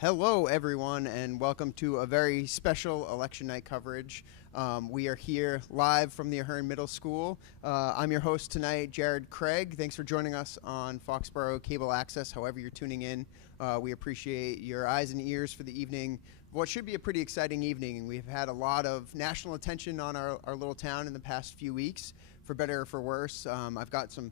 Hello, everyone, and welcome to a very special election night coverage. We are here live from the Ahern Middle School. I'm your host tonight, Jared Craig. Thanks for joining us on Foxboro Cable Access, however you're tuning in. We appreciate your eyes and ears for the evening. What should be a pretty exciting evening. We've had a lot of national attention on our little town in the past few weeks, for better or for worse. I've got some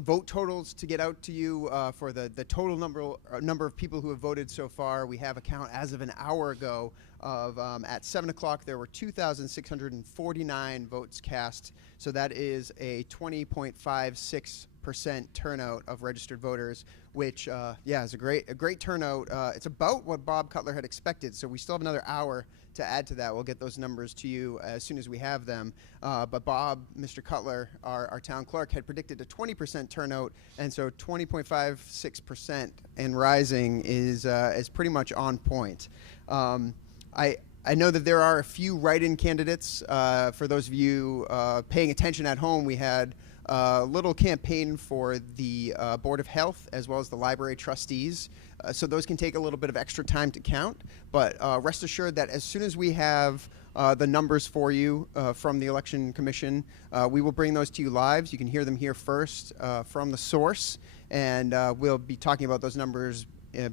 vote totals to get out to you for the total number of people who have voted so far. We have a count as of an hour ago of at 7 o'clock there were 2,649 votes cast. So that is a 20.56% turnout of registered voters, which is a great turnout. It's about what Bob Cutler had expected. So we still have another hour to add to that. We'll get those numbers to you as soon as we have them. But Bob, Mr. Cutler, our town clerk, had predicted a 20% turnout, and so 20.56% and rising is pretty much on point. I know that there are a few write-in candidates. For those of you paying attention at home, we had a little campaign for the Board of Health as well as the library trustees. So those can take a little bit of extra time to count, but rest assured that as soon as we have the numbers for you from the Election Commission, we will bring those to you live. You can hear them here first from the source, and we'll be talking about those numbers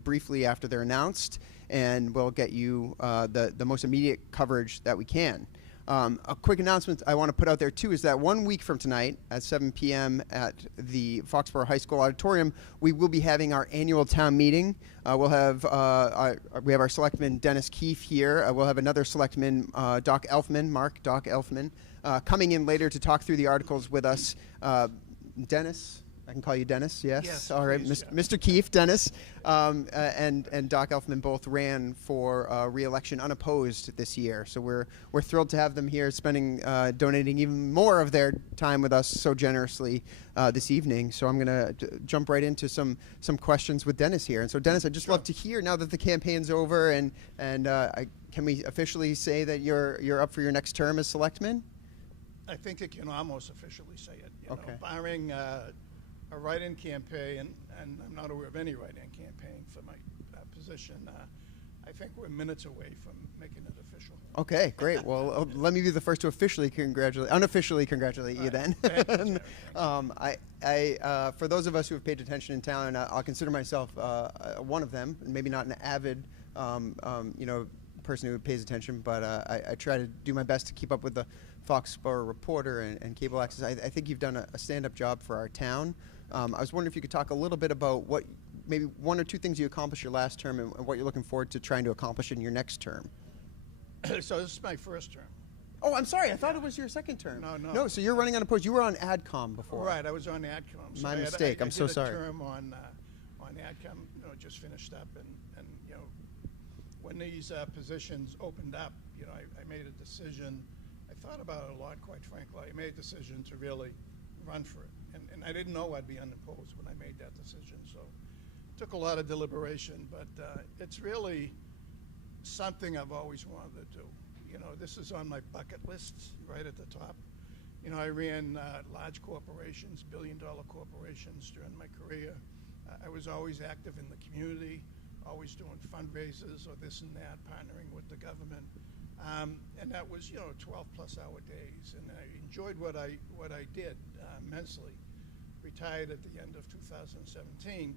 briefly after they're announced, and we'll get you the most immediate coverage that we can. A quick announcement I want to put out there too is that 1 week from tonight at 7 p.m. at the Foxborough High School auditorium, we will be having our annual town meeting. We have our selectman Dennis Keefe here. We'll have another selectman, Doc Elfman, coming in later to talk through the articles with us. Dennis. I can call you Dennis, yes? Yes, all right, please, Mr. Keefe, Dennis, and Doc Elfman both ran for re-election unopposed this year. So we're thrilled to have them here, donating even more of their time with us so generously this evening. So I'm going to jump right into some questions with Dennis here. And so Dennis, I'd just love to hear, now that the campaign's over, and can we officially say that you're up for your next term as selectman? I think I can almost officially say it. Okay. Barring a write-in campaign, and I'm not aware of any write-in campaign for my position, I think we're minutes away from making it official. Okay, great. Well, let me be the first to unofficially congratulate you then. For those of us who have paid attention in town, and I'll consider myself one of them, maybe not an avid, person who pays attention, but I try to do my best to keep up with the Foxborough Reporter and Cable Access. I think you've done a stand-up job for our town. I was wondering if you could talk a little bit about what maybe one or two things you accomplished your last term and what you're looking forward to trying to accomplish in your next term. So this is my first term. Oh, I'm sorry. I thought it was your second term. No, so you're running unopposed. You were on AdCom before. Right, I was on AdCom. So My mistake. I'm so sorry. I did a term on AdCom, just finished up, and when these positions opened up, I made a decision. I thought about it a lot, quite frankly. I made a decision to really run for it. And I didn't know I'd be unopposed when I made that decision. So it took a lot of deliberation, but it's really something I've always wanted to do. You know, this is on my bucket list right at the top. You know, I ran large corporations, billion-dollar corporations during my career. I was always active in the community, always doing fundraisers or this and that, partnering with the government. And that was, you know, 12-plus-hour days. And I enjoyed what I did immensely. Retired at the end of 2017.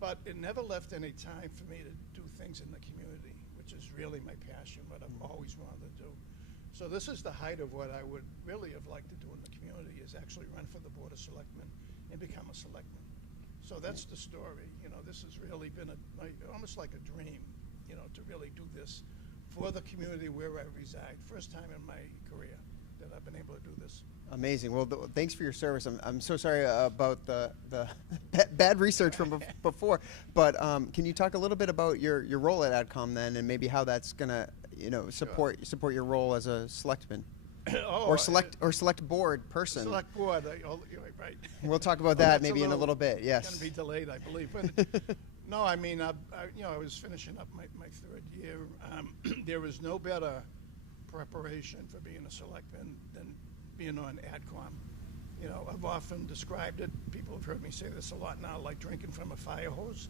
But it never left any time for me to do things in the community, which is really my passion, what I've always wanted to do. So this is the height of what I would really have liked to do in the community, is actually run for the Board of Selectmen and become a selectman. So that's the story. You know, this has really been almost like a dream, you know, to really do this for the community where I reside. First time in my career that I've been able to do this. Amazing. Well, thanks for your service. I'm so sorry about the bad research from before, but can you talk a little bit about your role at AdCom then, and maybe how that's gonna, you know, support your role as a selectman? Or select board person. Select board, right. We'll talk about that maybe in a little bit. Yes. It's going to be delayed, I believe. But no, I mean, you know, I was finishing up my third year. There was no better preparation for being a selectman than being on AdCom. You know, I've often described it. People have heard me say this a lot now, like drinking from a fire hose.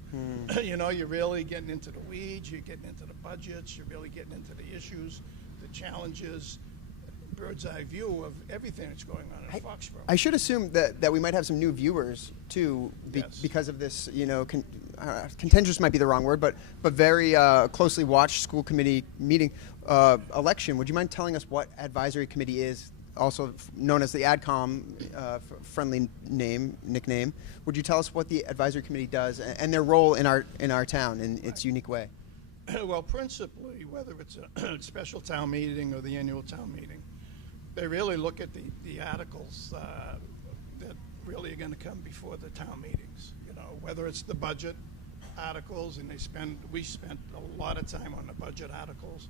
You know, you're really getting into the weeds. You're getting into the budgets. You're really getting into the issues, the challenges. Bird's eye view of everything that's going on in Foxborough. I should assume that we might have some new viewers too, Yes. because of this. You know, contentious might be the wrong word, but very closely watched school committee meeting election. Would you mind telling us what advisory committee is, also known as the AdCom, friendly nickname? Would you tell us what the advisory committee does and their role in our town in its unique way? Well, principally, whether it's a special town meeting or the annual town meeting, they really look at the articles that really are going to come before the town meetings. You know, whether it's the budget articles, and we spent a lot of time on the budget articles.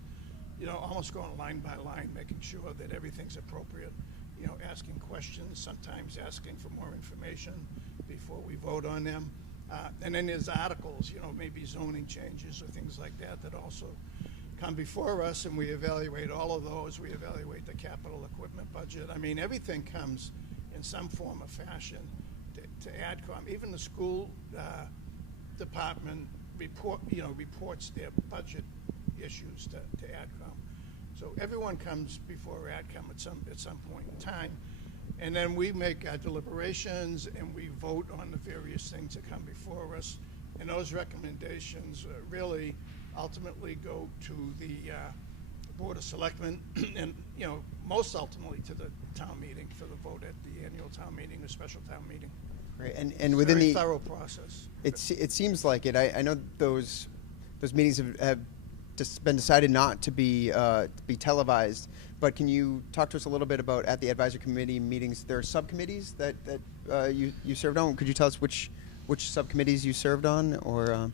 You know, almost going line by line, making sure that everything's appropriate. You know, asking questions, sometimes asking for more information before we vote on them. And then there's articles, you know, maybe zoning changes or things like that also come before us, and we evaluate all of those. We evaluate the capital equipment budget. I mean, everything comes in some form or fashion to AdCom. Even the school department reports their budget issues to AdCom. So everyone comes before AdCom at some point in time. And then we make our deliberations and we vote on the various things that come before us. And those recommendations really ultimately go to the Board of Selectmen and, you know, most ultimately to the town meeting for the vote at the annual town meeting, the special town meeting. Right, and within very the thorough process. It seems like it. I know those meetings have just been decided not to be televised. But can you talk to us a little bit about, at the advisory committee meetings, there are subcommittees that you served on? Could you tell us which subcommittees you served on, or?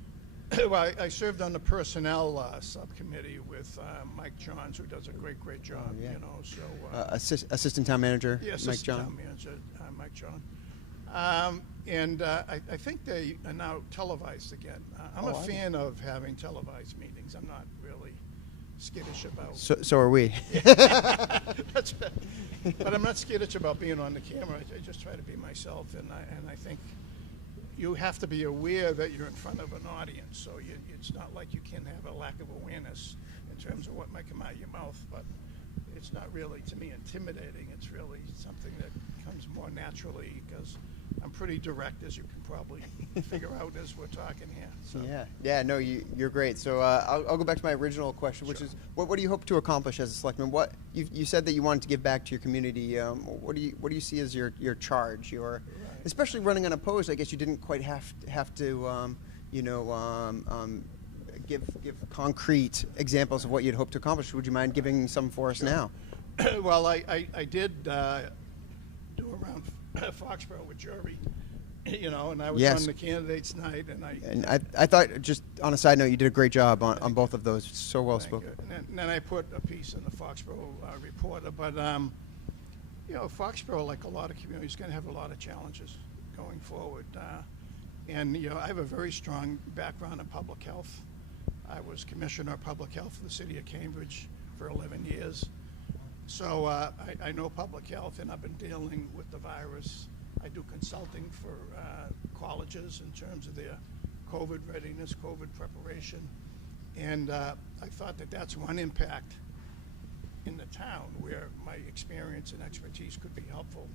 Well, I served on the personnel subcommittee with Mike Johns, who does a great job. Oh, yeah. You know, so assistant town manager, yeah, Mike John. Town manager Mike John. And I think they are now televised again. I'm a fan of having televised meetings. I'm not really skittish about. So are we. That's right. But I'm not skittish about being on the camera. I just try to be myself, and I think you have to be aware that you're in front of an audience. So it's not like you can have a lack of awareness in terms of what might come out of your mouth. But it's not really, to me, intimidating. It's really something that comes more naturally because I'm pretty direct, as you can probably figure out as we're talking here. So. Yeah. No, you're great. So I'll go back to my original question, which is, what do you hope to accomplish as a selectman? What you said that you wanted to give back to your community. What do you see as your charge? Right. Especially running unopposed. I guess you didn't quite have to give concrete examples of what you'd hope to accomplish. Would you mind giving some for us now? Well, I did do around Foxborough with Jury, you know, and I was on the candidates night, and I thought, just on a side note, you did a great job on both of those. So well spoken. And then I put a piece in the Foxborough Reporter, but you know, Foxborough, like a lot of communities, is going to have a lot of challenges going forward. And you know, I have a very strong background in public health, I was Commissioner of Public Health for the city of Cambridge for 11 years. So I know public health, and I've been dealing with the virus. I do consulting for colleges in terms of their COVID readiness, COVID preparation. And I thought that that's one impact in the town where my experience and expertise could be helpful.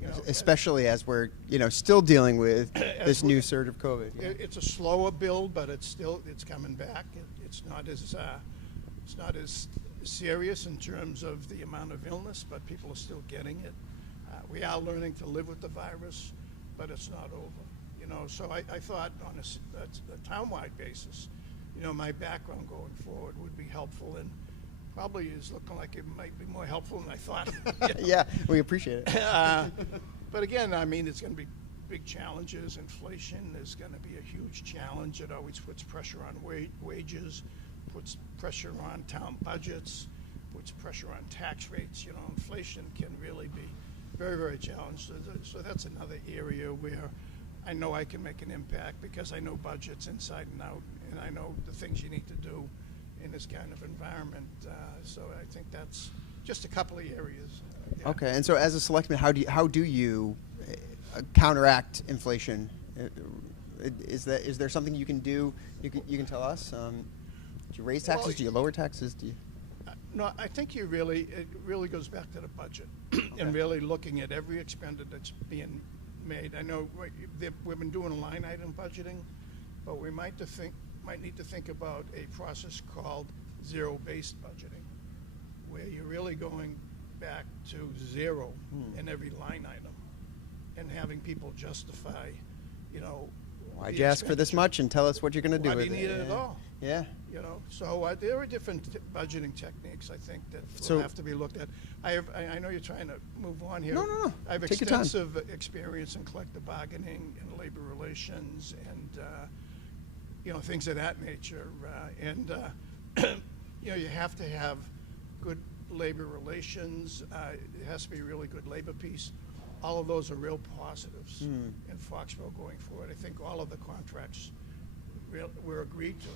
You know, especially as we're still dealing with this new surge of COVID. Yeah. It's a slower build, but it's coming back. It's not as serious in terms of the amount of illness, but people are still getting it. We are learning to live with the virus, but it's not over. So I thought on a town-wide basis, my background going forward would be helpful, and probably is looking like it might be more helpful than I thought. Yeah, we appreciate it. But again, I mean, it's going to be big challenges. Inflation is going to be a huge challenge. It always puts pressure on wages, puts pressure on town budgets, puts pressure on tax rates. Inflation can really be very, very challenging. So that's another area where I know I can make an impact because I know budgets inside and out, and I know the things you need to do in this kind of environment. So I think that's just a couple of areas. Yeah. Okay, and so as a selectman, how do you counteract inflation? Is there something you can do? You can tell us. Do you raise taxes? Well, Do you lower taxes? Do you? No, I think it really goes back to the budget and really looking at every expenditure that's being made. I know we've been doing line item budgeting, but we might need to think about a process called zero-based budgeting, where you're really going back to zero in every line item and having people justify, Why'd you ask for this much and tell us what you're going to do why with do you it? need it at all? Yeah. So there are different budgeting techniques, I think, that will have to be looked at. I know you're trying to move on here. No. I have Take your time. extensive experience in collective bargaining and labor relations and things of that nature. You have to have good labor relations. It has to be a really good labor peace. All of those are real positives in Foxborough going forward. I think all of the contracts were agreed to.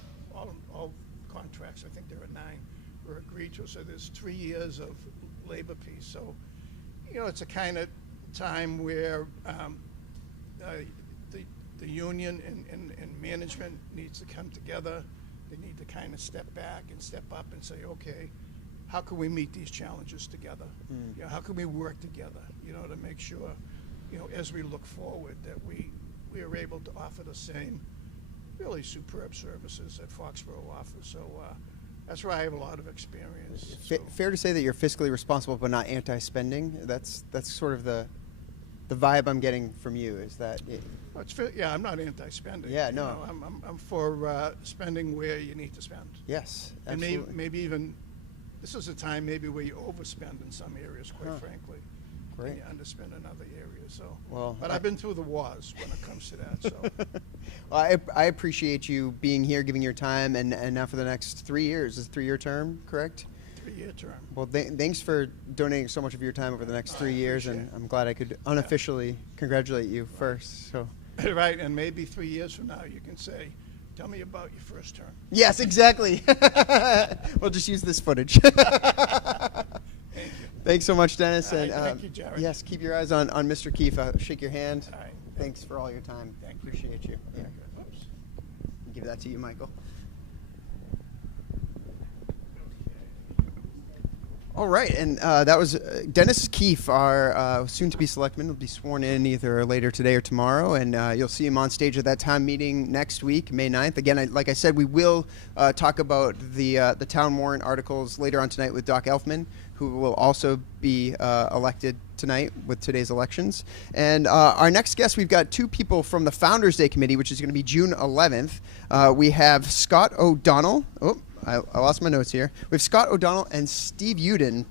All contracts, I think there are 9, were agreed to. So there's 3 years of labor peace. So, it's a kind of time where the union and management needs to come together. They need to kind of step back and step up and say, okay, how can we meet these challenges together? How can we work together, to make sure, as we look forward, that we are able to offer the same really superb services that Foxborough offers. So that's where I have a lot of experience. Fair to say that you're fiscally responsible but not anti-spending? That's sort of the vibe I'm getting from you. Is that? I'm not anti-spending. Yeah, no. I'm for spending where you need to spend. Yes, absolutely. And maybe even this is a time maybe where you overspend in some areas, quite frankly. Great. And you underspend in other areas. So, but I've been through the wars when it comes to that. So, well, I appreciate you being here, giving your time, and now for the next 3 years. Is it a 3-year term, correct? 3-year term. Well, thanks for donating so much of your time over the next 3 years, and I'm glad I could unofficially congratulate you first. So. Right, and maybe 3 years from now you can say, tell me about your first term. Yes, exactly. We'll just use this footage. Thank you. Thanks so much, Dennis. All right, thank you, Jared. Yes, keep your eyes on Mr. Keefe. Shake your hand. All right. Thanks for all your time. Thank you. Appreciate you. Yeah. Oops. Give that to you, Michael. All right, and that was Dennis Keefe, our soon-to-be selectman. Will be sworn in either later today or tomorrow, and you'll see him on stage at that town meeting next week, May 9th. Again, like I said, we will talk about the town warrant articles later on tonight with Doc Elfman, who will also be elected tonight with today's elections. And our next guest, we've got 2 people from the Founders Day Committee, which is going to be June 11th. We have Scott O'Donnell. I lost my notes here. We have Scott O'Donnell and Steve Uden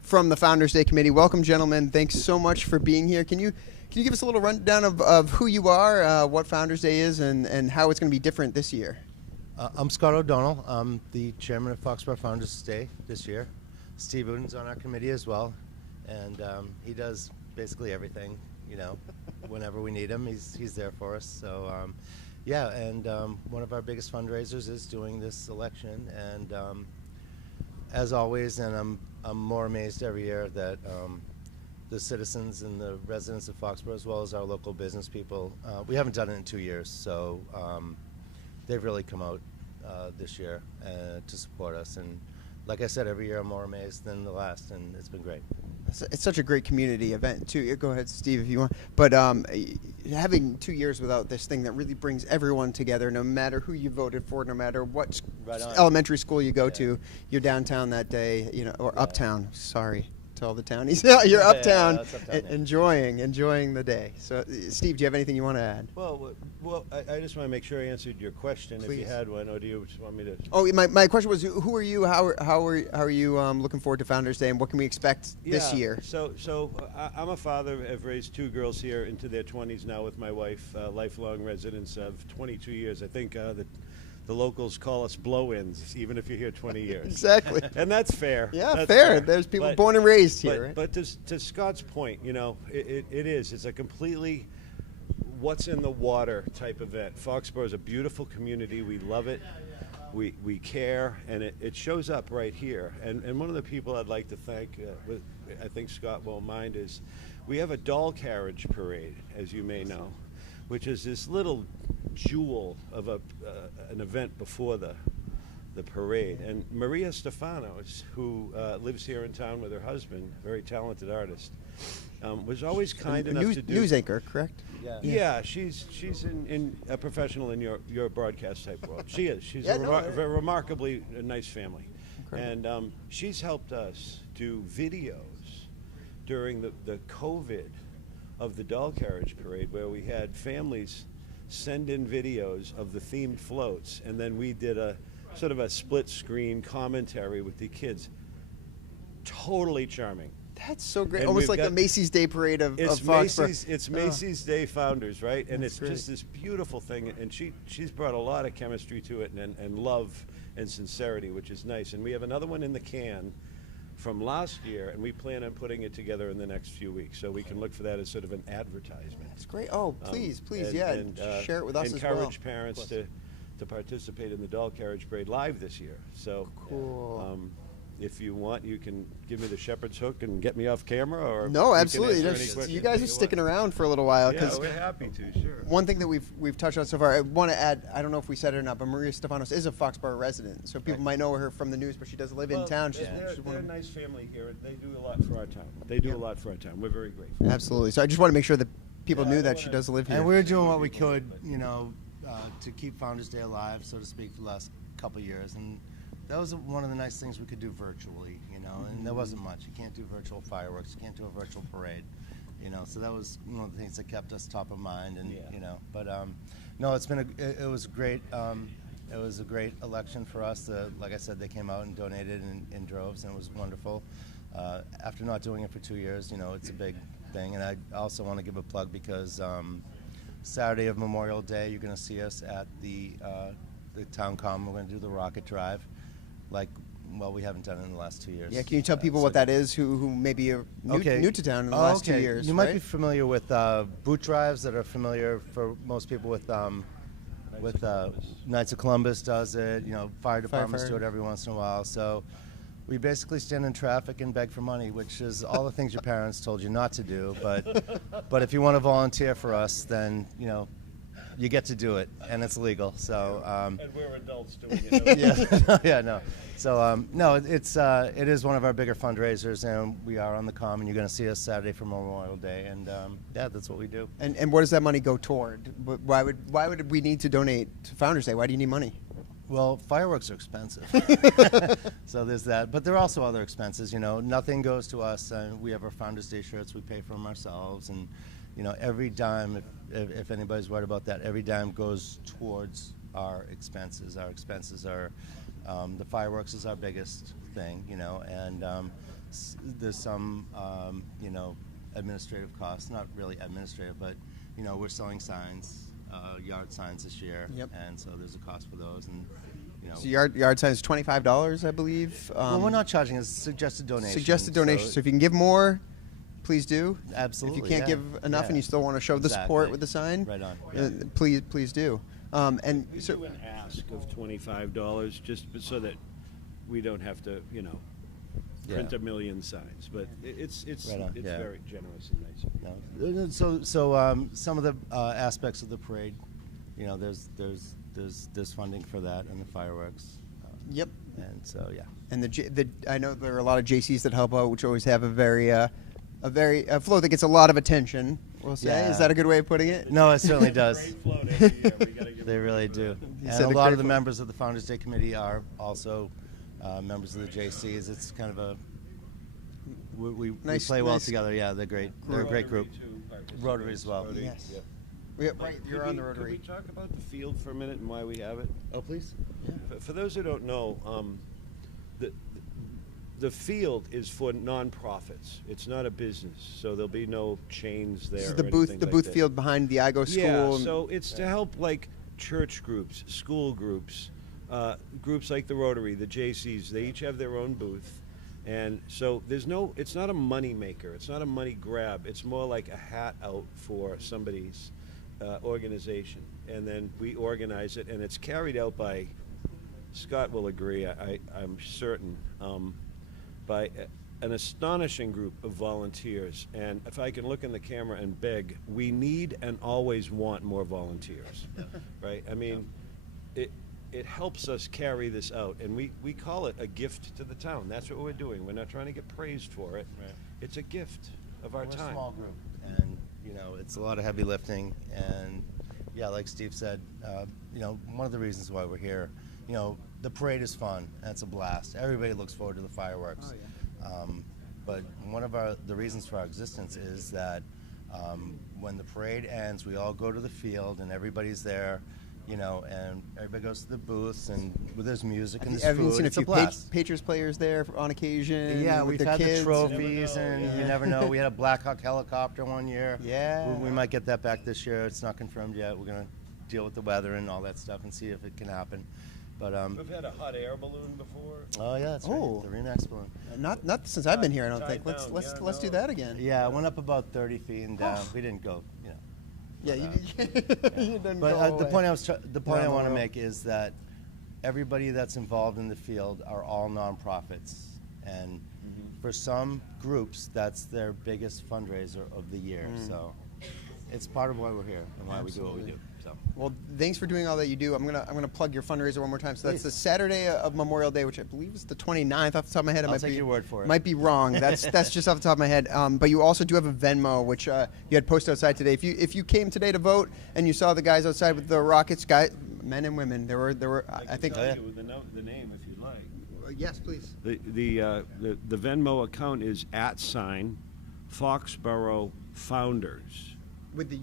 from the Founders Day Committee. Welcome, gentlemen. Thanks so much for being here. Can you give us a little rundown of who you are, what Founders Day is, and how it's going to be different this year? I'm Scott O'Donnell. I'm the chairman of Foxborough Founders Day this year. Steve Uden's on our committee as well, and he does basically everything, whenever we need him, he's there for us. So Yeah, and one of our biggest fundraisers is doing this election, and as always, and I'm more amazed every year that the citizens and the residents of Foxborough, as well as our local business people, we haven't done it in 2 years, so they've really come out this year to support us. And like I said, every year I'm more amazed than the last, and it's been great. It's such a great community event too. Go ahead, Steve, if you want. But having 2 years without this thing that really brings everyone together, no matter who you voted for, no matter what elementary school you go to, you're downtown that day, or uptown. Sorry to all the townies. You're uptown, enjoying the day. So, Steve, do you have anything you want to add? Well, I just want to make sure I answered your question. Please. If you had one, or do you just want me to? Oh, my question was, who are you? How are you looking forward to Founders Day, and what can we expect this year? So I'm a father. I've raised 2 girls here into their 20s now with my wife, lifelong residents of 22 years. I think the locals call us blow-ins, even if you're here 20 years. Exactly. And that's fair. Yeah, that's fair. There's people born and raised here, right? But to Scott's point, it's a completely what's in the water type event. Foxborough is a beautiful community. We love it. We care, and it shows up right here. And one of the people I'd like to thank, I think Scott won't mind, is we have a doll carriage parade, as you may know, which is this little jewel of an event before the parade. And Maria Stefanos, who lives here in town with her husband, very talented artist, was always kind enough to do... News anchor, correct? Yeah, she's in a professional in your broadcast type world. She is. She's a remarkably nice family. Incredible. And she's helped us do videos during the COVID of the doll carriage parade, where we had families send in videos of the themed floats, and then we did a sort of a split screen commentary with the kids. Totally charming. That's so great. And almost like the Macy's Day Parade of Foxborough. It's Macy's Day Founders, right? And it's great. just this beautiful thing, and she's brought a lot of chemistry to it, and love and sincerity, which is nice. And we have another one in the can from last year, and we plan on putting it together in the next few weeks, so we can look for that as sort of an advertisement. That's great. Oh, please, and share it with us as well. Encourage parents to participate in the doll carriage parade live this year. So cool. If you want, you can give me the shepherd's hook and get me off camera, or no, absolutely. You guys are you sticking around for a little while. Yeah, we're happy to. Sure. One thing that we've touched on so far, I want to add. I don't know if we said it or not, but Maria Stefanos is a Foxborough resident, so people might know her from the news, but she does live in town. They're a nice family here. They do a lot for our town. We're very grateful. Absolutely. So I just want to make sure that people knew that she does live here. And we're doing what we could, to keep Founders Day alive, so to speak, for the last couple of years. And that was one of the nice things we could do virtually, and there wasn't much. You can't do virtual fireworks. You can't do a virtual parade, So that was one of the things that kept us top of mind, and But no, it was great. It was a great election for us. Like I said, they came out and donated in droves, and it was wonderful. After not doing it for 2 years, it's a big thing. And I also want to give a plug because Saturday of Memorial Day, you're going to see us at the town common. We're going to do the rocket drive. We haven't done it in the last 2 years. Yeah, can you tell people what that is, who maybe are new to town in the last 2 years? You might be familiar with boot drives that are familiar for most people with Knights of Columbus does it. Fire departments do it every once in a while. So we basically stand in traffic and beg for money, which is all the things your parents told you not to do. But if you want to volunteer for us, then you get to do it, and it's legal. So and we're adults doing it. No. So no, it is one of our bigger fundraisers, and we are on the common. You're going to see us Saturday for Memorial Day, and that's what we do. And what does that money go toward? Why would we need to donate to Founders Day? Why do you need money? Well, fireworks are expensive, so there's that. But there are also other expenses. Nothing goes to us. We have our Founders Day shirts. We pay for them ourselves, and every dime, if anybody's worried about that, every dime goes towards our expenses. Our expenses are, the fireworks is our biggest thing, and there's some, administrative costs, not really administrative, but, we're selling signs, yard signs this year, and so there's a cost for those, and So yard sign is $25, I believe. Well, we're not charging; it's suggested donation. Suggested donation. So if you can give more, please do. Absolutely. If you can't give enough and you still want to show the support with the sign, right on. please do. And We so do an ask of $25 just so that we don't have to, print a million signs. But it's Right on, it's yeah. very generous and nice. No. So some of the aspects of the parade, there's funding for that and the fireworks. Yep. And so yeah. And I know there are a lot of JCs that help out, which always have a float that gets a lot of attention. We'll say. Yeah. Is that a good way of putting it? No, it certainly does. Great float every year. We gotta give They them really credit. do. You And said a the lot great of the float. members of the Founders Day Committee are also members of the JCs. It's kind of a we Nice- play well nice together. Yeah, they're great. They're a great group. Rotary, too, participates. Rotary as well. Rotary, Yes. yeah. Yeah, right. You're Could on the we- Rotary. Could we talk about the field for a minute and why we have it? Oh, please. For those who don't know, the field is for nonprofits. It's not a business, so there'll be no chains there. This is or the booth, anything the like booth that. field behind the IGO school. Yeah, and- so it's to help like church groups, school groups, groups like the Rotary, the JCs. They each have their own booth, and so it's not a money maker. It's not a money grab. It's more like a hat out for somebody's organization, and then we organize it, and it's carried out by. Scott will agree. I'm certain. By an astonishing group of volunteers. And if I can look in the camera and beg, we need and always want more volunteers, right? I mean, it helps us carry this out, and we call it a gift to the town. That's what we're doing. We're not trying to get praised for it. Right. It's a gift of our We're time. a small group, and it's a lot of heavy lifting. And yeah, like Steve said, one of the reasons why we're here, the parade is fun and it's a blast. Everybody looks forward to the fireworks. Oh, yeah. But one of the reasons for our existence is that when the parade ends, we all go to the field and everybody's there, and everybody goes to the booths and there's music and there's I've even food. seen a It's a few blast. Patriots players there on occasion. Yeah, with we've their had kids. the trophies, and Yeah. you never know. We had a Black Hawk helicopter one year. Yeah. We might get that back this year. It's not confirmed yet. We're going to deal with the weather and all that stuff and see if it can happen. But We've had a hot air balloon before. oh yeah, that's Oh. right. The Remax balloon. Not since I've been here. I don't Tied think. Let's down. let's Yeah, let's do no. that again. Yeah, it went up about 30 feet and down. We didn't go, Yeah, you, you didn't But go the away. point I was the point Around I the want to world. make is that everybody that's involved in the field are all nonprofits, and for some groups, that's their biggest fundraiser of the year. So it's part of why we're here and why we do what we do. So. Well, thanks for doing all that you do. I'm gonna plug your fundraiser one more time. So that's Please. the Saturday of Memorial Day, which I believe is the 29th off the top of my head. I'll take your word for it. Might be wrong. That's just off the top of my head. But you also do have a Venmo, which you had posted outside today. If you came today to vote and you saw the guys outside with the rockets, men and women, there were I think. tell you the name if you'd like. Yes, please. The Venmo account is @Foxboro Founders. With the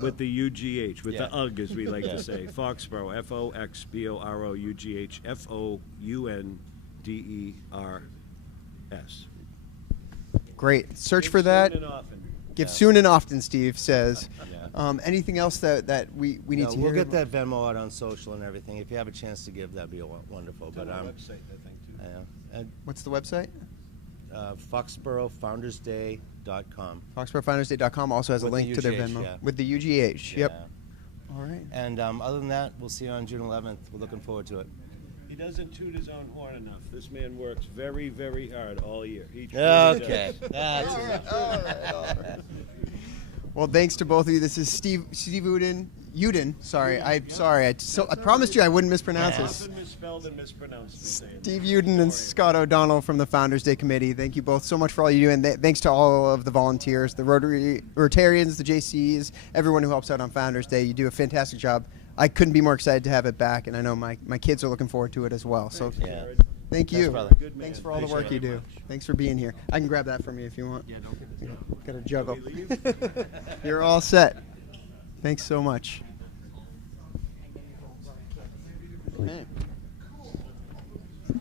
With the UGH, with Yeah. the UG, as we like Yeah. to say. Foxboro, FOXBOROUGH, FOUNDERS. Great. Search Give for that. soon and often. Give soon and often, Steve says. Yeah. Anything else that we need No, to we'll hear? get that Venmo out on social and everything. If you have a chance to give, that'd be wonderful. It's But on our website, I think, too. and, What's the website? FoxboroughFoundersDay.com. FoxboroughFoundersDay.com also has a With the link to their UGH, Venmo. yeah. With the UGH. Yep. Yeah. All right. And other than that, we'll see you on June 11th. We're looking forward to it. He doesn't toot his own horn enough. This man works very, very hard all year. He truly Okay. does. That's enough. All right. Well, thanks to both of you. This is Steve Uden. Sorry, I promised you I wouldn't mispronounce this. Often misspelled and mispronounced. Steve Uden and Scott O'Donnell from the Founders Day Committee. Thank you both so much for all you do, and thanks to all of the volunteers, the Rotarians, the JCs, everyone who helps out on Founders Day. You do a fantastic job. I couldn't be more excited to have it back, and I know my kids are looking forward to it as well. So Yeah. thank you. Thanks, brother. Good man. Thanks for all the Thanks work you very do. much. Thanks for being here. I can grab that from you if you want. Yeah, don't get this down. Got to juggle. Can we leave? You're all set. Thanks so much. Okay.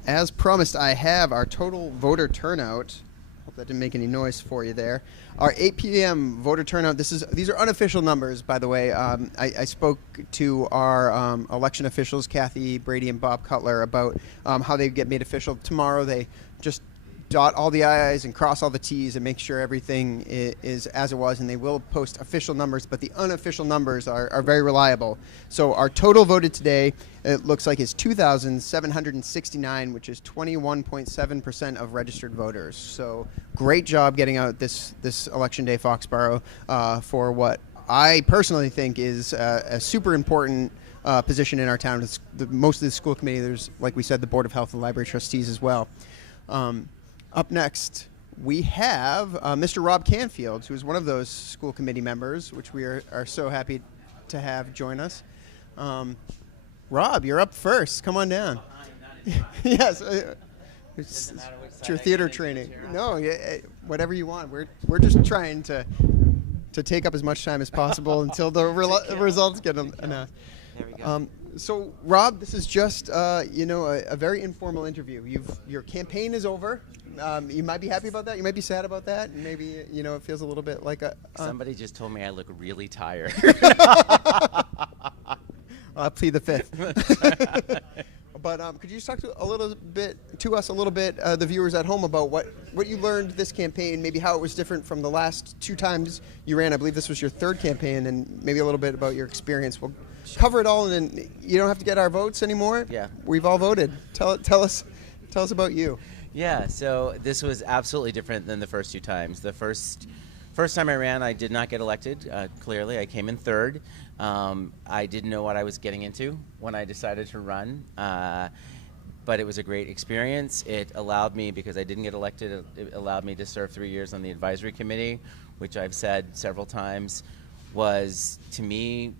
As promised, I have our total voter turnout. Hope that didn't make any noise for you there. Our 8 p.m. voter turnout. These are unofficial numbers, by the way. I spoke to our election officials, Kathy Brady and Bob Cutler, about how they get made official tomorrow. They just dot all the I's and cross all the T's and make sure everything is as it was, and they will post official numbers, but the unofficial numbers are very reliable. So our total voted today, it looks like, is 2,769, which is 21.7% of registered voters. So great job getting out this election day, Foxborough, for what I personally think is a super important position in our town. It's most of the school committee. There's, like we said, the Board of Health and Library Trustees as well. Up next, we have Mr. Rob Canfield, who is one of those school committee members, which we are so happy to have join us. Rob, you're up first. Come on down. Yes. It's your theater training. No, whatever you want. We're just trying to take up as much time as possible until the results get announced. There we go. So, Rob, this is just a very informal interview. Your campaign is over. You might be happy about that. You might be sad about that. And maybe it feels a little bit like a. Somebody just told me I look really tired. I'll plead the fifth. But could you just talk to us a little bit, the viewers at home, about what you learned this campaign, maybe how it was different from the last 2 times you ran? I believe this was your 3rd campaign, and maybe a little bit about your experience. We'll cover it all, and then you don't have to get our votes anymore. Yeah, we've all voted. Tell us about you. Yeah, so this was absolutely different than the first 2 times. The first time I ran, I did not get elected. Clearly, I came in 3rd. I didn't know what I was getting into when I decided to run, but it was a great experience. It allowed me, because I didn't get elected, it allowed me to serve 3 years on the advisory committee, which I've said several times was, to me,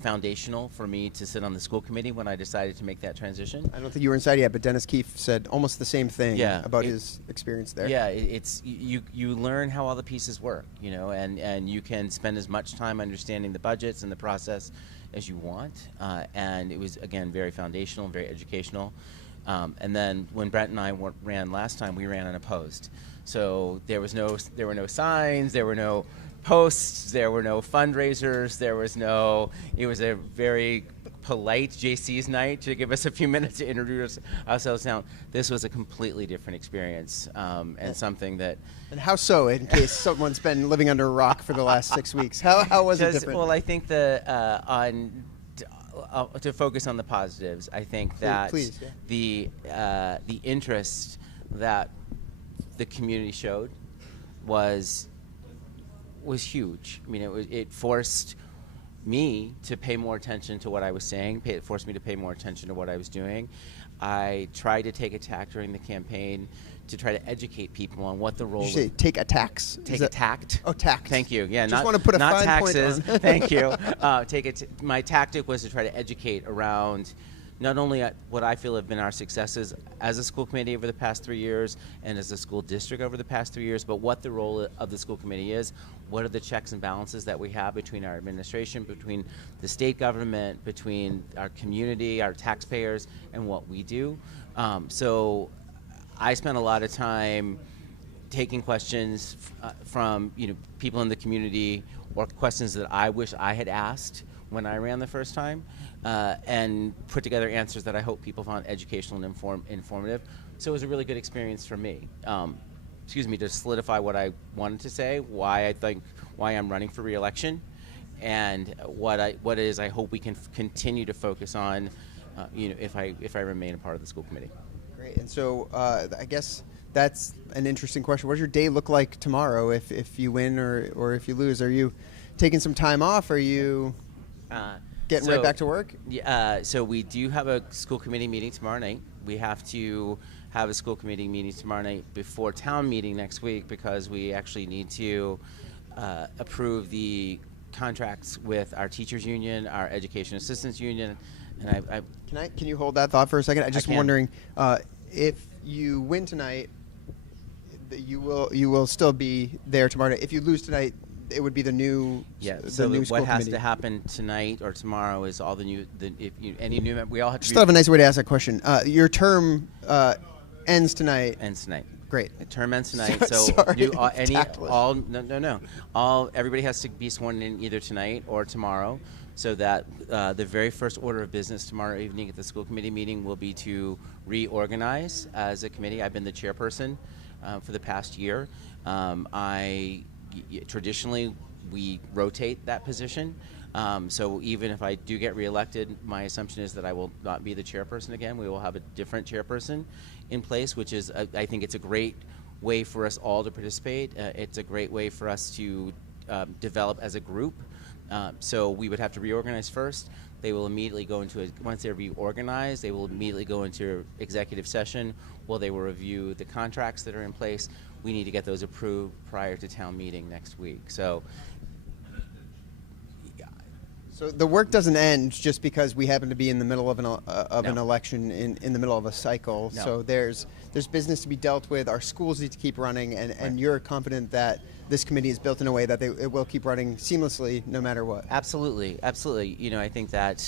foundational for me to sit on the school committee when I decided to make that transition. I don't think you were inside yet, but Dennis Keefe said almost the same thing about his experience there. Yeah, it's you learn how all the pieces work, and you can spend as much time understanding the budgets and the process as you want. And it was, again, very foundational, very educational. And then when Brent and I ran last time, we ran unopposed. So there were no signs, there were no posts, there were no fundraisers, it was a very polite JC's night to give us a few minutes to introduce ourselves. Now, this was a completely different experience, and something that... And how so, in case someone's been living under a rock for the last 6 weeks? How was it different? Well, I think to focus on the positives, I think that Please, yeah. the interest that the community showed was huge. I mean, it forced me to pay more attention to what I was saying. It forced me to pay more attention to what I was doing. I tried to take a tack during the campaign to try to educate people on what the role. Did you say take a tax? Take a tact. Oh, tax. Thank you. Yeah, just want to put a not fine taxes. point on. Thank you. My tactic was to try to educate around not only what I feel have been our successes as a school committee over the past 3 years and as a school district over the past 3 years, but what the role of the school committee is. What are the checks and balances that we have between our administration, between the state government, between our community, our taxpayers, and what we do. So I spent a lot of time taking questions from people in the community, or questions that I wish I had asked when I ran the first time, and put together answers that I hope people found educational and informative. So it was a really good experience for me. To solidify what I wanted to say, why I'm running for re-election, and what it is I hope we can continue to focus on, if I remain a part of the school committee. Great. And so I guess that's an interesting question. What does your day look like tomorrow if you win or if you lose? Are you taking some time off? Are you getting right back to work? Yeah. So we do have a school committee meeting tomorrow night. We have to have a school committee meeting tomorrow night before town meeting next week, because we actually need to approve the contracts with our teachers union, our education assistants union, and Can you hold that thought for a second? I'm just can. wondering if you win tonight, you will still be there tomorrow night. If you lose tonight, it would be the new. Yeah. The So new what school has committee. to happen tonight or tomorrow is all any new we all have to. Just thought of a nice way to ask that question. Your term ends tonight. Ends tonight. Great. The term ends tonight. Sorry. Everybody has to be sworn in either tonight or tomorrow, so that the very first order of business tomorrow evening at the school committee meeting will be to reorganize as a committee. I've been the chairperson for the past year. Traditionally, we rotate that position. So even if I do get reelected, my assumption is that I will not be the chairperson again. We will have a different chairperson in place, which is, I think it's a great way for us all to participate. It's a great way for us to develop as a group. So we would have to reorganize first. They will immediately go into, once they're reorganized, they will immediately go into executive session where they will review the contracts that are in place. We need to get those approved prior to town meeting next week. So the work doesn't end just because we happen to be in the middle of an No. election in the middle of a cycle. No. So there's business to be dealt with. Our schools need to keep running, and you're confident that this committee is built in a way that it will keep running seamlessly no matter what. Absolutely, absolutely. You know, I think that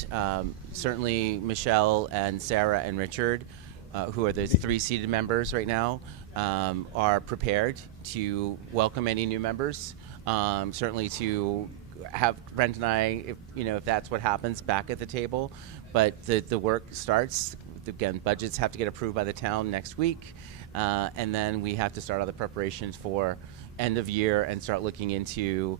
certainly Michelle and Sarah and Richard, who are the 3 seated members right now, are prepared to welcome any new members. Certainly to have Brent and I, if that's what happens, back at the table. But the work starts. Again, budgets have to get approved by the town next week, and then we have to start all the preparations for end of year and start looking into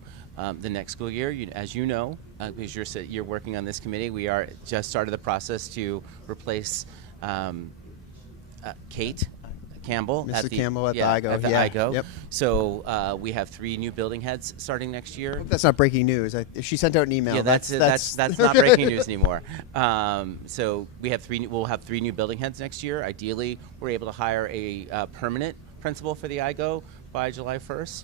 the next school year. As you know, because you're working on this committee, we are just started the process to replace Kate Campbell Mr. Campbell at the IGO. At the Yeah. IGO. Yep. So we have 3 new building heads starting next year. That's not breaking news. She sent out an email. Yeah, that's not breaking news anymore. So we'll have 3 new building heads next year. Ideally, we're able to hire a permanent principal for the IGO by July 1st.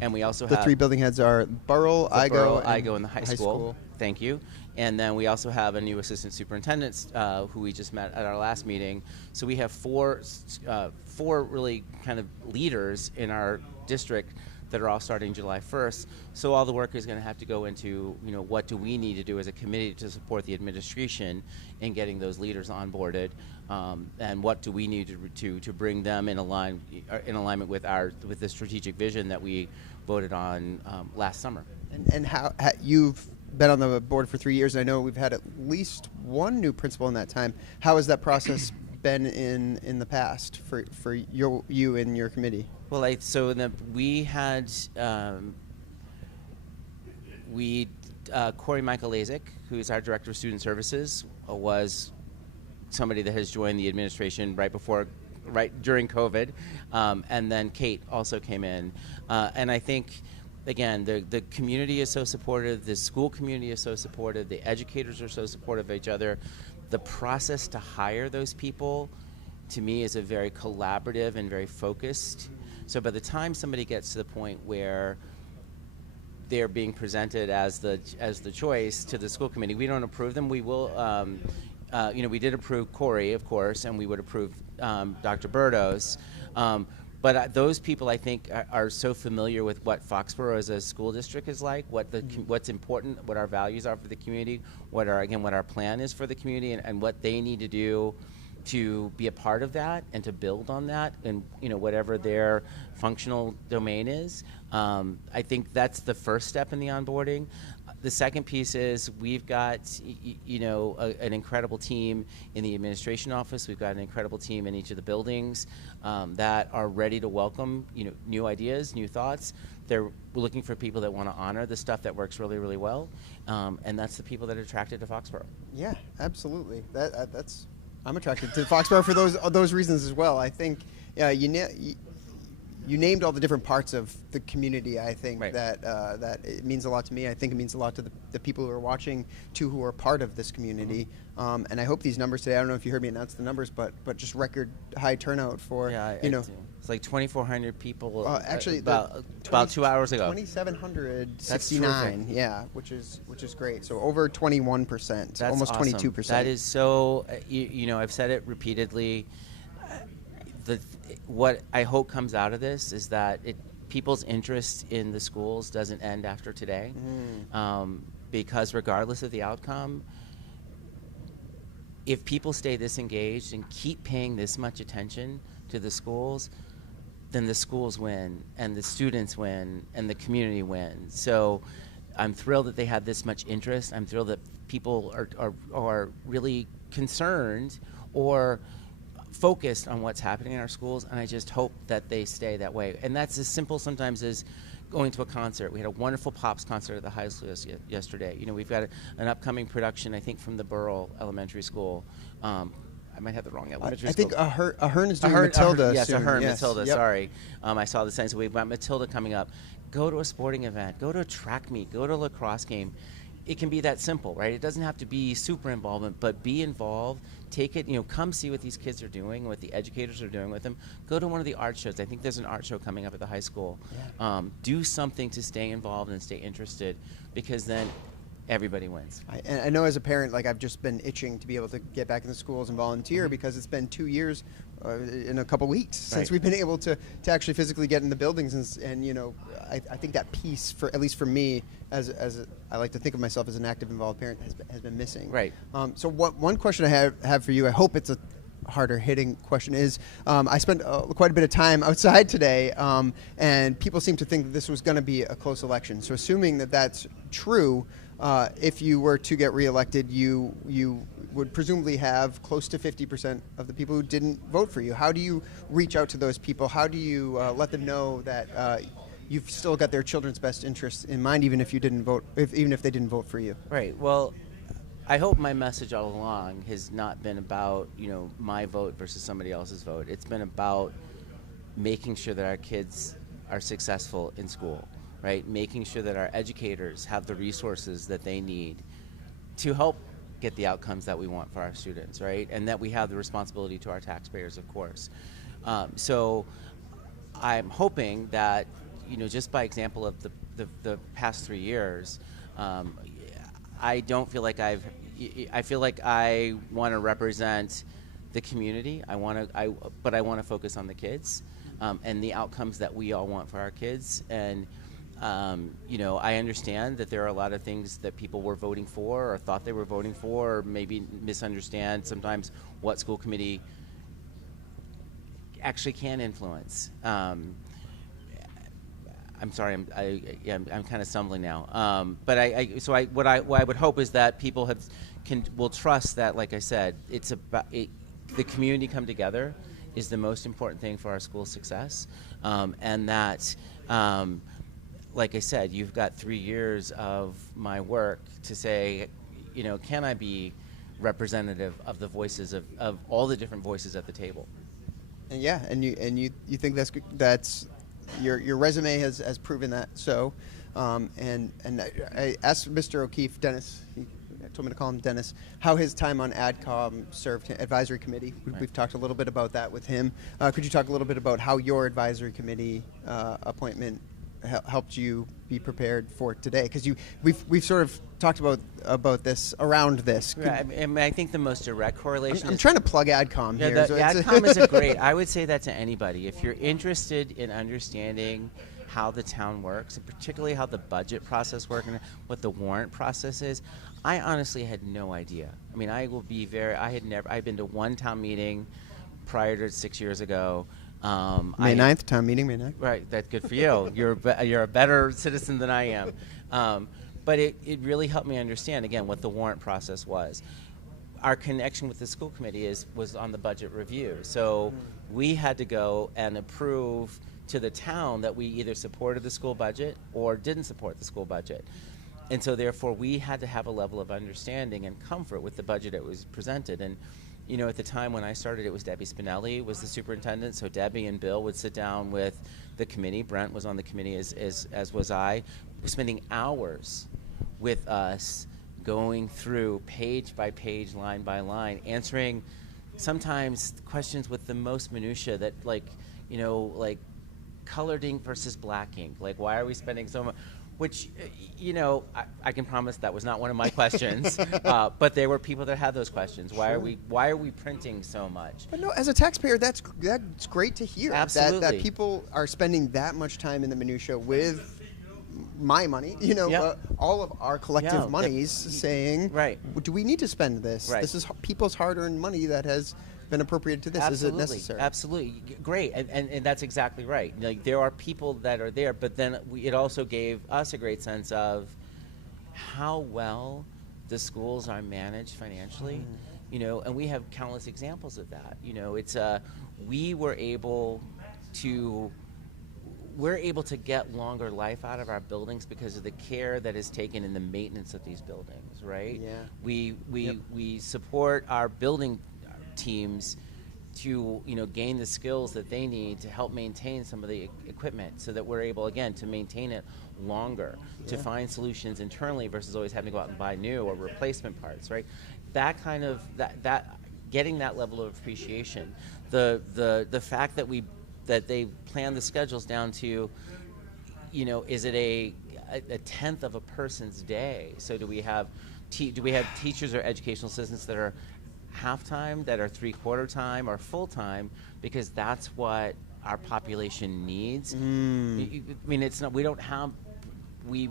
And we also The have 3 building heads are Borough, IGO, and the high school. Thank you. And then we also have a new assistant superintendent who we just met at our last meeting. So we have 4 really kind of leaders in our district that are all starting July 1st. So all the work is going to have to go into, what do we need to do as a committee to support the administration in getting those leaders onboarded, and what do we need to bring them in alignment with the strategic vision that we voted on last summer. And how you've been on the board for 3 years, and I know we've had at least 1 new principal in that time. How has that process been in the past for you and your committee? Well, we had Corey Michael Lazik, who is our director of student services, was somebody that has joined the administration right during COVID, and then Kate also came in, and I think. Again, the community is so supportive, the school community is so supportive, the educators are so supportive of each other. The process to hire those people, to me, is a very collaborative and very focused. So by the time somebody gets to the point where they're being presented as the choice to the school committee, we don't approve them. We will, we did approve Corey, of course, and we would approve Dr. Burdos. But those people, I think, are so familiar with what Foxborough as a school district is like, what's important, what our values are for the community, what our plan is for the community, and what they need to do to be a part of that and to build on that, and whatever their functional domain is. I think that's the first step in the onboarding. The second piece is we've got an incredible team in the administration office. We've got an incredible team in each of the buildings that are ready to welcome new ideas, new thoughts. We're looking for people that want to honor the stuff that works really, really well, and that's the people that are attracted to Foxborough. Yeah, absolutely. I'm attracted to Foxborough for those reasons as well. I think you named all the different parts of the community. I think right. that it means a lot to me. I think it means a lot to the people who are watching, too, who are part of this community. And I hope these numbers today, I don't know if you heard me announce the numbers, but just record high turnout for, It's like 2,400 people actually, about 2 hours ago. 2,769, yeah, which is great. So over 21%, That's almost awesome. 22%. That is so, I've said it repeatedly. What I hope comes out of this is that people's interest in the schools doesn't end after today, because regardless of the outcome, if people stay this engaged and keep paying this much attention to the schools, then the schools win, and the students win, and the community wins. So I'm thrilled that they have this much interest. I'm thrilled that people are really concerned or focused on what's happening in our schools, and I just hope that they stay that way. And that's as simple sometimes as going to a concert. We had a wonderful Pops concert at the high school yesterday. You know, we've got an upcoming production, I think, from the Borough Elementary School. I might have the wrong elementary school. I think Ahern is doing Matilda yes, soon. Ahern, Yes. Matilda, Yep. sorry. I saw the sign, so we've got Matilda coming up. Go to a sporting event. Go to a track meet. Go to a lacrosse game. It can be that simple, right? It doesn't have to be super involvement, but be involved. Take it, you know, come see what these kids are doing, what the educators are doing with them. Go to one of the art shows. I think there's an art show coming up at the high school. Yeah. Do something to stay involved and stay interested, because then everybody wins. I know as a parent, like, I've just been itching to be able to get back in the schools and volunteer, because it's been 2 years in a couple weeks since we've been able to actually physically get in the buildings, and you know, I think that piece, for at least for me, as I like to think of myself as an active, involved parent, has been missing. Right. So one question I have for you, I hope it's a harder hitting question, is I spent quite a bit of time outside today, and people seem to think that this was going to be a close election. So assuming that that's true, if you were to get reelected, you would presumably have close to 50% of the people who didn't vote for you. How do you reach out to those people? How do you let them know that you've still got their children's best interests in mind, even if you didn't vote, even if they didn't vote for you? Right. Well, I hope my message all along has not been about, you know, my vote versus somebody else's vote. It's been about making sure that our kids are successful in school, right? Making sure that our educators have the resources that they need to help get the outcomes that we want for our students, right? And that we have the responsibility to our taxpayers, of course. So I'm hoping that, you know, just by example of the past 3 years, I don't feel like I feel like I want to represent the community. But I want to focus on the kids and the outcomes that we all want for our kids. And you know, I understand that there are a lot of things that people were voting for or thought they were voting for, or maybe misunderstand sometimes what school committee actually can influence. I'm sorry, I'm kind of stumbling now. But what I would hope is that people will trust that, like I said, it's about the community come together is the most important thing for our school success, and that. Like I said, you've got 3 years of my work to say, you know, can I be representative of the voices of all the different voices at the table? And yeah, and you think that's your resume has proven that so. And I asked Mr. O'Keefe, Dennis, he told me to call him Dennis, how his time on AdCom served him, advisory committee. We've talked a little bit about that with him. Could you talk a little bit about how your advisory committee appointment helped you be prepared for today? Because we've sort of talked about this around this. Right. I mean, I think the most direct correlation. I'm trying to plug AdCom here. The AdCom is a great. I would say that to anybody. If you're interested in understanding how the town works, and particularly how the budget process works and what the warrant process is, I honestly had no idea. I mean, I'd been to one town meeting prior to 6 years ago. May 9th, town meeting, May 9th. Right, that's good for you. You're a better citizen than I am. But it really helped me understand, again, what the warrant process was. Our connection with the school committee was on the budget review. So we had to go and approve to the town that we either supported the school budget or didn't support the school budget. And so therefore we had to have a level of understanding and comfort with the budget that was presented. And you know, at the time when I started, it was Debbie Spinelli was the superintendent. So Debbie and Bill would sit down with the committee. Brent was on the committee as was I. Spending hours with us, going through page by page, line by line, answering sometimes questions with the most minutia that, like, you know, like colored ink versus black ink. Like, why are we spending so much? Which, you know, I can promise that was not one of my questions, but there were people that had those questions. Why are we printing so much? But no, as a taxpayer, that's great to hear. Absolutely. That people are spending that much time in the minutia with my money, you know, all of our collective monies, saying, right, do we need to spend this? Right. This is people's hard-earned money that has been appropriated to this. Absolutely. Is it necessary? Absolutely. Great. And that's exactly right. Like, there are people that are there, but then it also gave us a great sense of how well the schools are managed financially. you know, and we have countless examples of that. You know, it's we're able to get longer life out of our buildings because of the care that is taken in the maintenance of these buildings, right? Yeah. We support our building teams to, you know, gain the skills that they need to help maintain some of the equipment, so that we're able, again, to maintain it longer, to find solutions internally versus always having to go out and buy new or replacement parts, right? That kind of that getting that level of appreciation, the fact that they plan the schedules down to, you know, is it a tenth of a person's day? So do we have teachers or educational assistants that are half-time, that are three-quarter time, or full-time, because that's what our population needs. I mean, it's not. We don't have. We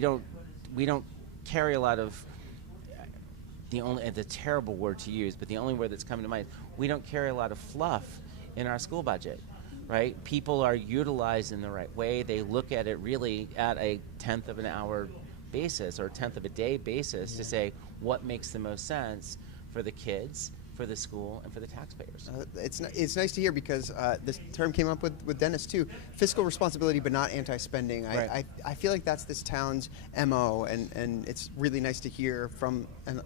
don't carry a lot of. The terrible word to use, but the only word that's coming to mind. We don't carry a lot of fluff in our school budget, right? People are utilized in the right way. They look at it really at a tenth of an hour basis or a tenth of a day basis to say what makes the most sense for the kids, for the school, and for the taxpayers. It's nice to hear, because this term came up with Dennis too. Fiscal responsibility, but not anti-spending. Right. I feel like that's this town's MO, and it's really nice to hear from an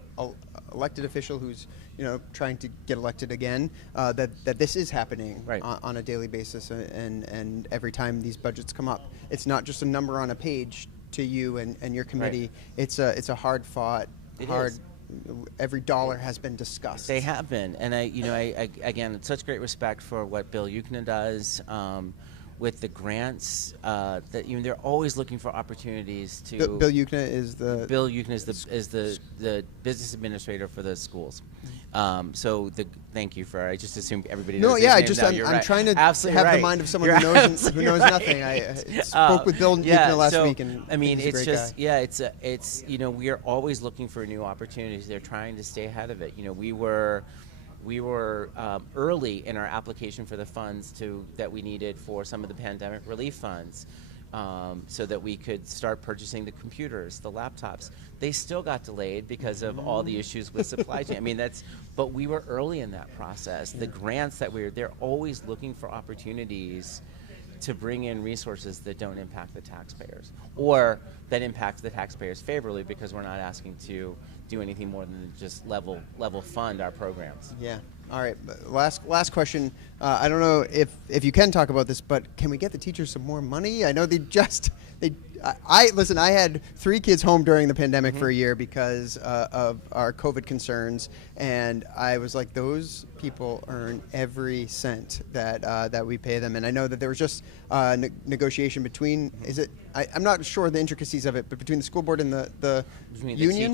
elected official who's, you know, trying to get elected again, that this is happening on a daily basis, and every time these budgets come up, it's not just a number on a page to you and your committee. It's a hard fought, every dollar has been discussed. They have been, and I again, such great respect for what Bill Ukna does with the grants. That, you know, they're always looking for opportunities to. Bill Ukna is the business administrator for the schools. Thank you for. I just assumed everybody. No, knows yeah, his name. I'm trying to Absolutely have right. the mind of someone You're who knows nothing. I spoke with Bill Ukna last week, and I mean, he's a it's great just guy. it's you know, we are always looking for new opportunities. They're trying to stay ahead of it. You know, we were early in our application for the funds that we needed for some of the pandemic relief funds, so that we could start purchasing the computers, the laptops. They still got delayed because of all the issues with supply chain. I mean, but we were early in that process. The grants they're always looking for opportunities to bring in resources that don't impact the taxpayers, or that impact the taxpayers favorably, because we're not asking to do anything more than just level fund our programs. Yeah. All right. Last question. I don't know if you can talk about this, but can we get the teachers some more money? I know listen. I had 3 kids home during the pandemic for a year because of our COVID concerns, and I was like, those people earn every cent that we pay them. And I know that there was just negotiation between. I'm not sure the intricacies of it, but between the school board and the union.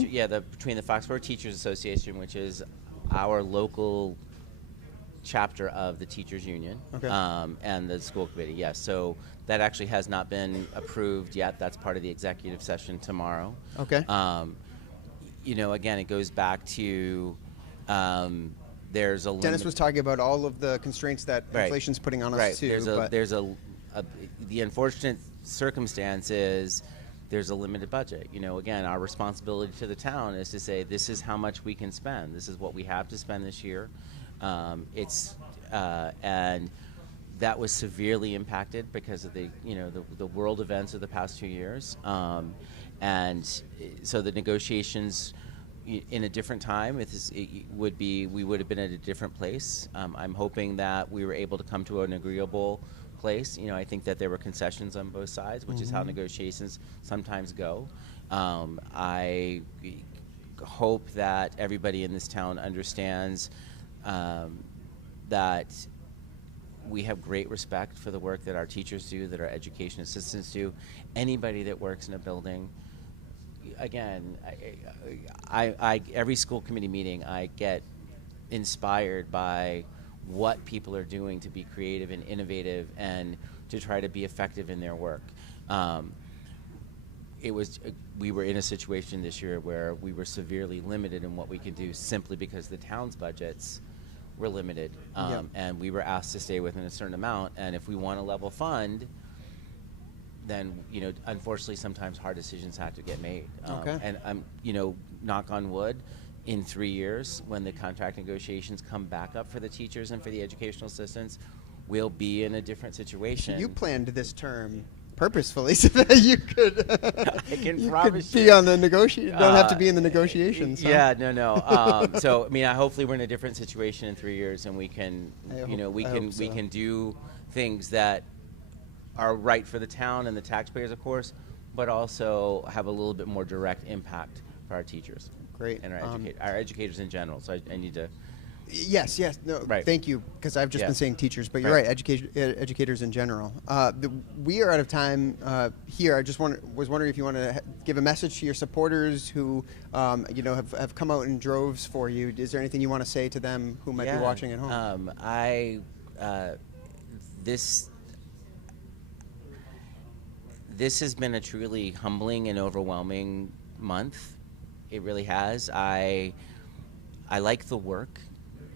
Between the Foxborough Teachers Association, which is our local chapter of the teachers union, and the school committee. Yes, so that actually has not been approved yet. That's part of the executive session tomorrow. Okay. You know, again, it goes back to there's a Dennis was talking about all of the constraints that inflation's putting on us too. The unfortunate circumstance is there's a limited budget. You know, again, our responsibility to the town is to say, this is how much we can spend. This is what we have to spend this year. And that was severely impacted because of the world events of the past 2 years. And so the negotiations in a different time, we would have been at a different place. I'm hoping that we were able to come to an agreeable place. You know, I think that there were concessions on both sides, which is how negotiations sometimes go. I hope that everybody in this town understands that we have great respect for the work that our teachers do, that our education assistants do. Anybody that works in a building, again, I every school committee meeting, I get inspired by what people are doing to be creative and innovative and to try to be effective in their work. We were in a situation this year where we were severely limited in what we could do simply because the town's budgets were limited, and we were asked to stay within a certain amount. And if we want a level fund, then unfortunately, sometimes hard decisions have to get made. And knock on wood, in 3 years, when the contract negotiations come back up for the teachers and for the educational assistants, we'll be in a different situation. You planned this term purposefully so that you could, I can you promise could be you. on the negotiation. Don't have to be in the negotiations. Huh? Yeah, no. So I mean, hopefully we're in a different situation in 3 years, and we can, we can do things that are right for the town and the taxpayers, of course, but also have a little bit more direct impact for our teachers. Great. And our educators in general. So I need to. Yes. No, right. Thank you, because I've just been saying teachers, but you're right. Educators in general. We are out of time here. I just was wondering if you want to give a message to your supporters who, have come out in droves for you. Is there anything you want to say to them who might be watching at home? This has been a truly humbling and overwhelming month. It really has. I like the work.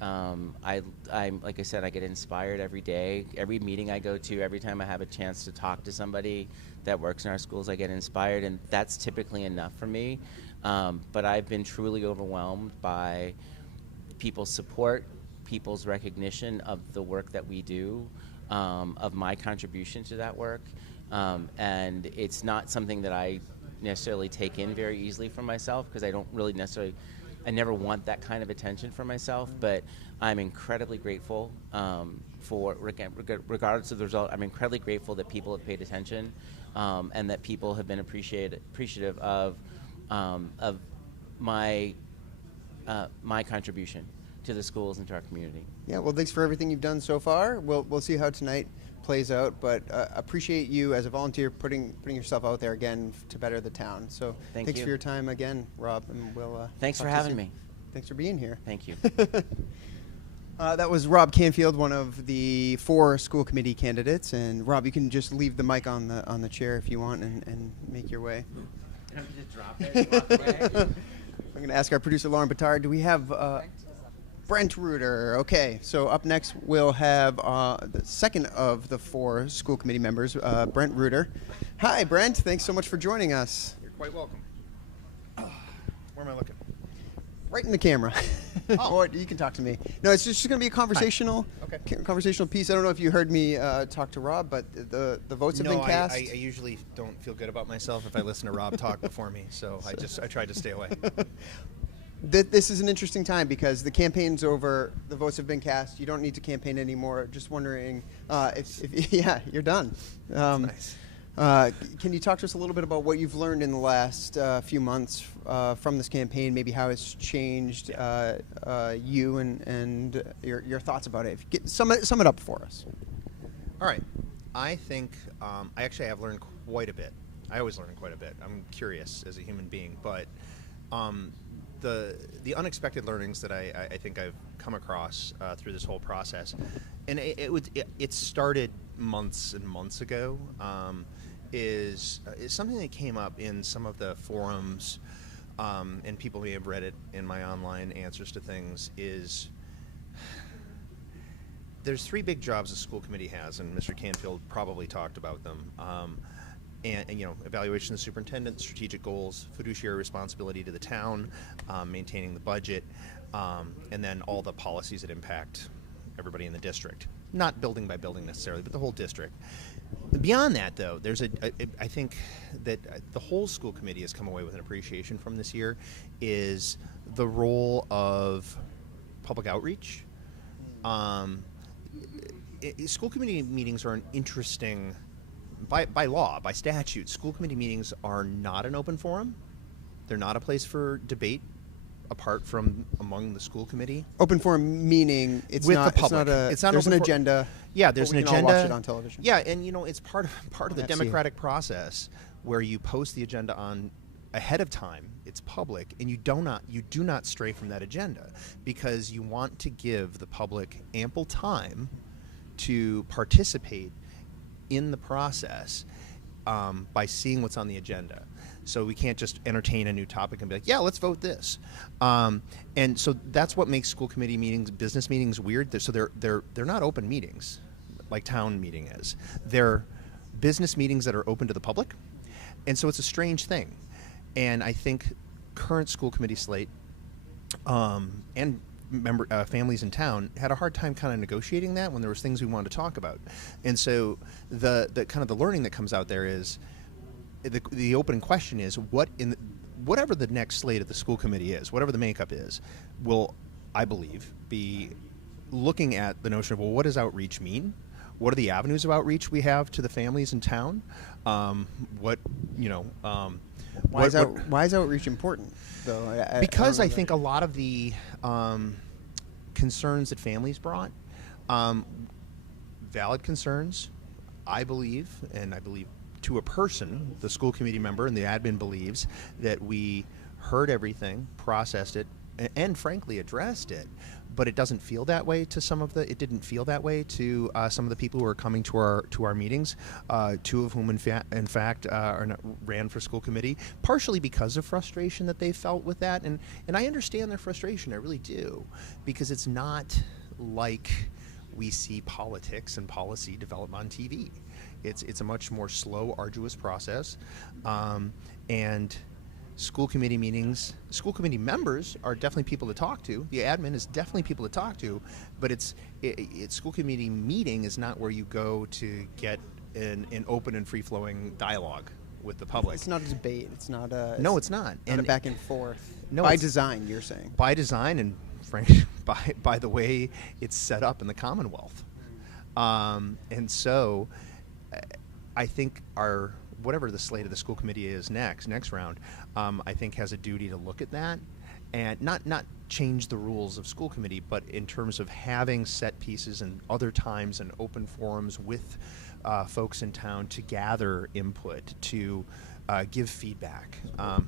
I'm like I said, I get inspired every day. Every meeting I go to, every time I have a chance to talk to somebody that works in our schools, I get inspired, and that's typically enough for me. But I've been truly overwhelmed by people's support, people's recognition of the work that we do, of my contribution to that work. And it's not something that I necessarily take in very easily for myself, because I don't really necessarily, I never want that kind of attention for myself, but I'm incredibly grateful for, regardless of the result, I'm incredibly grateful that people have paid attention, and that people have been appreciative of my contribution to the schools and to our community. Yeah, well, thanks for everything you've done so far. We'll see how tonight plays out, but appreciate you as a volunteer putting yourself out there again to better the town. So thanks for your time again, Rob, and we'll thanks for having me. Thanks for being here. Thank you. That was Rob Canfield, one of the 4 school committee candidates. And Rob, you can just leave the mic on the chair if you want and make your way. I'm going to drop it. Walk away. I'm going to ask our producer, Lauren Batard, do we have Brent Ruder? Okay, so up next we'll have the second of the 4 school committee members, Brent Ruder. Hi, Brent. Thanks so much for joining us. You're quite welcome. Where am I looking? Right in the camera. Oh. Or you can talk to me. No, it's just going to be a conversational conversational piece. I don't know if you heard me talk to Rob, but the votes have been cast. I usually don't feel good about myself if I listen to Rob talk before me, so I tried to stay away. This is an interesting time because the campaign's over, the votes have been cast. You don't need to campaign anymore. Just wondering if you're done. Nice. Can you talk to us a little bit about what you've learned in the last few months from this campaign? Maybe how it's changed you and your thoughts about it. Sum it up for us. All right. I think I actually have learned quite a bit. I always learn quite a bit. I'm curious as a human being, but the unexpected learnings that I think I've come across through this whole process, and it started months and months ago, is something that came up in some of the forums, and people may have read it in my online answers to things, is there's 3 big jobs a school committee has, and Mr. Canfield probably talked about them. And evaluation of the superintendent, strategic goals, fiduciary responsibility to the town, maintaining the budget, and then all the policies that impact everybody in the district. Not building by building necessarily, but the whole district. Beyond that, though, there's I think that the whole school committee has come away with an appreciation from this year, is the role of public outreach. School committee meetings are an interesting, by law, by statute, school committee meetings are not an open forum. They're not a place for debate apart from among the school committee. Open forum meaning it's with not the public. It's not there's an agenda. Yeah, there's an agenda. All watch it on television. Yeah, and it's part of the democratic process where you post the agenda on ahead of time. It's public, and you do not stray from that agenda because you want to give the public ample time to participate in the process by seeing what's on the agenda. So we can't just entertain a new topic and be like, yeah, let's vote this. And so that's what makes school committee meetings, business meetings weird. So they're not open meetings like town meeting is. They're business meetings that are open to the public. And so it's a strange thing. And I think current school committee slate and families in town had a hard time kind of negotiating that when there was things we wanted to talk about. And so the kind of the learning that comes out there is the open question is whatever the next slate of the school committee is, whatever the makeup is, will, I believe, be looking at the notion of, well, what does outreach mean? What are the avenues of outreach we have to the families in town? Why is outreach important, though? Because I think a lot of the concerns that families brought, valid concerns, I believe, and I believe to a person, the school committee member and the admin believes that we heard everything, processed it, and frankly addressed it. But it doesn't feel that way to it didn't feel that way to some of the people who are coming to our meetings, two of whom in fact ran for school committee, partially because of frustration that they felt with that. And I understand their frustration, I really do, because it's not like we see politics and policy develop on TV. It's a much more slow, arduous process, and school committee meetings, school committee members are definitely people to talk to. The admin is definitely people to talk to, but it's school committee meeting is not where you go to get an open and free-flowing dialogue with the public. It's not a debate. It's not a. No, it's not. Not a back and forth. No, by design, you're saying. By design, and frankly, by the way it's set up in the Commonwealth, and so I think whatever the slate of the school committee is next round, I think has a duty to look at that and not change the rules of school committee, but in terms of having set pieces and other times and open forums with folks in town to gather input, to give feedback.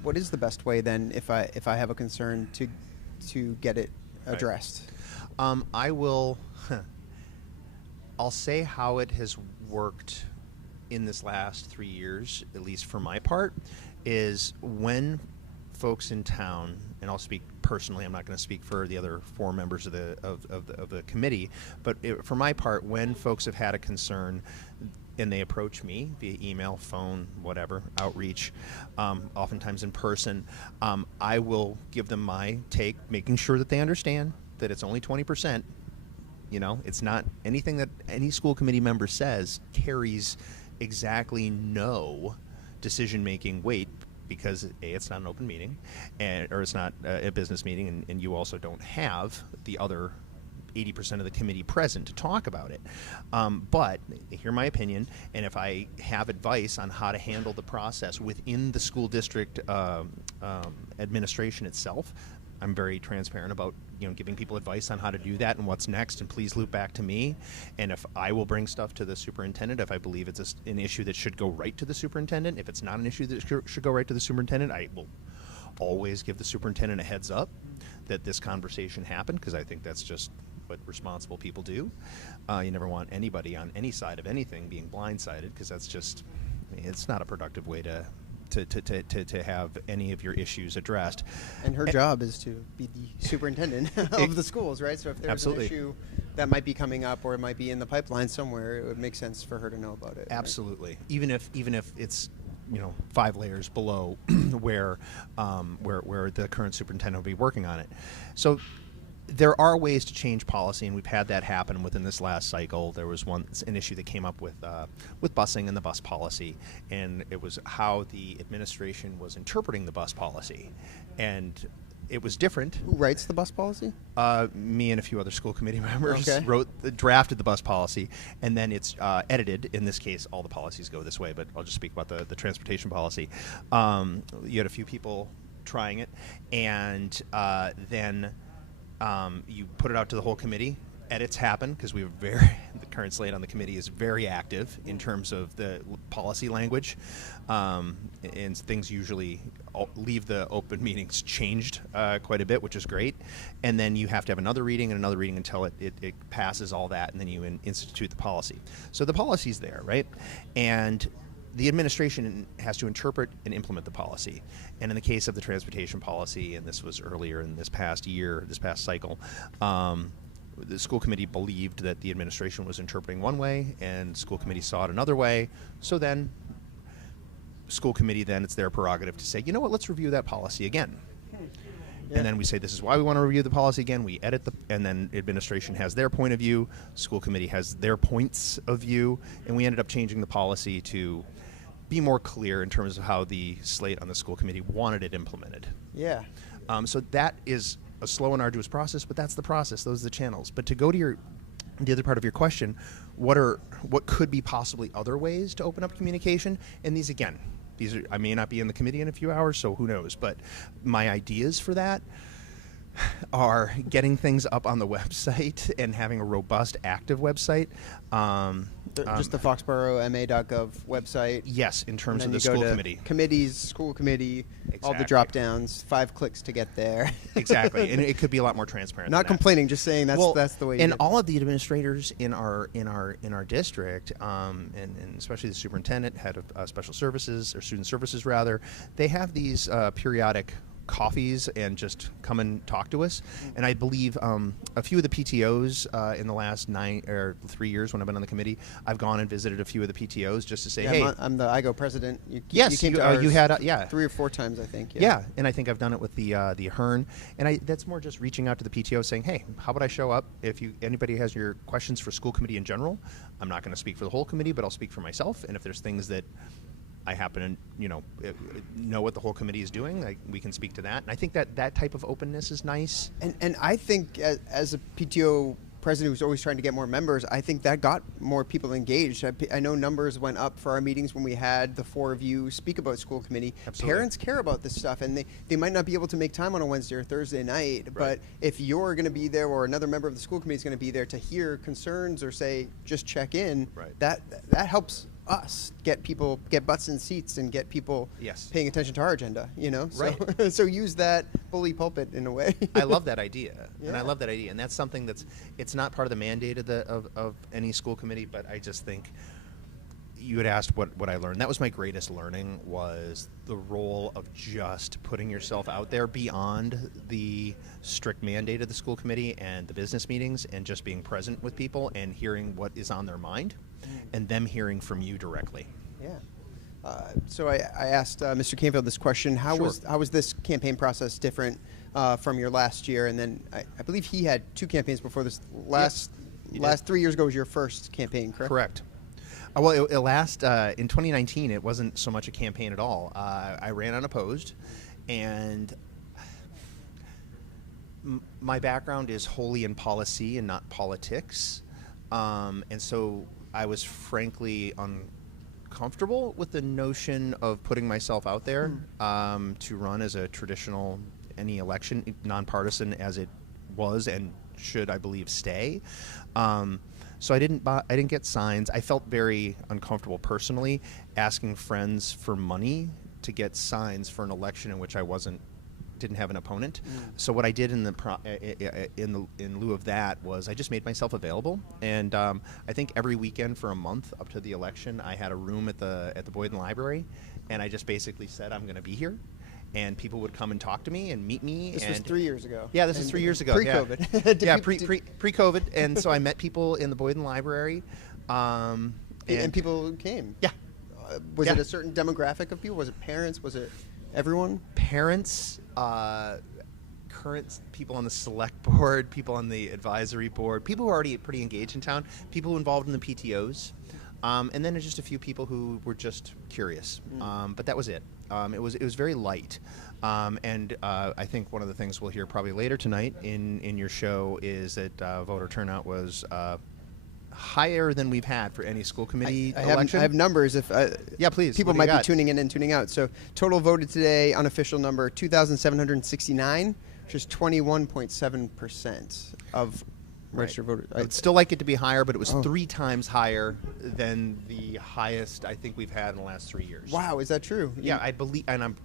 What is the best way then, if I have a concern, to get it addressed? I'll say how it has worked in this last 3 years, at least for my part, is when folks in town, and I'll speak personally, I'm not going to speak for the other 4 members of the committee, but for my part, when folks have had a concern and they approach me via email, phone, whatever, outreach, oftentimes in person, I will give them my take, making sure that they understand that it's only 20%. It's not anything that any school committee member says carries exactly no decision-making weight, because A, it's not an open meeting, or it's not a business meeting, and you also don't have the other 80% of the committee present to talk about it. But they hear my opinion, and if I have advice on how to handle the process within the school district administration itself, I'm very transparent about giving people advice on how to do that and what's next, and please loop back to me. And if I will bring stuff to the superintendent, if I believe it's an issue that should go right to the superintendent, if it's not an issue that should go right to the superintendent, I will always give the superintendent a heads up that this conversation happened, because I think that's just what responsible people do. You never want anybody on any side of anything being blindsided, because that's just, it's not a productive way to have any of your issues addressed. And her job is to be the superintendent of the schools, right? So if there's Absolutely. an issue that might be coming up, or it might be in the pipeline somewhere, it would make sense for her to know about it. Absolutely. Right? Even if it's 5 layers below where the current superintendent will be working on it. So there are ways to change policy, and we've had that happen within this last cycle. There was an issue that came up with busing and the bus policy, and it was how the administration was interpreting the bus policy, and it was different. Who writes the bus policy? Me and a few other school committee members Okay. drafted the bus policy, and then it's edited. In this case, all the policies go this way, but I'll just speak about the transportation policy. You had a few people trying it, and then you put it out to the whole committee. Edits happen because the current slate on the committee is very active in terms of the policy language, and things usually leave the open meetings changed quite a bit, which is great. And then you have to have another reading and another reading until it passes all that, and then you institute the policy. So the policy's there, right? And the administration has to interpret and implement the policy. And in the case of the transportation policy, and this was earlier in this past cycle, the school committee believed that the administration was interpreting one way, and school committee saw it another way. So then, school committee, it's their prerogative to say, you know what, let's review that policy again. And then we say, this is why we want to review the policy again. We edit and then administration has their point of view. School committee has their points of view. And we ended up changing the policy to be more clear in terms of how the slate on the school committee wanted it implemented. Yeah. So that is a slow and arduous process, but that's the process. Those are the channels. But to go to the other part of your question, what could be possibly other ways to open up communication? And these I may not be in the committee in a few hours, so who knows? But my ideas for that are getting things up on the website and having a robust, active website. Just the Foxborough.ma.gov website. Yes, in terms of And then the you go school to committee. Committees, school committee, all the Exactly. drop downs, 5 clicks to get there. Exactly, and it could be a lot more transparent. Not than that. complaining, just saying that's the way. And all of the administrators in our district, and especially the superintendent, head of special services or student services rather, they have these periodic coffees and just come and talk to us. And I believe a few of the PTOs in the last 3 years when I've been on the committee, I've gone and visited a few of the PTOs just to say, Yeah, hey, I'm the IGO president. Yes, you came you- to ours you had 3 or 4 times, I think. yeah, and I think I've done it with the Ahern, and that's more just reaching out to the PTO saying, hey, how about I show up? If anybody has your questions for school committee in general, I'm not going to speak for the whole committee, but I'll speak for myself. And if there's things that I happen to know what the whole committee is doing, we can speak to that. And I think that type of openness is nice. And I think as a PTO president who's always trying to get more members, I think that got more people engaged. I know numbers went up for our meetings when we had the 4 of you speak about school committee. Absolutely. Parents care about this stuff, and they might not be able to make time on a Wednesday or Thursday night, but if you're going to be there or another member of the school committee is going to be there to hear concerns or say, just check in, that helps us get butts in seats and get people paying attention to our agenda, So, so use that bully pulpit in a way. I love that idea, Yeah. and I love that idea, and that's something it's not part of the mandate of any school committee, but I just think you had asked what I learned. That was my greatest learning, was the role of just putting yourself out there beyond the strict mandate of the school committee and the business meetings, and just being present with people and hearing what is on their mind, and them hearing from you directly. Yeah. So I asked Mr. Canfield this question: How was this campaign process different from your last year? And then I believe he had 2 campaigns before this. Last 3 years ago was your first campaign, correct? Correct. Well, in 2019, it wasn't so much a campaign at all. I ran unopposed, and my background is wholly in policy and not politics, and so I was frankly uncomfortable with the notion of putting myself out there to run as a traditional any election, nonpartisan as it was and should, I believe, stay. So I didn't get signs. I felt very uncomfortable personally asking friends for money to get signs for an election in which I didn't have an opponent. So what I did in lieu of that was I just made myself available, and I think every weekend for a month up to the election, I had a room at the Boyden Library, and I just basically said, I'm going to be here. And people would come and talk to me and meet me. This was 3 years ago. Yeah, this is 3 years ago. Pre-COVID. Yeah, pre-COVID. And so I met people in the Boyden Library. And people came. Yeah. Was it a certain demographic of people? Was it parents? Was it everyone? Parents, current people on the select board, people on the advisory board, people who are already pretty engaged in town, people involved in the PTOs. And then there's just a few people who were just curious. But that was it. It was very light. And I think one of the things we'll hear probably later tonight in your show is that voter turnout was higher than we've had for any school committee election. I have numbers. Yeah, please. People What do you might be got? tuning in and tuning out. So total voted today, unofficial number 2,769, which is 21.7% of registered voters. I'd still like it to be higher, but it was 3 times higher than the highest I think we've had in the last 3 years. Wow, is that true? Yeah, I believe, and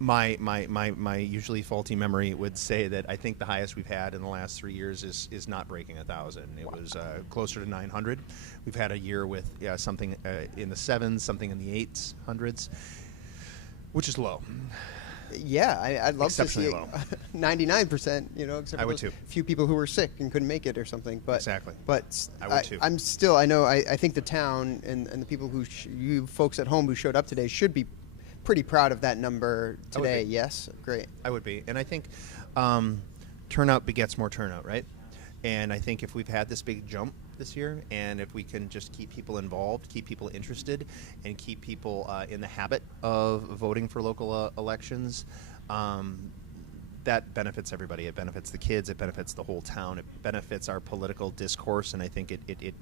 my usually faulty memory would say that I think the highest we've had in the last 3 years is not breaking 1,000. It was closer to 900. We've had a year with something in the 7s, something in the 800s, which is low. Yeah, I'd love to see Exceptionally low. 99%. Except I for would those too. few people who were sick and couldn't make it or something. But Exactly. But I would too. I'm still. I know. I think the town and the people you folks at home who showed up today should be pretty proud of that number I would today. be. Yes, great. I would be. And I think turnout begets more turnout, right? And I think if we've had this big jump this year, and if we can just keep people involved, keep people interested, and keep people in the habit of voting for local elections, that benefits everybody. It benefits the kids. It benefits the whole town. It benefits our political discourse, and I think it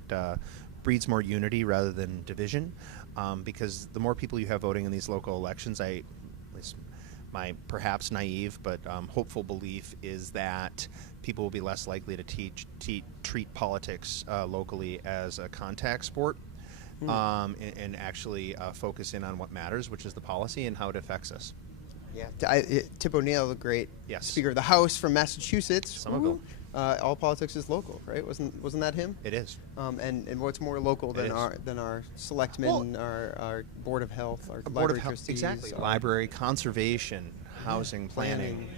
breeds more unity rather than division, because the more people you have voting in these local elections, at least my perhaps naive but hopeful belief is that people will be less likely to treat politics locally as a contact sport, and actually focus in on what matters, which is the policy and how it affects us. Yeah, Tip O'Neill, the great Speaker of the House from Massachusetts. Some of them. All politics is local, right? Wasn't that him? It is. And what's more local than our selectmen, our Board of Health, our Board library of Health, trustees, exactly. our Library, conservation, housing, planning.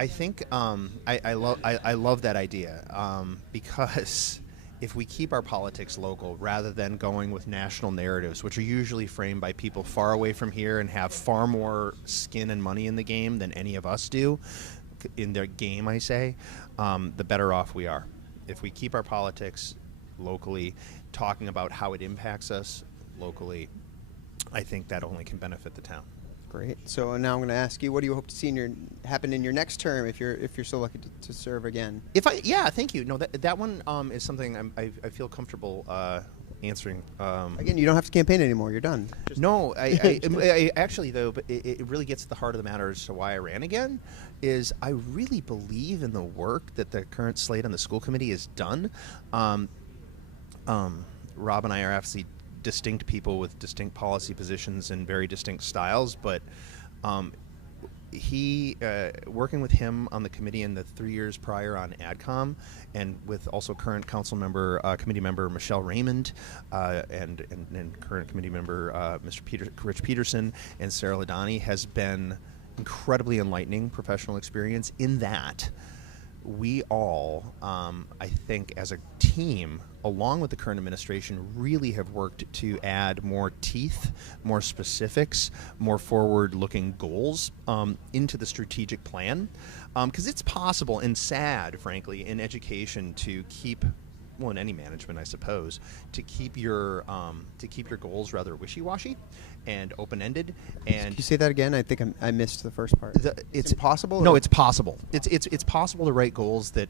I think I love that idea, because if we keep our politics local rather than going with national narratives, which are usually framed by people far away from here and have far more skin and money in the game than any of us do, in their game, I say, the better off we are. If we keep our politics locally, talking about how it impacts us locally, I think that only can benefit the town. Great. So now I'm going to ask you, what do you hope to see happen in your next term if you're so lucky to serve again? Thank you. No, that one is something I feel comfortable answering. Again, you don't have to campaign anymore. You're done. No, I actually, though, but it really gets to the heart of the matter as to why I ran again. Is I really believe in the work that the current slate on the school committee has done. Rob and I are obviously distinct people with distinct policy positions and very distinct styles, but he working with him on the committee in the 3 years prior on AdCom, and with also current committee member Michelle Raymond, and current committee member Rich Peterson and Sarah Ladani, has been incredibly enlightening professional experience in that we all, I think, as a team, along with the current administration, really have worked to add more teeth, more specifics, more forward-looking goals into the strategic plan. Because it's possible and sad, frankly, in education to keep, well, in any management, I suppose, to keep your goals rather wishy-washy and open-ended. And can you say that again? I think I missed the first part. It's impossible? No, it's possible. It's possible to write goals that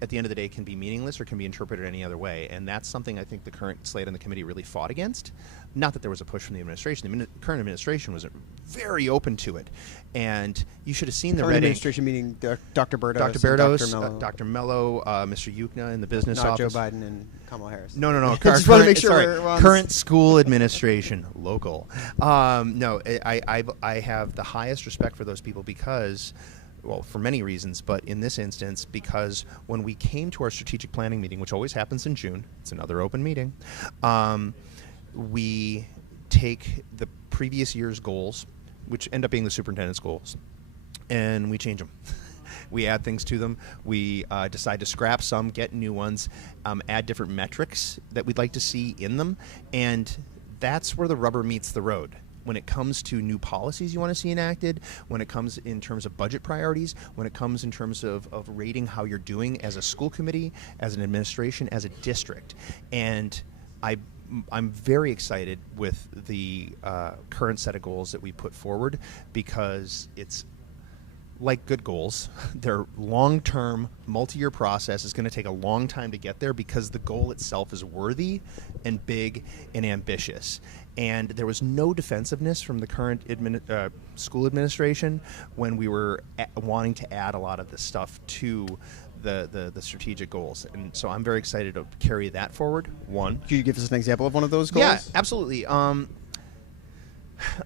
at the end of the day can be meaningless or can be interpreted any other way, and that's something I think the current slate on the committee really fought against. Not that there was a push from the administration. The current administration was very open to it, and you should have seen the current red administration meaning Dr. Berdos, Dr. Mello, Mr. Yukna in the business not office. Joe Biden and Kamala Harris. No. Just want to make sure we're on current school administration, local. No, I have the highest respect for those people because, well, for many reasons, but in this instance, because when we came to our strategic planning meeting, which always happens in June, it's another open meeting, we take the previous year's goals, which end up being the superintendent's goals, and we change them. We add things to them. We decide to scrap some, get new ones, add different metrics that we'd like to see in them, and that's where the rubber meets the road. When it comes to new policies you want to see enacted, when it comes in terms of budget priorities, when it comes in terms of rating how you're doing as a school committee, as an administration, as a district. And I'm very excited with the current set of goals that we put forward, because it's like good goals. They're long-term, multi-year process. It's going to take a long time to get there because the goal itself is worthy and big and ambitious. And there was no defensiveness from the current school administration when we were wanting to add a lot of this stuff to the strategic goals. And so I'm very excited to carry that forward. One. Could you give us an example of one of those goals? Yeah, absolutely. A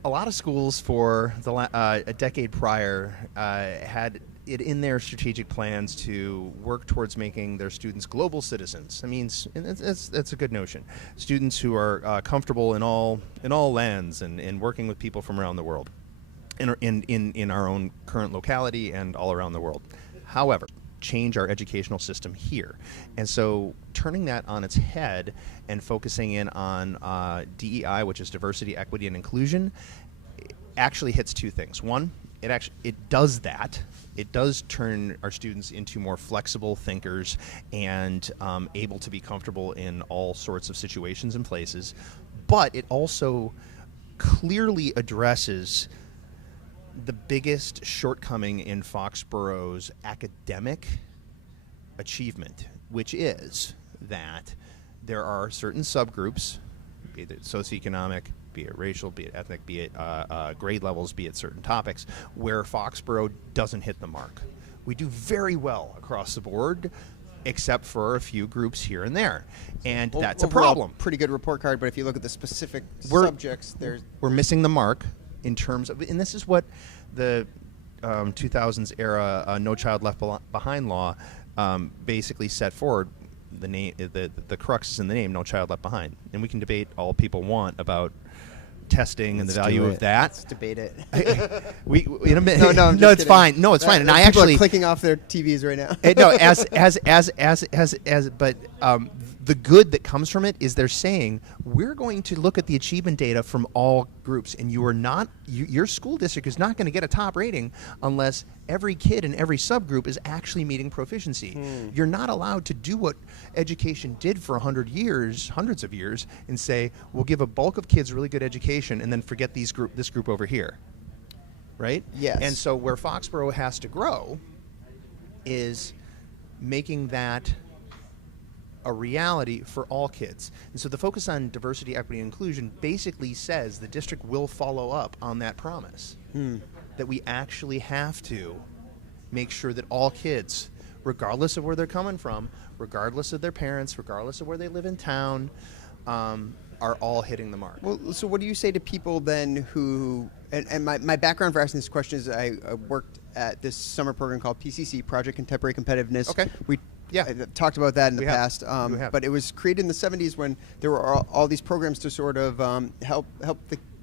lot of schools for a decade prior had it in their strategic plans to work towards making their students global citizens. I mean, that's a good notion. Students who are comfortable in all lands and working with people from around the world, in our own current locality and all around the world. However, change our educational system here. And so turning that on its head and focusing in on DEI, which is diversity, equity, and inclusion, actually hits two things. One, it does that. It does turn our students into more flexible thinkers and able to be comfortable in all sorts of situations and places. But it also clearly addresses the biggest shortcoming in Foxborough's academic achievement, which is that there are certain subgroups, be it socioeconomic, be it racial, be it ethnic, be it grade levels, be it certain topics, where Foxborough doesn't hit the mark. We do very well across the board, except for a few groups here and there, and that's a problem. Pretty good report card, but if you look at the specific subjects, we're missing the mark in terms of, and this is what the 2000s era No Child Left Behind law basically set forward. The name, the crux is in the name, No Child Left Behind, and we can debate all people want about testing and the value of that. Let's debate it. we in a minute. No, no, it's fine. No, it's fine. And I people actually are clicking off their TVs right now. But the good that comes from it is they're saying we're going to look at the achievement data from all groups, and your school district is not going to get a top rating unless every kid in every subgroup is actually meeting proficiency. You're not allowed to do what education did for hundreds of years, and say we'll give a bulk of kids really good education and then forget this group over here, right? Yes. And so where Foxborough has to grow is making that a reality for all kids. And so the focus on diversity, equity, and inclusion basically says the district will follow up on that promise. That we actually have to make sure that all kids, regardless of where they're coming from, regardless of their parents, regardless of where they live in town, are all hitting the mark. Well, so what do you say to people then who, and my background for asking this question is I worked at this summer program called PCC, Project Contemporary Competitiveness. Okay. I've talked about that in the past, but it was created in the 70s when there were all these programs to sort of help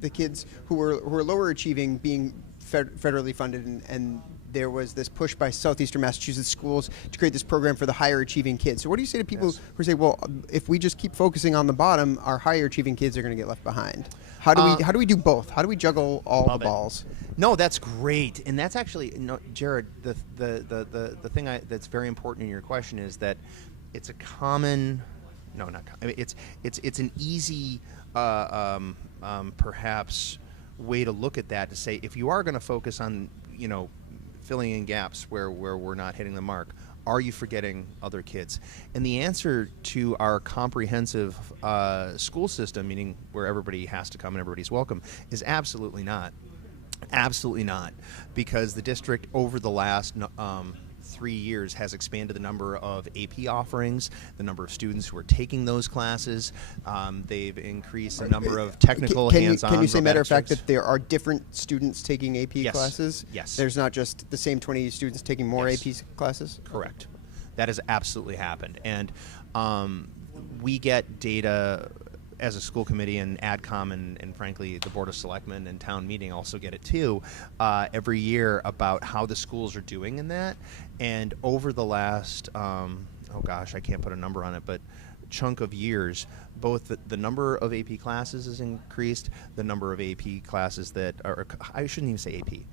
the kids who were lower achieving being federally funded, and there was this push by Southeastern Massachusetts schools to create this program for the higher achieving kids. So what do you say to people who say, well, if we just keep focusing on the bottom, our higher achieving kids are going to get left behind? How do we do both? How do we juggle all the balls? No, that's great, and that's actually Jared. The thing that's very important in your question is that it's a common, it's an easy perhaps way to look at that, to say if you are going to focus on filling in gaps where we're not hitting the mark, are you forgetting other kids? And the answer to our comprehensive school system, meaning where everybody has to come and everybody's welcome, is absolutely not. Absolutely not, because the district over the last 3 years has expanded the number of AP offerings, the number of students who are taking those classes. They've increased the number of technical hands-on. Can you say, matter of fact, that there are different students taking AP classes? Yes. There's not just the same 20 students taking more AP classes? Correct. That has absolutely happened. And we get data as a school committee, and AdCom, and frankly the Board of Selectmen and town meeting also get it too, every year about how the schools are doing in that. And over the last, I can't put a number on it, but chunk of years, both the number of AP classes has increased, the number of AP classes that are, I shouldn't even say AP,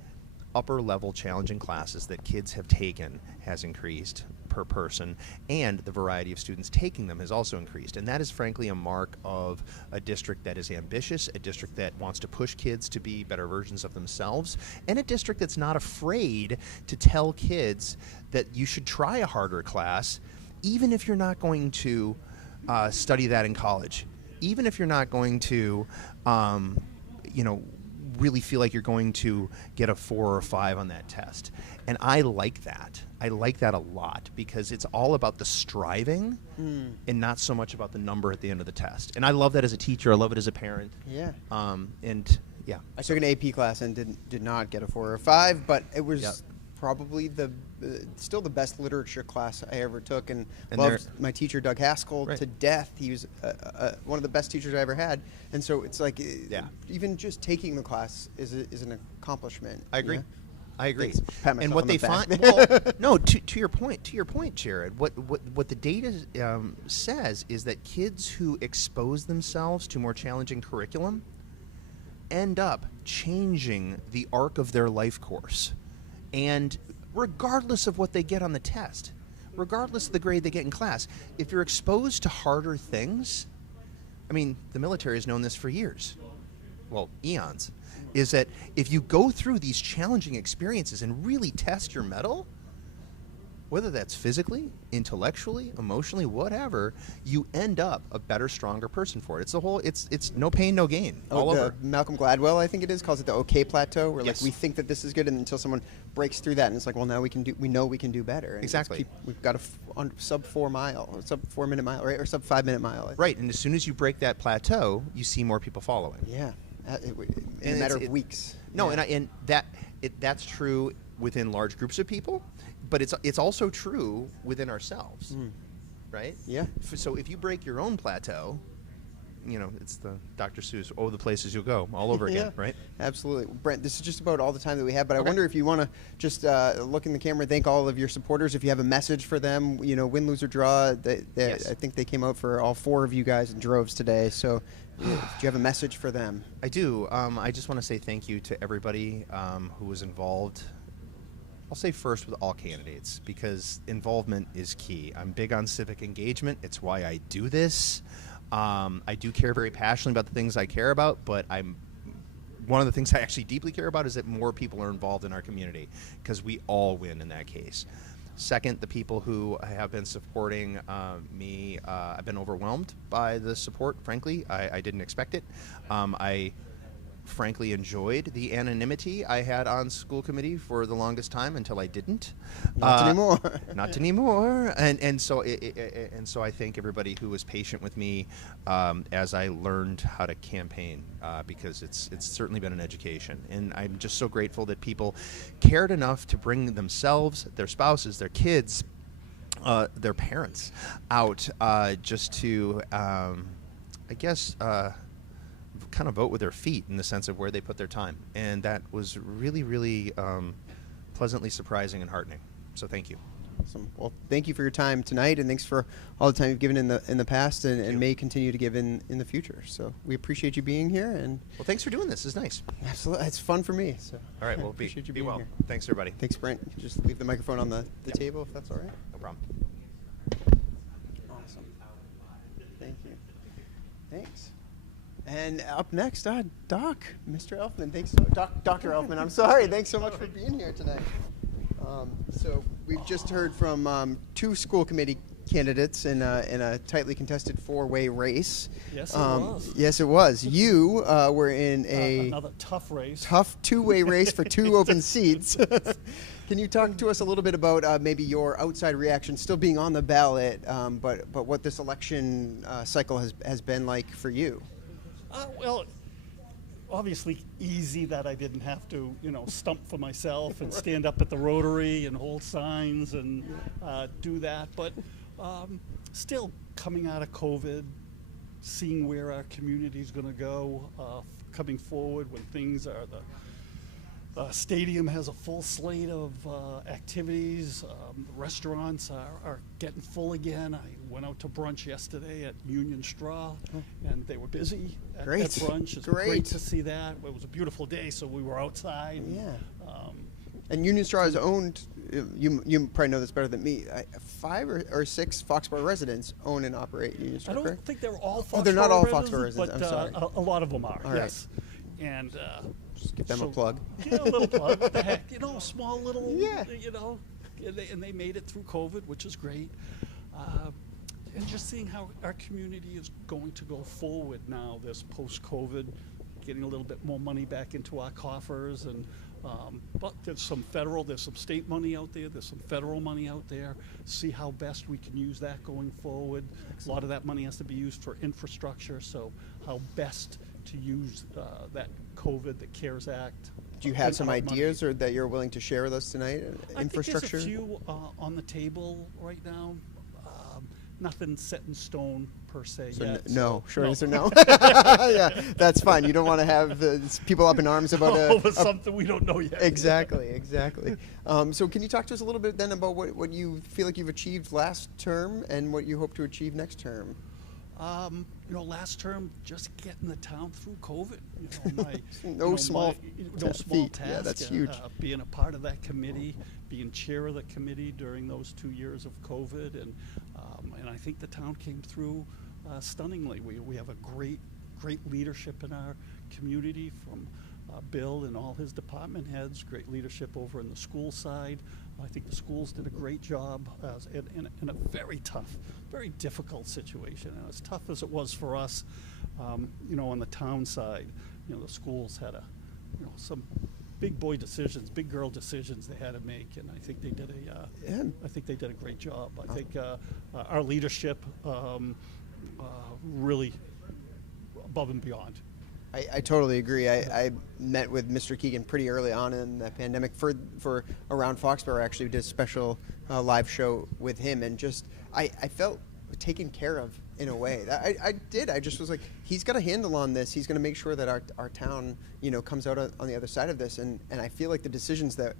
upper level challenging classes that kids have taken has increased per person, and the variety of students taking them has also increased. And that is frankly a mark of a district that is ambitious, a district that wants to push kids to be better versions of themselves, and a district that's not afraid to tell kids that you should try a harder class, even if you're not going to study that in college, even if you're not going to really feel like you're going to get a 4 or 5 on that test. And I like that. I like that a lot, because it's all about the striving and not so much about the number at the end of the test. And I love that as a teacher. I love it as a parent. Yeah. I took an AP class and did not get a 4 or 5, but it was probably still the best literature class I ever took, and loved my teacher Doug Haskell to death. He was one of the best teachers I ever had, and so it's like even just taking the class is an accomplishment. I agree. I agree. And what they find, to your point, Jared. What the data says is that kids who expose themselves to more challenging curriculum end up changing the arc of their life course. And regardless of what they get on the test, regardless of the grade they get in class, if you're exposed to harder things, I mean, the military has known this for years, well, eons, is that if you go through these challenging experiences and really test your mettle, whether that's physically, intellectually, emotionally, whatever, you end up a better, stronger person for it. It's the whole, it's no pain, no gain, all over. Malcolm Gladwell, I think it is, calls it the OK plateau, where Yes. like we think that this is good, and until someone breaks through that, and it's like, well, now we know we can do better. And Exactly. We've got a sub 4 minute mile, right, or sub 5 minute mile. I think. Right, and as soon as you break that plateau, you see more people following. Yeah, in And a matter it's- of weeks. No, Yeah. and that's true within large groups of people, but it's also true within ourselves, right? Yeah. So if you break your own plateau, you know, it's the Dr. Seuss, the places you'll go, all over again, Yeah, right? Absolutely. Brent, this is just about all the time that we have, but I Okay. wonder if you want to just look in the camera, thank all of your supporters. If you have a message for them, you know, win, lose, or draw, Yes. I think they came out for all 4 of you guys in droves today. So do you have a message for them? I do. I just want to say thank you to everybody who was involved. I'll say first with all candidates, because involvement is key. I'm big on civic engagement. It's why I do this. I do care very passionately about the things I care about, but one of the things I actually deeply care about is that more people are involved in our community, because we all win in that case. Second, the people who have been supporting me, I've been overwhelmed by the support, frankly. I didn't expect it. I frankly enjoyed the anonymity I had on school committee for the longest time until I didn't. Not anymore. Not anymore. And so I thank everybody who was patient with me as I learned how to campaign, because it's certainly been an education. And I'm just so grateful that people cared enough to bring themselves, their spouses, their kids, their parents out just to, I guess, kind of vote with their feet in the sense of where they put their time. And that was really, really pleasantly surprising and heartening. So thank you. Awesome. Well, thank you for your time tonight, and thanks for all the time you've given in the past, and may continue to give in the future. So we appreciate you being here, and Well, thanks for doing this. It's nice. absolutely, it's fun for me. So All right, well, appreciate you be being well. here. Thanks, everybody. Thanks, Brent. You can just leave the microphone on the table if that's all right. No problem. Awesome. Thank you. Thanks. And up next, Doc, Mr. Elfman. Thanks, Dr. Elfman. I'm sorry. Thanks so much for being here tonight. So we've just heard from 2 school committee candidates in a tightly contested 4-way race. Yes, it was. Yes, it was. You were in Another tough race. tough 2-way race for 2 open seats. Can you talk to us a little bit about maybe your outside reaction, still being on the ballot, but what this election cycle has been like for you? Well, obviously easy that I didn't have to, stump for myself and stand up at the Rotary and hold signs and do that. But still, coming out of COVID, seeing where our community is going to go, coming forward when things are the stadium has a full slate of activities. The restaurants are getting full again. I went out to brunch yesterday at Union Straw, and they were busy at Great. brunch. It's Great. great to see that. It was a beautiful day, so we were outside. Yeah. And Union Straw is owned, you probably know this better than me, 5 or 6 Foxborough residents own and operate Union I Straw, don't correct? think they're all Foxborough Oh, they're not all residents, Foxborough residents. but I'm sorry. a lot of them are, All right. yes. And Just give them so- a plug. Yeah, a little plug. What the heck? Small little, Yeah. and they made it through COVID, which is great. And just seeing how our community is going to go forward now, this post-COVID, getting a little bit more money back into our coffers. And but there's some state money out there, there's some federal money out there. See how best we can use that going forward. A lot of that money has to be used for infrastructure, so how best to use that COVID, the CARES Act. Do you have some money. ideas or that you're willing to share with us tonight? Infrastructure? I think there's a few on the table right now. Nothing set in stone per se So yet. no, so short no. answer no. Yeah, that's fine. You don't want to have people up in arms about over something we don't know yet. Exactly. So can you talk to us a little bit then about what you feel like you've achieved last term and what you hope to achieve next term? last term, just getting the town through COVID. No small feat. task. Yeah, that's huge. Being a part of that committee, being chair of the committee during those 2 years of COVID, and I think the town came through stunningly. We have a great leadership in our community, from Bill and all his department heads. Great leadership over in the school side. I think the schools did a great job in a very tough, very difficult situation. And as tough as it was for us, on the town side, the schools had some big boy decisions, big girl decisions they had to make, and I think they did a great job. I think our leadership really above and beyond. I totally agree. I met with Mr. Keegan pretty early on in the pandemic for around Foxborough. Actually, we did a special live show with him, and just I felt taken care of in a way. I did. I just was like, he's got a handle on this. He's going to make sure that our town, comes out on the other side of this. And I feel like the decisions that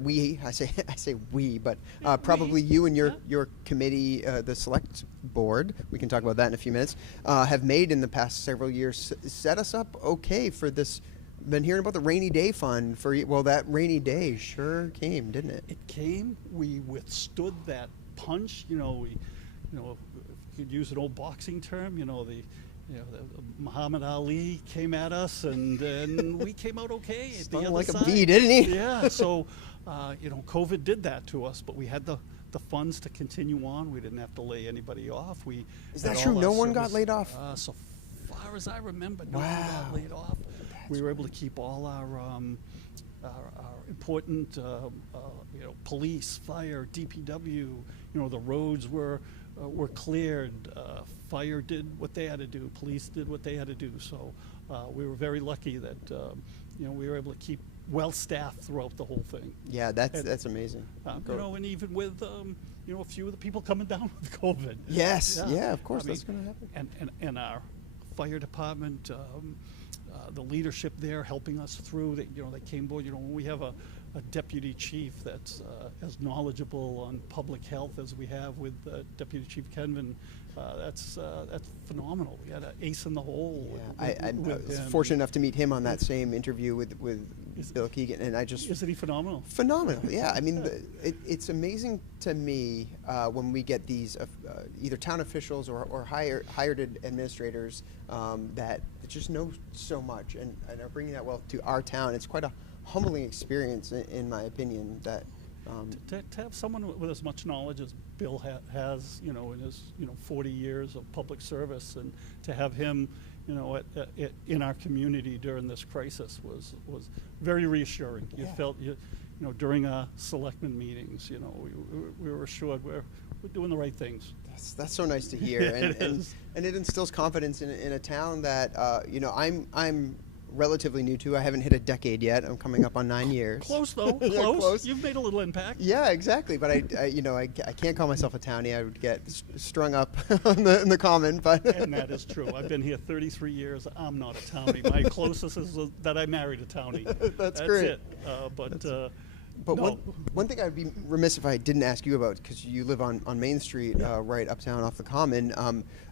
we, I say we, but probably you and your committee, the select board, we can talk about that in a few minutes, have made in the past several years, set us up okay for this. Been hearing about the rainy day fund that rainy day sure came, didn't it? It came. We withstood that punch. We, if you could use an old boxing term, the Muhammad Ali came at us, and we came out okay at the other like side. A bee, didn't he? Yeah. So, COVID did that to us, but we had the funds to continue on. We didn't have to lay anybody off. Is that true? No one got laid off? So far as I remember, no one got laid off. We were able to keep all our important, police, fire, DPW. The roads were cleared. Fire did what they had to do. Police did what they had to do. So we were very lucky that we were able to keep well staffed throughout the whole thing. Yeah, that's amazing. And even with a few of the people coming down with COVID. Yes, yeah, of course, that's going to happen. And our fire department, the leadership there helping us through. They came aboard. When we have a deputy chief that's as knowledgeable on public health as we have with Deputy Chief Kenvin, that's phenomenal. We had an ace in the hole. Yeah, I was fortunate enough to meet him on that same interview with Bill Keegan, and isn't he phenomenal? Phenomenal, yeah. I mean, it's amazing to me when we get these either town officials or hired administrators that just know so much and are bringing that wealth to our town. It's quite a humbling experience, in my opinion. That to have someone with as much knowledge as Bill has, in his 40 years of public service, and to have him, in our community during this crisis was very reassuring. You felt during our selectmen meetings, we were assured we're doing the right things. That's so nice to hear, and it instills confidence in a town that I'm relatively new to. I haven't hit a decade yet. I'm coming up on 9 years. Close though. Yeah, close. You've made a little impact. Yeah, exactly. But I can't call myself a townie. I would get strung up in the common. But and that is true. I've been here 33 years. I'm not a townie. My closest is that I married a townie. That's great. It. But no. one thing I'd be remiss if I didn't ask you about, because you live on Main Street, right uptown off the Common,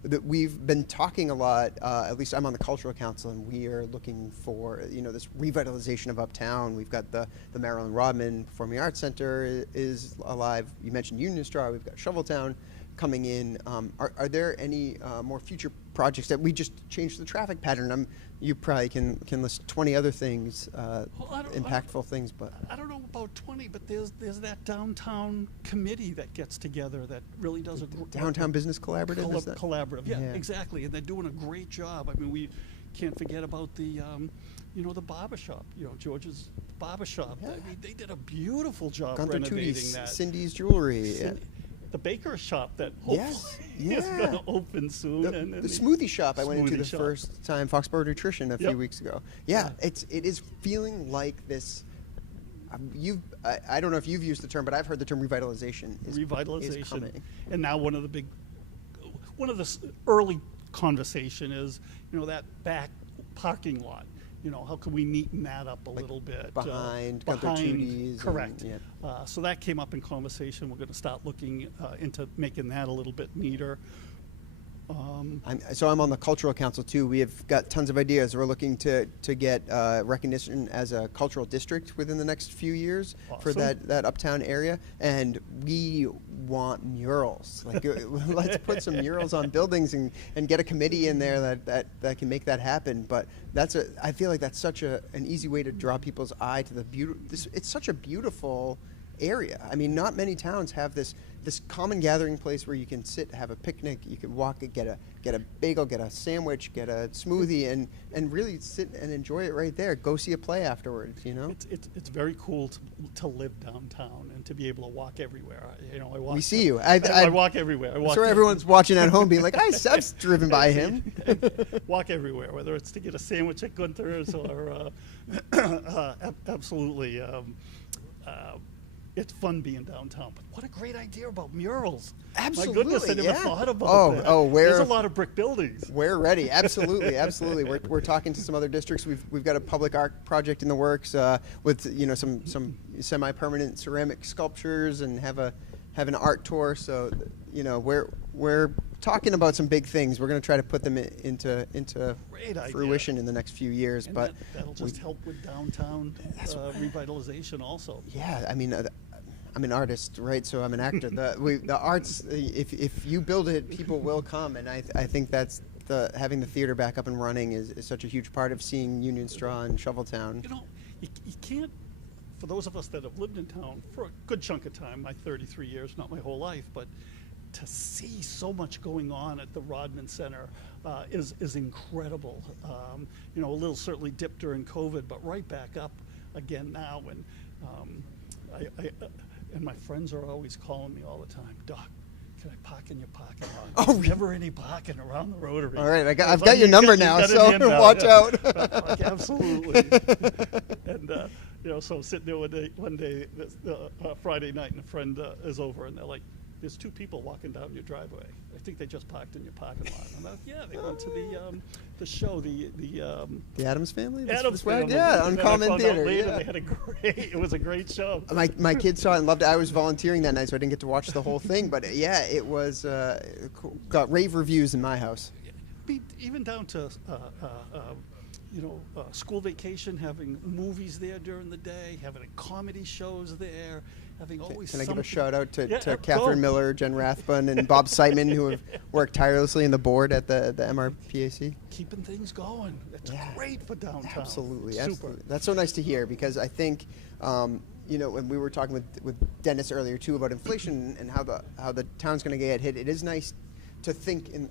that we've been talking a lot, at least I'm on the Cultural Council, and we are looking for, this revitalization of uptown. We've got the Marilyn Rodman Performing Arts Center is alive. You mentioned Union Straw. We've got Shoveltown coming in. Are there any more future projects that we just changed the traffic pattern? You probably can list 20 other things, impactful things, but I don't know about 20, but there's that downtown committee that gets together that really does a downtown business collaborative. Is that? Collaborative, yeah, exactly, and they're doing a great job. I mean, we can't forget about the the barbershop, George's barbershop. Yeah. I mean, they did a beautiful job Gunther renovating Tootie's, that. Cindy's Jewelry. The baker shop that hopefully is going to open soon. The smoothie shop I went into the first time, Foxborough Nutrition, a few weeks ago. Yeah, it is feeling like this. I don't know if you've used the term, but I've heard the term revitalization. Is coming. And now one of the early conversation is that back parking lot. How can we neaten that up a little bit? Behind Gunther Tootie's. Correct. So that came up in conversation. We're going to start looking into making that a little bit neater. So I'm on the cultural council too. We have got tons of ideas. We're looking to get recognition as a cultural district within the next few years for that uptown area, and we want murals. Like let's put some murals on buildings and get a committee in there that can make that happen. But I feel like that's such an easy way to draw people's eye to the beauty. It's such a beautiful area. I mean, not many towns have this common gathering place where you can sit, have a picnic, you can walk, get a bagel, get a sandwich, get a smoothie, and really sit and enjoy it right there. Go see a play afterwards. You know, it's very cool to live downtown and to be able to walk everywhere. I walk. We see you. I walk everywhere. I'm sure everyone's watching at home, being like, "Hi, Seb's driven by him." Walk everywhere, whether it's to get a sandwich at Gunther's or absolutely. It's fun being downtown, but what a great idea about murals. Absolutely, my goodness, I never thought about that. There's a lot of brick buildings. We're ready. Absolutely, absolutely. We're talking to some other districts. We've got a public art project in the works with some semi-permanent ceramic sculptures and have an art tour. So we're talking about some big things. We're going to try to put them into fruition in the next few years. And but that'll just help with downtown revitalization also. Yeah, I mean, I'm an artist, right? So I'm an actor. The arts, if you build it, people will come, and I think that's having the theater back up and running is such a huge part of seeing Union Straw and Shoveltown. You can't. For those of us that have lived in town for a good chunk of time, my 33 years, not my whole life, but to see so much going on at the Rodman Center is incredible. A little certainly dipped during COVID, but right back up again now. And and my friends are always calling me all the time, Doc, can I park in your parking lot? There's never any parking around the Rotary. All right, I've got your number now, so watch out. Absolutely. And so sitting there one day, Friday night, and a friend is over, and they're like, "There's two people walking down your driveway. I think they just parked in your parking lot." And I'm like, "Yeah, they went to the show, the Addams Family." Addams Family. Yeah, Uncommon Theater. Yeah. They had it was a great show. My kids saw it and loved it. I was volunteering that night, so I didn't get to watch the whole thing. But yeah, it was got rave reviews in my house. Even down to school vacation, having movies there during the day, having comedy shows there, having always. Can I give a shout out to Catherine Miller, Jen Rathbun, and Bob Seidman, who have worked tirelessly in the board at the MRPAC? Keeping things going. It's great for downtown. Absolutely, Super. absolutely. That's so nice to hear, because I think, when we were talking with Dennis earlier too about inflation and how the town's going to get hit, it is nice to think in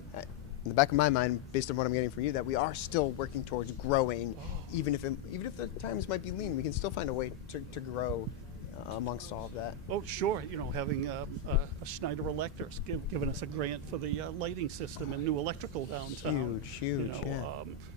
the back of my mind, based on what I'm getting from you, that we are still working towards growing, even if the times might be lean, we can still find a way to grow amongst all of that. Oh, sure. Having a Schneider Electric giving us a grant for the lighting system and new electrical downtown. Huge.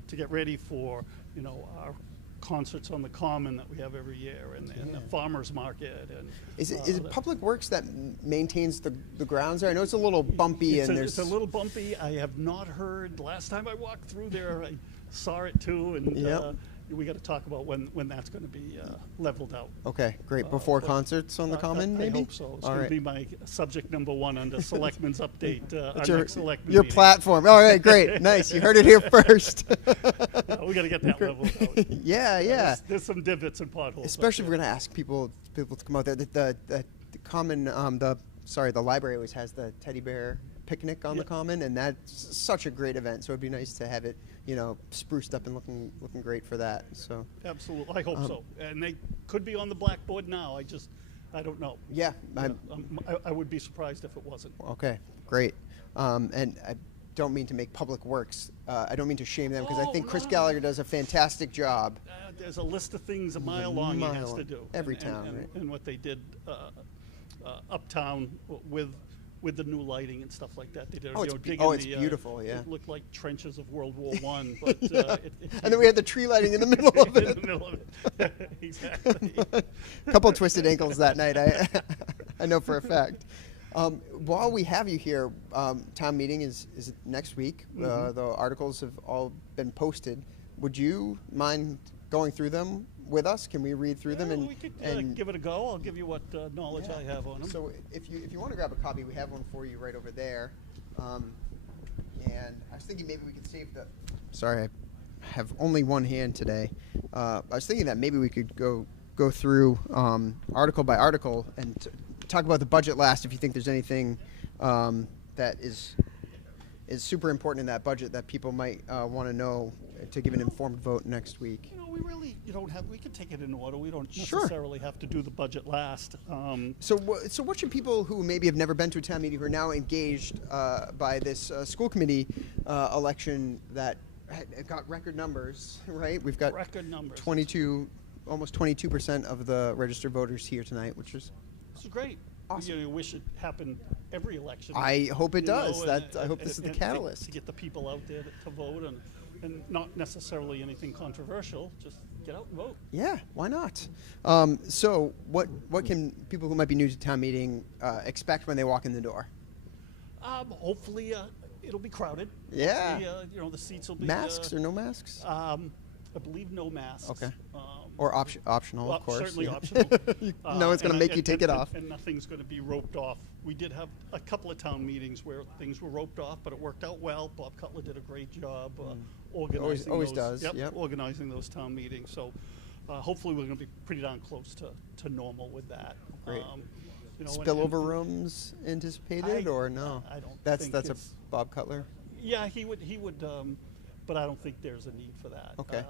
To get ready for our concerts on the Common that we have every year, and the farmers market. And is it Public Works that maintains the grounds there? I know it's a little bumpy, it's a little bumpy. I have not heard. Last time I walked through there, I saw it too, and we got to talk about when that's going to be leveled out. Okay, great. Before concerts on the Common, maybe? I hope so. It's going to be my subject number one under Selectmen's Update. Next Selectmen your meeting. Platform. All right, great. Nice. You heard it here first. We got to get that leveled out. Yeah. There's some divots and potholes. Especially if we're going to ask people to come out there. The Common, the library always has the teddy bear picnic on the Common, and that's such a great event. So it'd be nice to have it, spruced up and looking great for that. So absolutely, I hope so. And they could be on the blackboard now. I don't know. Yeah, I would be surprised if it wasn't. Okay, great. And I don't mean to make Public Works. I don't mean to shame them, because I think Chris Gallagher does a fantastic job. There's a list of things a mile long he has to do. Every town, and, right? And what they did uptown with the new lighting and stuff like that. They did, it's beautiful, yeah. It looked like trenches of World War I. But, and then we had the tree lighting in the middle of it. In the middle of it. Exactly. A couple of twisted ankles that night, I know for a fact. While we have you here, town meeting is next week. The articles have all been posted. Would you mind going through them with us? Can we read through them we could give it a go. I'll give you what knowledge I have on them. So if you want to grab a copy, we have one for you right over there. and I was thinking maybe we could save the. Sorry, I have only one hand today. I was thinking that maybe we could go through article by article and talk about the budget last. If you think there's anything that is super important in that budget that people might want to know to give an informed vote next week. You know, we really don't have. We can take it in order. We don't Sure. necessarily have to do the budget last. So what should people who maybe have never been to a town meeting, who are now engaged by this school committee election that got record numbers, right? We've got Record numbers. almost 22% of the registered voters here tonight, which is This is great. Awesome. You know, wish it happened every election. I hope it you does. know, I hope this is the catalyst. To get the people out there to vote and not necessarily anything controversial. Just get out and vote. Yeah, why not? So what can people who might be new to town meeting expect when they walk in the door? Hopefully, it'll be crowded. Yeah. Hopefully, you know, the seats will be Masks or no masks? I believe no masks. Okay. Or optional, well, of course. certainly yeah. optional. No one's going to and make you take it off. And nothing's going to be roped off. We did have a couple of town meetings where things were roped off, but it worked out well. Bob Cutler did a great job organizing Always those. does, yep. Organizing those town meetings. So hopefully we're going to be pretty darn close to normal with that. Great. You know, Spillover rooms anticipated or no? I don't. That's think a it's- Bob Cutler. Yeah, he would. But I don't think there's a need for that. Okay.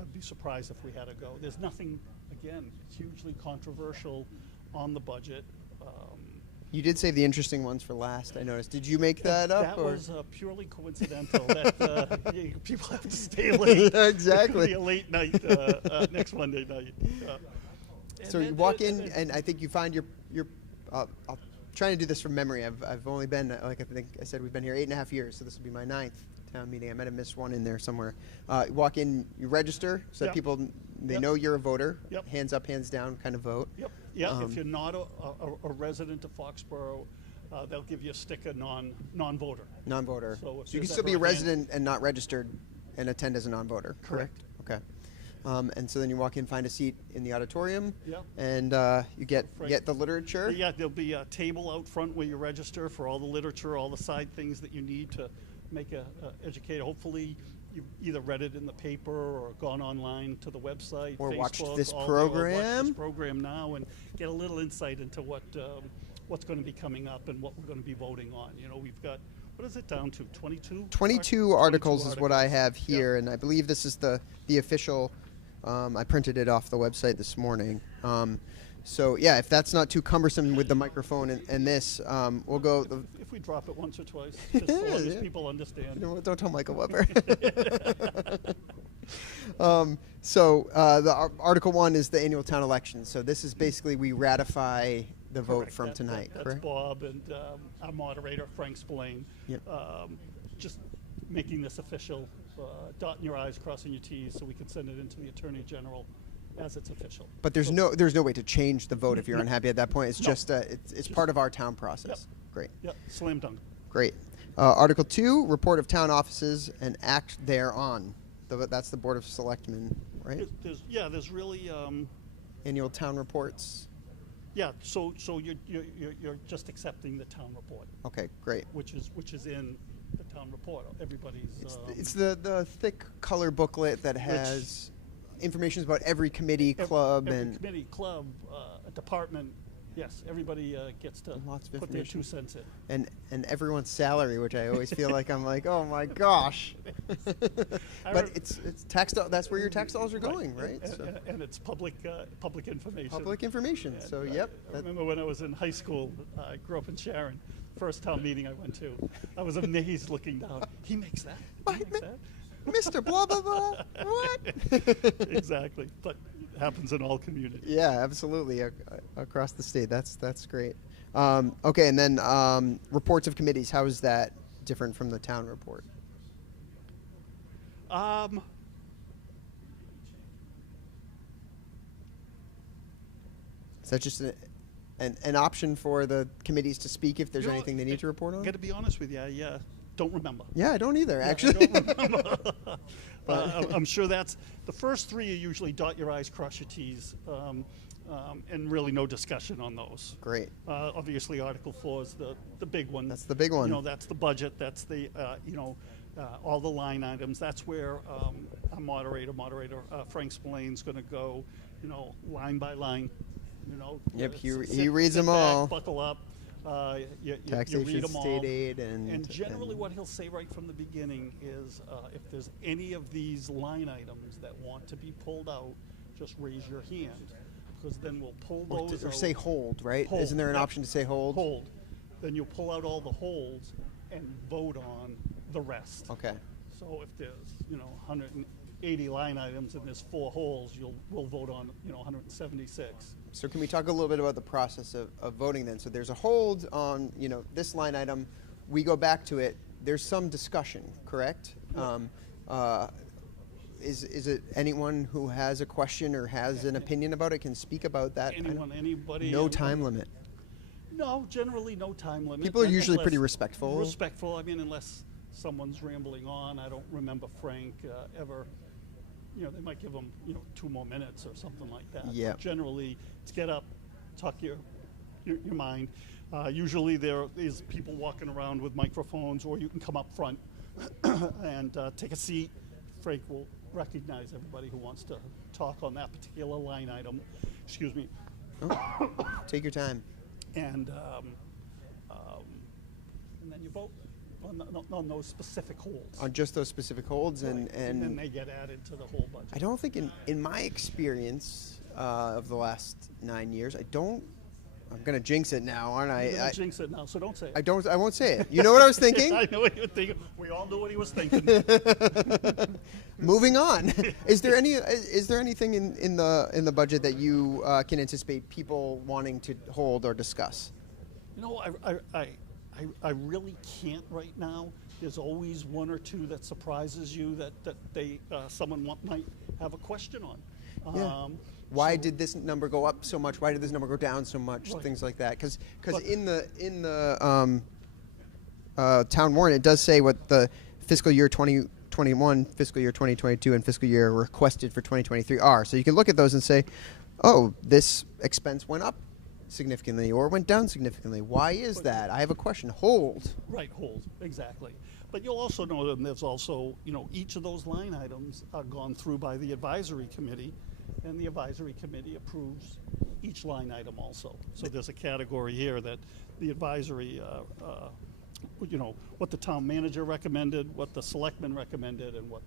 I'd be surprised if we had to go. There's nothing, again, hugely controversial on the budget. You did save the interesting ones for last, I noticed. Did you make that up? That or? was purely coincidental. That people have to stay late. Exactly. It'll be a late night next Monday night. So you walk in, and I think you find your. I'm trying to do this from memory. I've only been, like I think I said, we've been here 8.5 years, so this will be my 9th town meeting. I might have missed one in there somewhere. You walk in, you register, so that Yep. people they Yep. know you're a voter. Yep. Hands up, hands down, kind of vote. Yep. Yeah. If you're not a resident of Foxborough, they'll give you a sticker non-voter. Non-voter. So if you can there's still be a ever a hand- resident and not registered, and attend as a non-voter. Correct. Okay. And so then you walk in, find a seat in the auditorium. Yep. And you get the literature. Yeah, there'll be a table out front where you register for all the literature, all the side things that you need to make a educated. Hopefully, you've either read it in the paper or gone online to the website, Or Facebook, watched this or watch program. this program now, and get a little insight into what's going to be coming up and what we're going to be voting on. You know, we've got, what is it down to? 22. 22 articles is what I articles. have here, Yep. and I believe this is the official. I printed it off the website this morning. So yeah, if that's not too cumbersome with the microphone and this, we'll go. If we drop it once or twice, just so long as Yeah. people understand. You know what, don't tell Michael Weber. The Article 1 is the annual town election. So this is basically we ratify the vote Correct. from That- tonight, That's correct? Bob and our moderator, Frank Spillane. Yep. Just making this official, dotting your I's, crossing your T's, so we can send it into the Attorney General as it's official. But there's no way to change the vote if you're No. unhappy at that point. It's No. just it's part of our town process. Great. Yep, slam dunk. Great. Article 2, report of town offices and act thereon. That's the Board of Selectmen, right? There's really, Annual town reports. so you're just accepting the town report, Okay, great. which is in the town report. Everybody's. It's the thick color booklet that has information about every committee, club, every and committee, club, a department. Yes, everybody gets to Lots of put their information. 2 cents in. and everyone's salary, which I always feel like I'm like, oh my gosh. But it's tax. That's where your tax dollars are going, right? So And it's public information. public information. And, So yep. I remember when I was in high school, I grew up in Sharon. First town meeting I went to, I was amazed looking down. He makes that. He makes that. Mr. Blah blah blah. What? Exactly, but it happens in all communities. Yeah, absolutely. Across the state, that's great. Okay, and then reports of committees. How is that different from the town report? Is that just an option for the committees to speak if there's You know, anything they need to report on? Got to be honest with you, I don't remember. Yeah, I don't either, Yeah, I actually. don't remember. I'm sure that's the first 3 are usually dot your I's, cross your T's. and really no discussion on those. Great. Obviously, Article 4 is the big one. That's the big one. You know, that's the budget. That's the all the line items. That's where our moderator Frank Spillane's going to go, line by line. Yep, he sit reads them back, all. Buckle up. You Taxation, read them all. state aid, And generally what he'll say right from the beginning is if there's any of these line items that want to be pulled out, just raise your hand, because then we'll pull those or out. say hold, right? Hold, Isn't there an yep. option to say hold? Hold. Then you'll pull out all the holds and vote on the rest. Okay. So if there's 180 line items and there's 4 holds, we'll vote on 176. So can we talk a little bit about the process of voting then? So there's a hold on this line item. We go back to it. There's some discussion, correct? Is it anyone who has a question or has an opinion about it can speak about that? Anyone, anybody. No time limit. No, generally no time limit. People are usually Unless- pretty respectful. Respectful. I mean, unless someone's rambling on. I don't remember Frank ever. They might give them 2 more minutes or something like that. Yeah. But generally, it's get up, talk your mind. Usually there is people walking around with microphones, or you can come up front and take a seat. Frank will recognize everybody who wants to talk on that particular line item. Excuse me. Oh, take your time. And then you vote on those specific holds. On just those specific holds, Right. and then they get added to the whole budget. I don't think in my experience of the last 9 years, I'm going to jinx it now, aren't I? You're gonna jinx it now, so don't say it. I won't say it. You know what I was thinking? I know what you're thinking. We all know what he was thinking. Moving on. Is there anything in the budget that you can anticipate people wanting to hold or discuss? I really can't right now. There's always 1 or 2 that surprises you that someone might have a question on. Yeah. Why did this number go up so much? Why did this number go down so much? Right. Things like that. Because in the town warrant, it does say what the fiscal year 2021, fiscal year 2022, and fiscal year requested for 2023 are. So you can look at those and say, oh, this expense went up significantly or went down significantly. Why is that? I have a question. Hold. Right, hold, exactly. But you'll also know that there's also, each of those line items are gone through by the advisory committee, and the advisory committee approves each line item also. So there's a category here that the advisory, what the town manager recommended, what the selectmen recommended, and what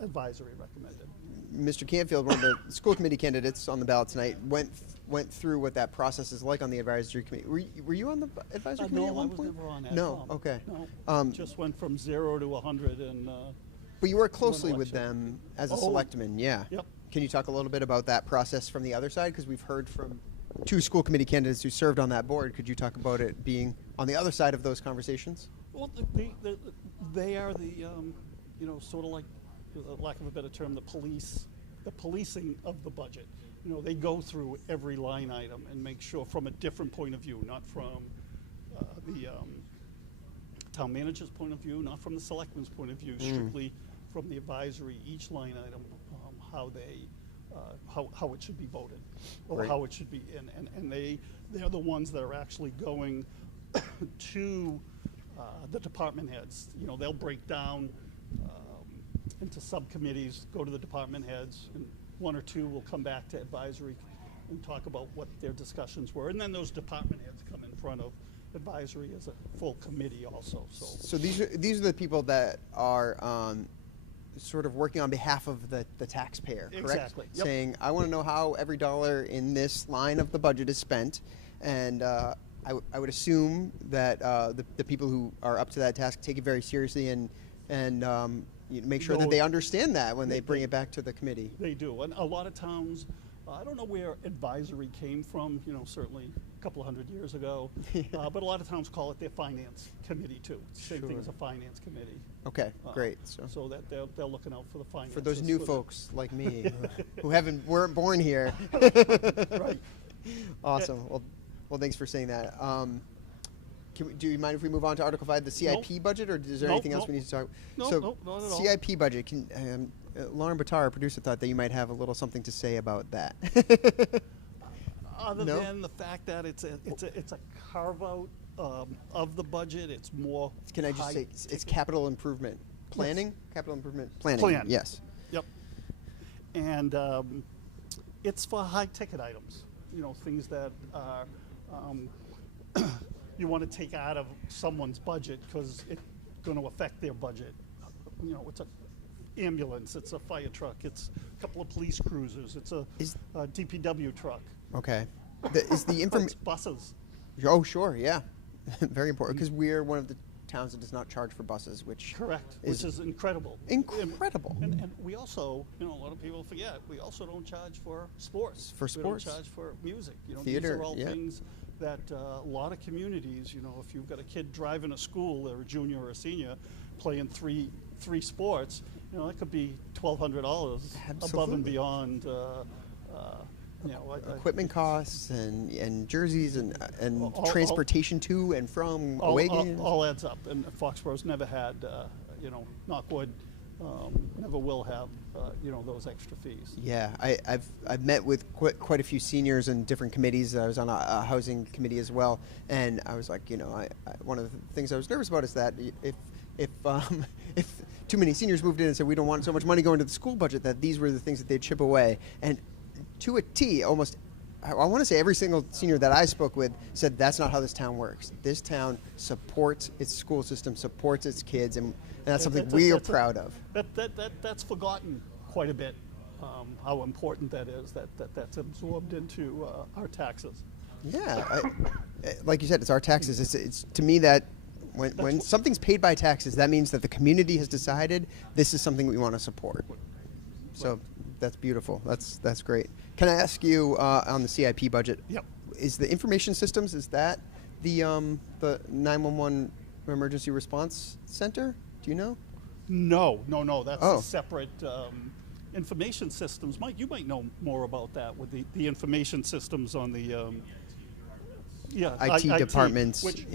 advisory recommended. Mr. Canfield, one of the school committee candidates on the ballot tonight, went through what that process is like on the advisory committee. Were you on the advisory committee at one point? No, I was never on that. No, okay. No, just went from 0 to 100 and. But you work closely one with election. them as a Oh. selectman, yeah. Yep. Can you talk a little bit about that process from the other side? Because we've heard from 2 school committee candidates who served on that board. Could you talk about it being on the other side of those conversations? Well, they are the, sort of like, lack of a better term, the policing of the budget. They go through every line item and make sure from a different point of view, not from the town manager's point of view, not from the selectman's point of view, strictly from the advisory, each line item, how it should be voted, or Right. how it should be, and they're the ones that are actually going to the department heads. They'll break down into subcommittees, go to the department heads, and 1 or 2 will come back to advisory and talk about what their discussions were, and then those department heads come in front of advisory as a full committee also. So these are the people that are sort of working on behalf of the taxpayer, correct? Exactly. Yep. Saying, I want to know how every dollar in this line of the budget is spent, and I would assume that the people who are up to that task take it very seriously and make sure that they understand that when they bring it back to the committee. They do, and a lot of towns, I don't know where advisory came from, certainly a couple of 100 years ago, but a lot of towns call it their finance committee too. Same thing Sure. as a finance committee. Okay, great. So that they're looking out for the finances. For those new folks like me who weren't born here. Right. Awesome. Well, thanks for saying that. Do you mind if we move on to Article 5, the CIP budget, or is there anything else we need to talk? No, so, not at all. CIP budget. Lauren Batar, our producer, thought that you might have a little something to say about that. Other No? than the fact that it's a carve out of the budget, it's more. Can I just say it's capital improvement planning? Yes. Capital improvement planning. Plan. Yes. Yep. And it's for high ticket items. You know, things that are you want to take out of someone's budget because it's going to affect their budget. You know, it's a ambulance, it's a fire truck, it's a couple of police cruisers, it's a DPW truck. Okay. Is the It's information? buses. Oh, sure. Yeah. Very important because we're one of the towns that does not charge for buses, which Correct, is which is incredible. incredible. And we also, you know, a lot of people forget, we also don't charge for sports. For sports. We don't charge for music. You know, Theater, these are all yeah. things that a lot of communities, you know, if you've got a kid driving a school, they're a junior or a senior, playing three sports, you know, that could be $1,200 above Absolutely. and beyond, you know. Equipment costs and jerseys and All- transportation to and from all, away all, games. all adds up, and Foxborough's never had, you know, knock wood, never will have, you know, those extra fees. Yeah, I've met with quite a few seniors in different committees. I was on a housing committee as well, and I was like, you know, I one of the things I was nervous about is that if too many seniors moved in and said we don't want so much money going to the school budget, that these were the things that they'd chip away. And to a T, almost, I want to say every single senior that I spoke with said that's not how this town works. This town supports its school system, supports its kids, and that's something we are proud of. That's forgotten quite a bit, how important that is, that's absorbed into our taxes. Yeah, like you said, it's our taxes. It's to me that when something's paid by taxes, that means that the community has decided this is something we want to support. So that's beautiful. That's great. Can I ask you on the CIP budget? Yep. Is the information systems, is that the 911 emergency response center? Do you know? No, that's Oh. a separate information systems. Mike, you might know more about that with the information systems on the IT departments which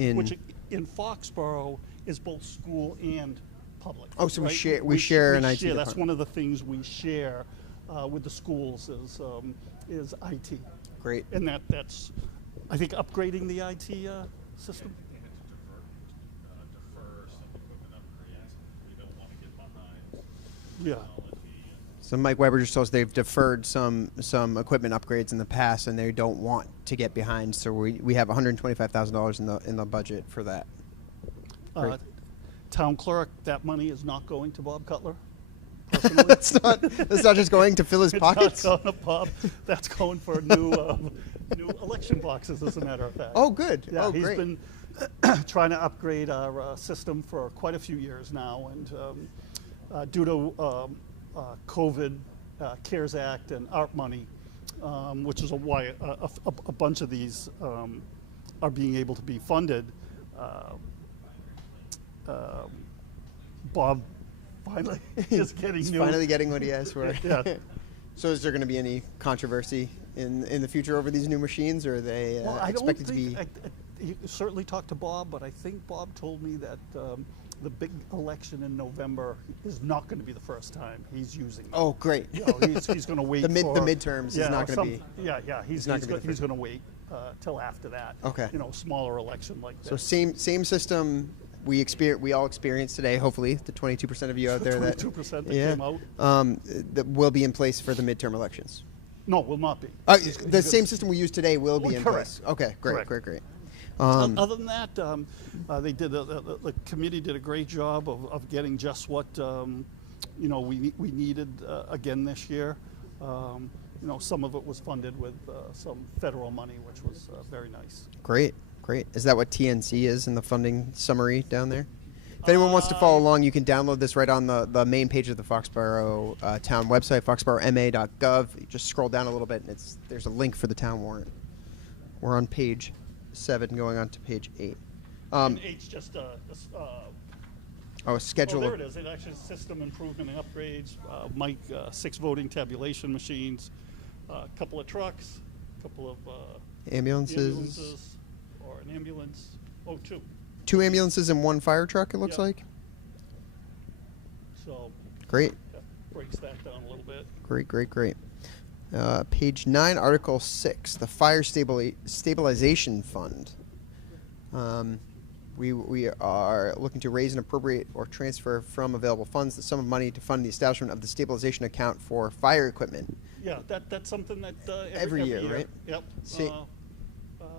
in Foxborough is both school and public. Oh, so we right? share an IT That's department. one of the things we share with the schools is IT. Great. And that's, I think, upgrading the IT system. Yeah. So Mike Weber just told us they've deferred some equipment upgrades in the past, and they don't want to get behind. So we have $125,000 in the budget for that. Great. Town clerk, that money is not going to Bob Cutler. Personally. that's not just going to fill his It's pockets. not going to Bob. That's going for new election boxes, as a matter of fact. Oh, good. Yeah, oh, he's great. been trying to upgrade our system for quite a few years now, and due to COVID, CARES Act, and ARP money, which is why a bunch of these are being able to be funded. Bob finally is getting He's new. finally getting what he asked for. Yeah. So is there going to be any controversy in the future over these new machines, or are they Well, I don't expected to think, be? you certainly talked to Bob, but I think Bob told me that the big election in November is not going to be the first time he's using it. Oh, great. You know, he's going to wait the for midterms is not going to be. Yeah, he's not gonna be the going to wait till after that. Okay. You know, smaller election like So this. same system we all experienced today. Hopefully, the 22% of you out there that 22% that yeah, came out. that will be in place for the midterm elections. No, will not be. The same system we use today will be in Correct. place. Okay, great. Correct. Um, Other than that, they did the committee did a great job of getting just what you know we needed again this year. You know, some of it was funded with some federal money, which was very nice. Great. Is that what TNC is in the funding summary down there? If anyone wants to follow along, you can download this right on the main page of the Foxborough town website, foxborough.ma.gov. You just scroll down a little bit, and there's a link for the town warrant. We're on page 7, going on to page 8. And H just Oh, a schedule. there it is. It actually is system improvement and upgrades. Mike, 6 voting tabulation machines, a couple of trucks, a couple of Ambulances. or an ambulance. Oh, 2. 2 ambulances and 1 fire truck, it looks Yep. like. So Great. that breaks that down a little bit. Great. Page 9, Article 6, the Fire Stabilization Fund. We are looking to raise and appropriate or transfer from available funds the sum of money to fund the establishment of the stabilization account for fire equipment. Yeah, that's something that Every year, right? Yep. See-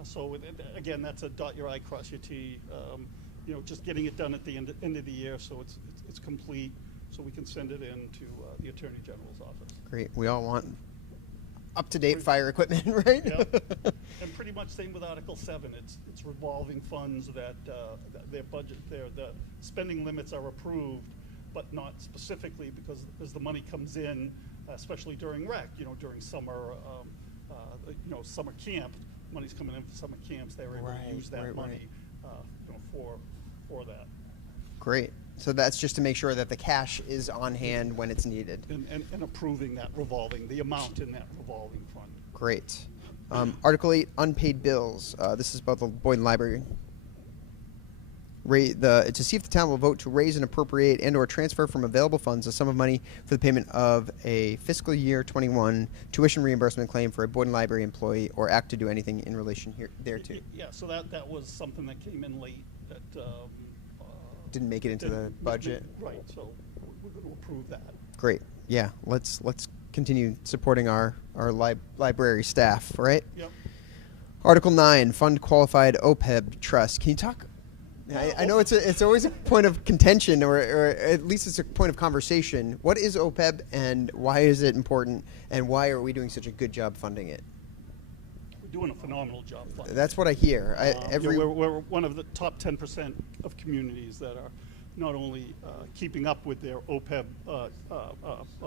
So again, that's a dot your I, cross your T. Just getting it done at the end of the year, so it's complete, so we can send it in to the Attorney General's office. Great. We all want up-to-date fire equipment, right? Yep. And pretty much same with Article 7. It's revolving funds that their budget, the spending limits are approved, but not specifically, because as the money comes in, especially during rec, during summer, summer camp, money's coming in for summer camps, they're able to use that money for that. Great. So that's just to make sure that the cash is on hand when it's needed. And approving the amount in that revolving fund. Great. Article 8, unpaid bills. This is about the Boyden Library. To see if the town will vote to raise and appropriate and or transfer from available funds a sum of money for the payment of a fiscal year 21 tuition reimbursement claim for a Boyden Library employee, or act to do anything in relation thereto. Yeah, so that was something that came in late that Didn't make it into the budget. Right, so we're going to approve that. Great. Yeah, let's continue supporting our library staff, right? Yep. Article 9, fund qualified OPEB trust. Can you talk? I know it's always a point of contention, or at least it's a point of conversation. What is OPEB, and why is it important, and why are we doing such a good job funding it? We're doing a phenomenal job funding. That's what I hear. We're one of the top 10% of communities that are not only keeping up with their OPEB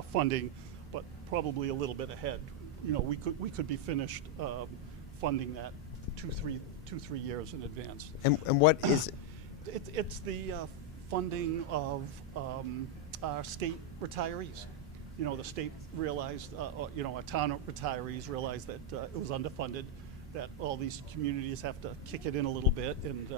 funding, but probably a little bit ahead. We could be finished funding that two, 3 years in advance. And what is it? It's the funding of our state retirees. The state realized, our town retirees realized that it was underfunded, that all these communities have to kick it in a little bit, and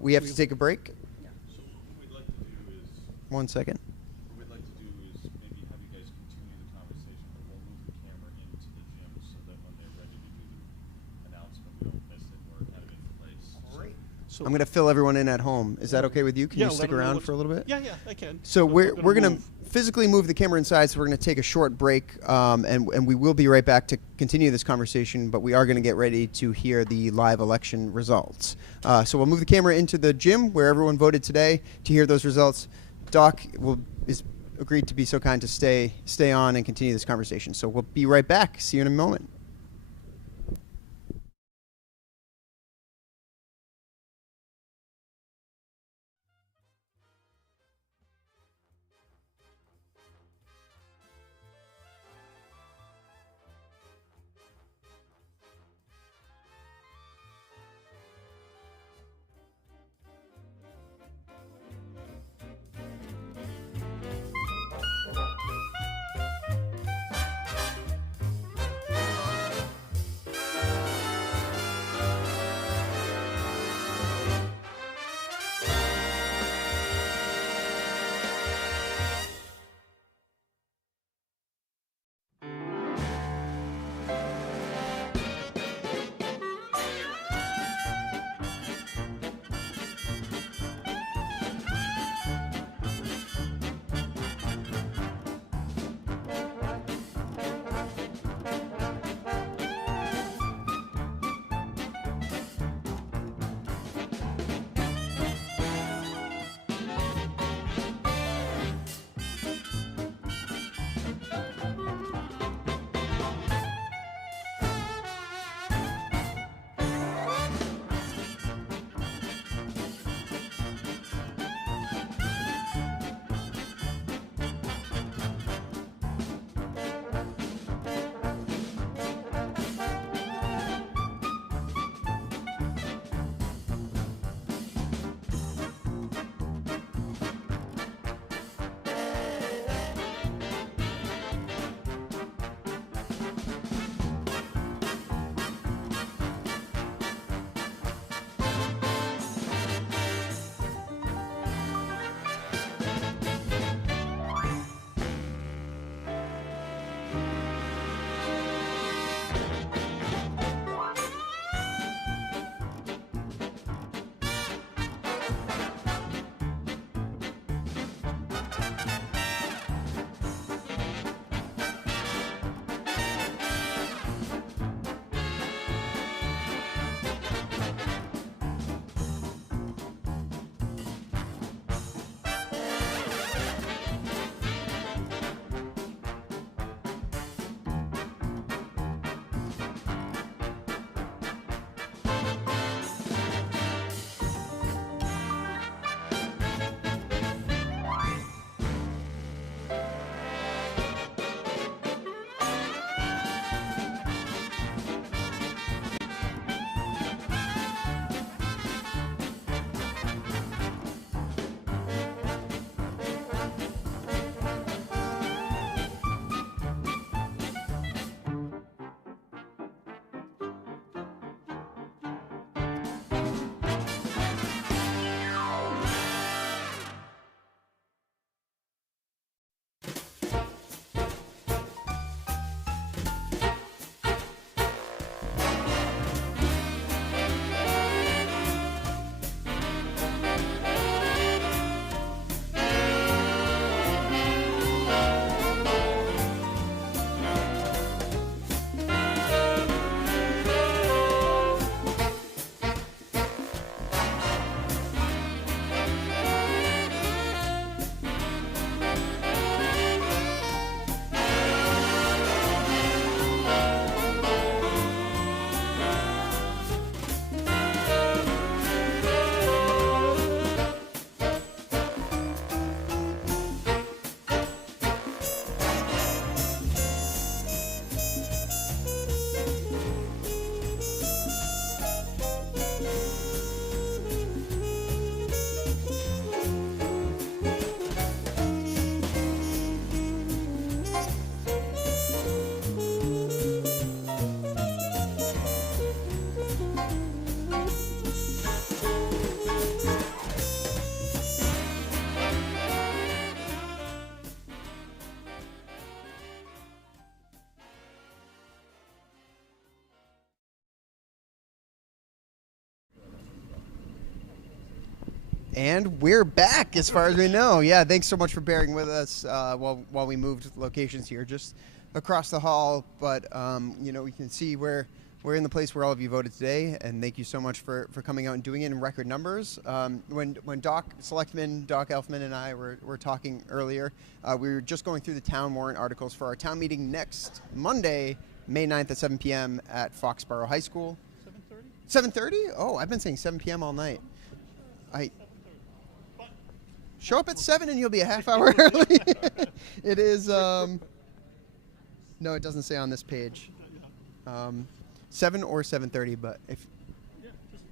we have to take a break? Yeah. So what we'd like to do is... 1 second. What we'd like to do is maybe have you guys continue the conversation, but we'll move the camera into the gym so that when they're ready to do the announcement, we don't miss it, we're kind of in place. Great. So I'm going to fill everyone in at home. Is that okay with you? Can you let stick them know around what's- for a little bit? Yeah, I can. So we're going to move. physically move the camera inside, so we're going to take a short break, and we will be right back to continue this conversation, but we are going to get ready to hear the live election results. So we'll move the camera into the gym where everyone voted today to hear those results. Doc is agreed to be so kind to stay on and continue this conversation. So we'll be right back. See you in a moment. And we're back, as far as we know. Yeah, thanks so much for bearing with us while we moved locations here, just across the hall. But we can see we're in the place where all of you voted today, and thank you so much for coming out and doing it in record numbers. When Selectman Doc Elfman and I were talking earlier, we were just going through the town warrant articles for our town meeting next Monday, May 9th at 7 p.m. at Foxborough High School. 7:30? 7:30? Oh, I've been saying 7 p.m. all night. Show up at 7 and you'll be a half hour early. It is, no, it doesn't say on this page. 7 or 7:30, but if... Yeah, just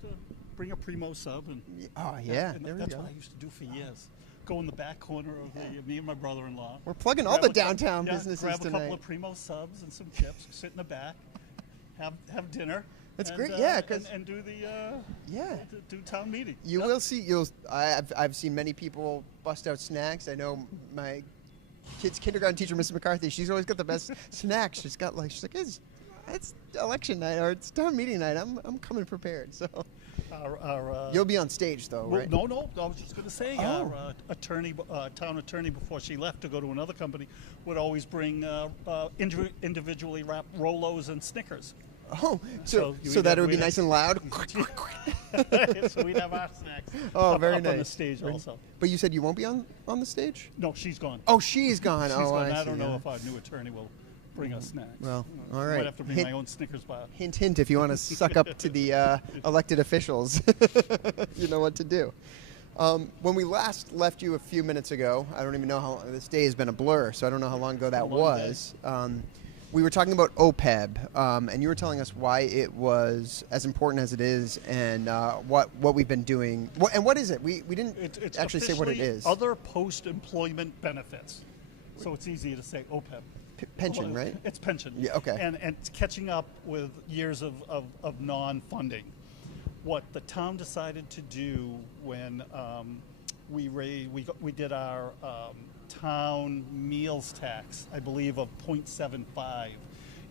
bring a Primo sub. And oh, yeah, and there we that's go. what I used to do for years. Go in the back corner of me and my brother-in-law. We're plugging all the downtown businesses grab tonight. Grab a couple of Primo subs and some chips, sit in the back, have dinner. That's great, yeah. And do the do town meeting. You will see. I've seen many people bust out snacks. I know my kid's kindergarten teacher, Mrs. McCarthy. She's always got the best snacks. She's like, it's election night or it's town meeting night. I'm coming prepared. So you'll be on stage though, right? No. I was just going to say our town attorney, before she left to go to another company, would always bring individually wrapped Rolos and Snickers. Oh, so that it would be nice and loud. So we'd have our snacks. Oh, very up nice. On the stage also. But you said you won't be on the stage? No, she's gone. Oh, she's gone. She's gone. I don't see, know yeah. if our new attorney will bring us snacks. Well, all right. I might have to bring my own Snickers bar. Hint, hint. If you want to suck up to the elected officials, you know what to do. When we last left you a few minutes ago, I don't even know how long, this day has been a blur, so I don't know how long ago that was. We were talking about OPEB, and you were telling us why it was as important as it is, and what we've been doing. What is it? We didn't It's actually say what it is. Other post-employment benefits. So it's easier to say OPEB. Pension, right? It's pension. Yeah, okay. And it's catching up with years of non-funding. What the town decided to do when we did our town meals tax, I believe, of 0.75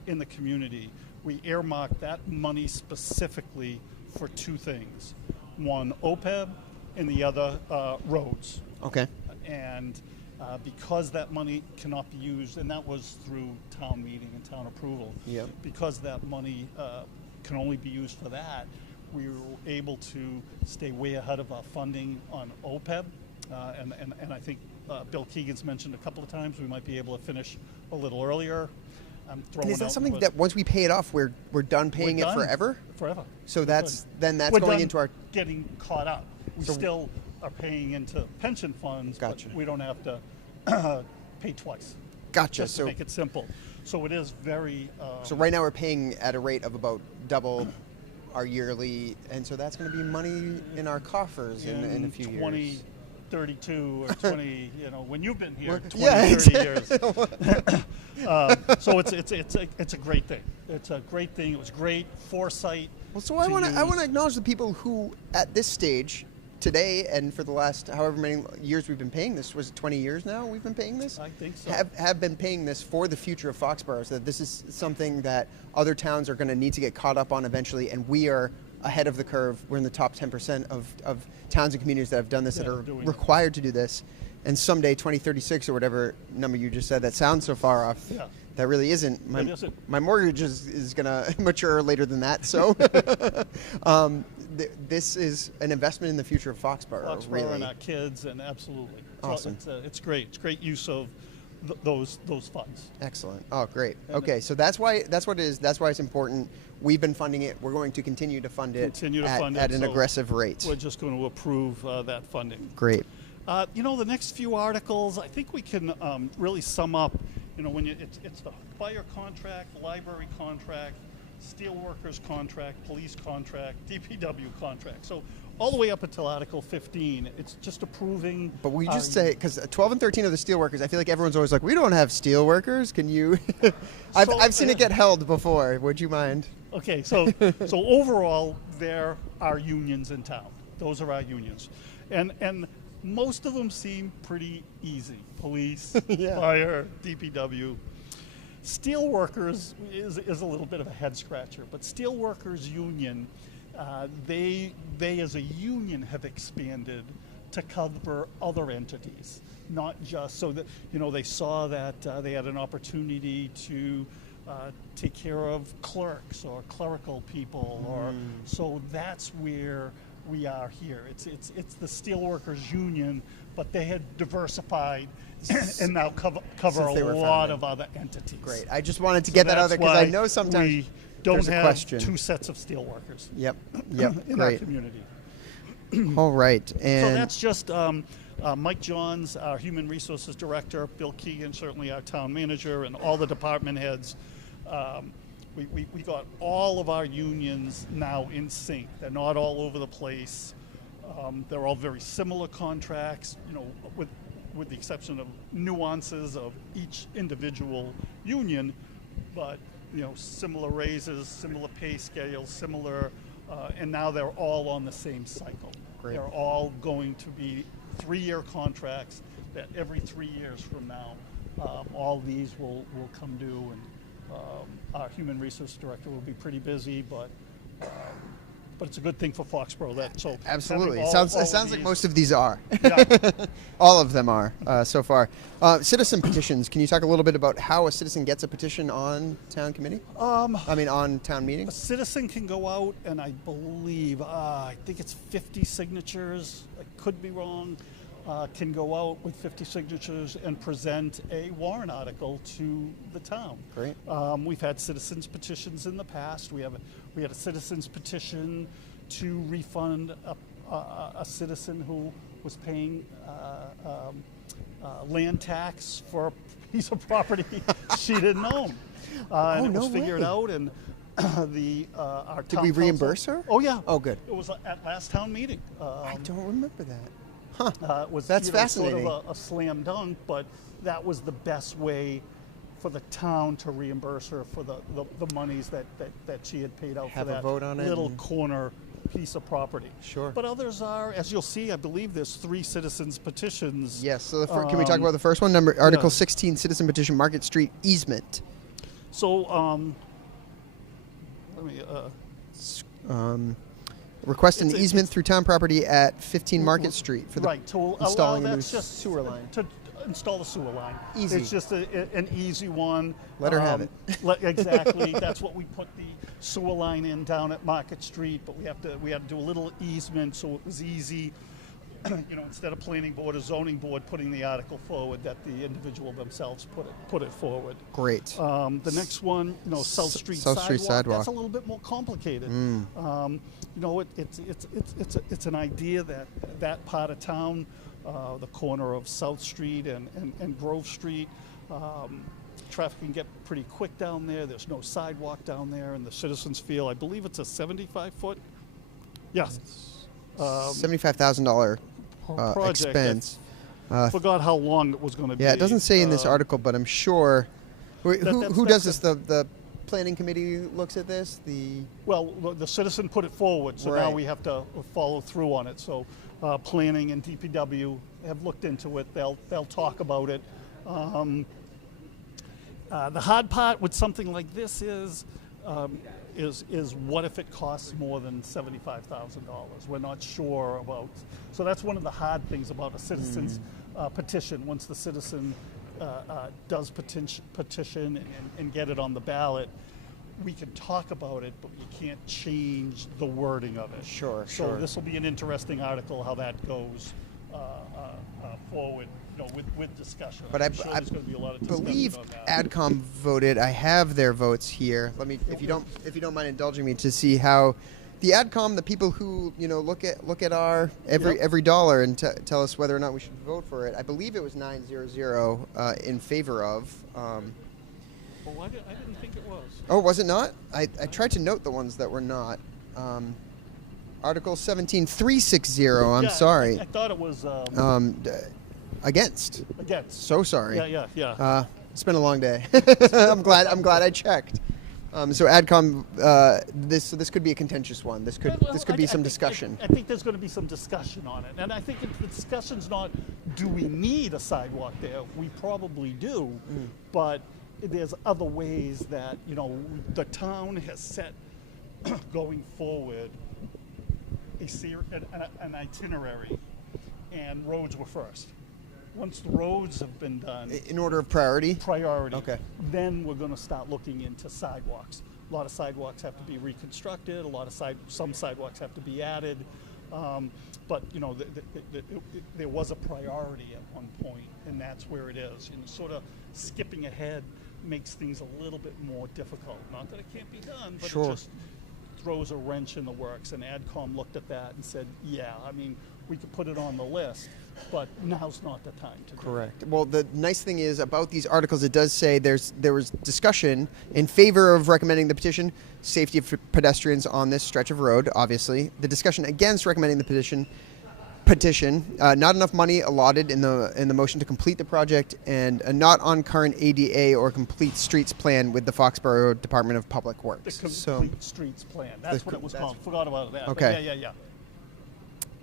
in the community, we earmarked that money specifically for two things. One, OPEB, and the other, roads. Okay. And because that money cannot be used, and that was through town meeting and town approval, Yep. because that money can only be used for that, we were able to stay way ahead of our funding on OPEB, and I think Bill Keegan's mentioned a couple of times we might be able to finish a little earlier. I'm throwing And is that out something what- that once we pay it off, we're done paying we're it done forever? Forever. So We're that's done. that's We're going done into our. getting caught up. We So- still are paying into pension funds, Gotcha. but we don't have to pay twice. Gotcha. Just to So make it simple. So it is very. so right now we're paying at a rate of about double our yearly, and so that's going to be money in our coffers in a few years. 2032 or 20, when you've been here, 20, Yeah, 30 years. So it's a great thing. It's a great thing. It was great foresight. Well, so I want to use. acknowledge the people who, at this stage, today and for the last however many years we've been paying this, was it 20 years now we've been paying this? I think so. Have been paying this for the future of Foxborough, so that this is something that other towns are going to need to get caught up on eventually, and we are ahead of the curve. We're in the top 10% of towns and communities that have done this, that are doing it. required to do this. And someday, 2036 or whatever number you just said, that sounds so far off. Yeah. That really isn't. It isn't. My mortgage is going to mature later than that. So this is an investment in the future of Foxborough, really. and our kids, and absolutely. Awesome. So it's great. It's great use of those funds. Excellent. Oh, great. And Okay, so that's what it is. That's why it's important. We've been funding it. We're going to continue to fund it at an so aggressive rate. We're just going to approve that funding. Great. The next few articles, I think we can really sum up. When it's the fire contract, library contract, steelworkers contract, police contract, DPW contract. So all the way up until Article 15, it's just approving. But we just say, because 12 and 13 are the steelworkers, I feel like everyone's always like, we don't have steelworkers. Can you? I've seen it get held before. Would you mind? Okay, so overall, there are unions in town. Those are our unions, and most of them seem pretty easy. Police, Yeah. fire, DPW. Steelworkers is a little bit of a head scratcher, but Steelworkers Union, they as a union have expanded to cover other entities, not just so that, they saw that they had an opportunity to take care of clerks or clerical people, or so that's where we are here. It's the Steelworkers Union, but they had diversified and now cover a lot of other entities. Great. I just wanted to get that out there because I know sometimes we don't there's a have question. two sets of steelworkers. Yep. In our Great. community. All right. And So that's just Mike Johns, our Human Resources Director, Bill Keegan, certainly our Town Manager, and all the department heads. We got all of our unions now in sync. They're not all over the place. They're all very similar contracts, with the exception of nuances of each individual union, but similar raises, similar pay scales, similar, and now they're all on the same cycle. Great. They're all going to be 3-year contracts that every 3 years from now, all these will come due, and our Human Resource Director will be pretty busy, but it's a good thing for Foxborough. Absolutely. It All sounds like these- most of these are. Yeah. All of them are so far. Citizen petitions. Can you talk a little bit about how a citizen gets a petition on town committee? On town meeting? A citizen can go out, and I believe, I think it's 50 signatures, I could be wrong, can go out with 50 signatures and present a warrant article to the town. Great. We've had citizens petitions in the past. We had a citizens petition to refund a citizen who was paying land tax for a piece of property she didn't own. And it was figured out, and our Did town we council- reimburse her? Oh, yeah. Oh, good. It was at last town meeting. I don't remember that. It was That's fascinating. sort of a slam dunk, but that was the best way for the town to reimburse her for the monies that she had paid out Have for a that vote on it little and- corner piece of property. Sure. But others are, as you'll see, I believe there's 3 citizens petitions. Yes. So can we talk about the first one? Article yeah. 16, citizen petition, Market Street easement. So let me. Request an It's a- easement through town property at 15 Market Street for the right, to installing a new that's just sewer line. To install the sewer line. Easy. It's just an easy one. Let her have it. Exactly. That's what we put the sewer line in down at Market Street, but we had to do a little easement so it was easy. Instead of planning board or zoning board putting the article forward, that the individual themselves put it forward. Great. The next one, South Street sidewalk. That's a little bit more complicated. It's an idea that part of town, the corner of South Street and Grove Street, traffic can get pretty quick down there. There's no sidewalk down there, and the citizens feel, I believe it's a 75-foot. Yes. $75,000 project. expense. Forgot how long it was going to be. Yeah, it doesn't say in this article, but I'm sure. Who does this? The planning committee looks at this. Well, the citizen put it forward, so now Right. we have to follow through on it. So, planning and DPW have looked into it. They'll talk about it. The hard part with something like this is what if it costs more than $75,000? We're not sure about. So that's one of the hard things about a citizen's petition. Once the citizen does petition and get it on the ballot, we can talk about it, but we can't change the wording of it. Sure. So this will be an interesting article how that goes forward. With discussion. But I'm sure there's going to be a lot of discussion believe on that. AdCom voted. I have their votes here. Let me, if you don't mind indulging me, to see how the AdCom, the people who look at our every dollar and tell us whether or not we should vote for it. I believe it was 9-0-0 in favor of. Well, I didn't think it was. Oh, was it not? I tried to note the ones that were not. Article 17, 3-6-0. I'm Yeah, sorry. I thought it was Against. against. So sorry. Yeah. It's been a long day. I'm glad I checked. So AdCom, this could be a contentious one. This could be some discussion. I think there's going to be some discussion on it, and I think the discussion's not, do we need a sidewalk there? We probably do, but there's other ways that the town has set going forward an itinerary and roads were first. Once the roads have been done, In order of priority? priority, Okay. then we're going to start looking into sidewalks. A lot of sidewalks have to be reconstructed. Some sidewalks have to be added. But you know, there was a priority at one point, and that's where it is. And sort of skipping ahead makes things a little bit more difficult. Not that it can't be done, but Sure. it just throws a wrench in the works. And AdCom looked at that and said, yeah, I mean, we could put it on the list, but now's not the time to do it. Correct. Well, the nice thing is about these articles, it does say there was discussion in favor of recommending the petition, safety of pedestrians on this stretch of road, obviously. The discussion against recommending the petition, not enough money allotted in the motion to complete the project, and not on current ADA or complete streets plan with the Foxborough Department of Public Works. The complete streets plan. That's what it was called. Forgot about that. Okay. But yeah.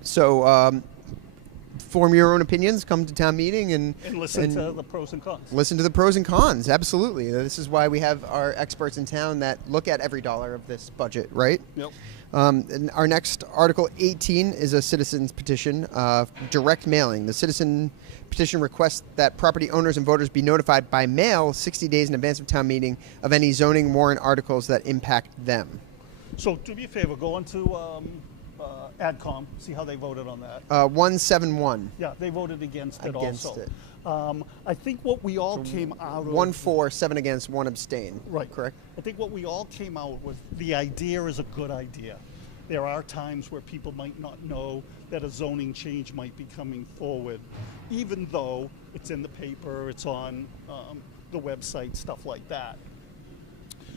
So form your own opinions, come to town meeting, and listen to the pros and cons. Listen to the pros and cons, absolutely. This is why we have our experts in town that look at every dollar of this budget, right? Yep. And our next Article 18 is a citizen's petition, direct mailing. The citizen petition requests that property owners and voters be notified by mail 60 days in advance of town meeting of any zoning warrant articles that impact them. So do me a favor, go on to AdCom, see how they voted on that. 171. Yeah, they voted against it Against also. it. I think what we all came out of... 1 for, 7 against, 1 abstain. Right. Correct? I think what we all came out with, the idea is a good idea. There are times where people might not know that a zoning change might be coming forward, even though it's in the paper, it's on the website, stuff like that.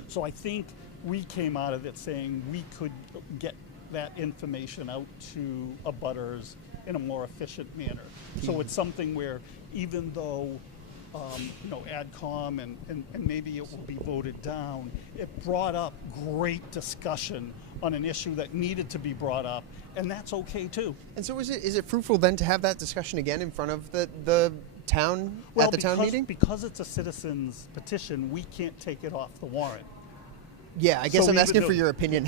So I think we came out of it saying we could get that information out to abutters in a more efficient manner. So it's something where even though AdCom and maybe it will be voted down, it brought up great discussion on an issue that needed to be brought up, and that's okay too. And so is it fruitful then to have that discussion again in front of the town at the town meeting? Because it's a citizen's petition, we can't take it off the warrant. Yeah, I guess So I'm even asking though- for your opinion.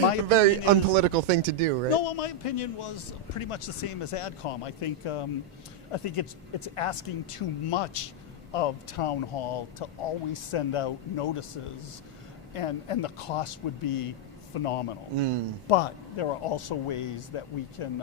My A very opinion is- unpolitical thing to do, right? No, well, my opinion was pretty much the same as AdCom. I think it's asking too much of town hall to always send out notices, and the cost would be phenomenal. But there are also ways that we can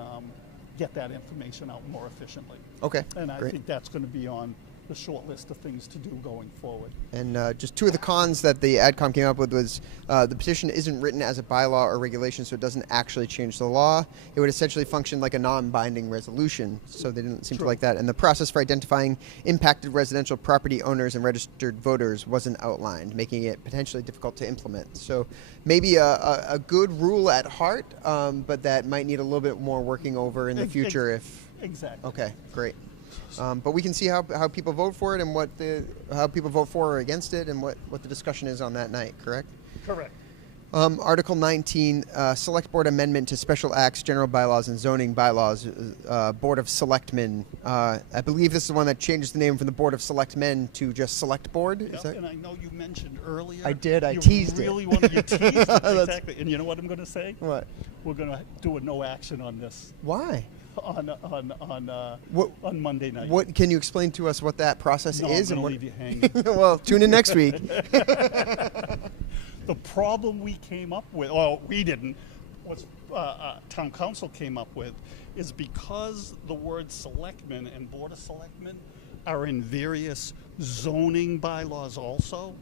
get that information out more efficiently. Okay, And I great. think that's going to be on the short list of things to do going forward. And just two of the cons that the AdCom came up with was the petition isn't written as a bylaw or regulation, so it doesn't actually change the law. It would essentially function like a non-binding resolution, so they didn't seem to like that. And the process for identifying impacted residential property owners and registered voters wasn't outlined, making it potentially difficult to implement. So maybe a good rule at heart, but that might need a little bit more working over in the future if... Exactly. Okay, great. But we can see how people vote for it and how people vote for or against it and what the discussion is on that night, correct? Correct. Article 19, Select Board Amendment to Special Acts, General Bylaws, and Zoning Bylaws, Board of Selectmen. I believe this is the one that changes the name from the Board of Selectmen to just Select Board. Is Yep, that? and I know you mentioned earlier. I did, I you teased it. really wanted you teased it, exactly. And you know what I'm going to say? What? We're going to do a no action on this Why? on Monday night. What can you explain to us what that process No, is? I'm and going what? to leave you hanging. Well, tune in next week. The problem we came up with, or we didn't, was town council came up with, is because the word selectmen and board of selectmen are in various zoning bylaws also,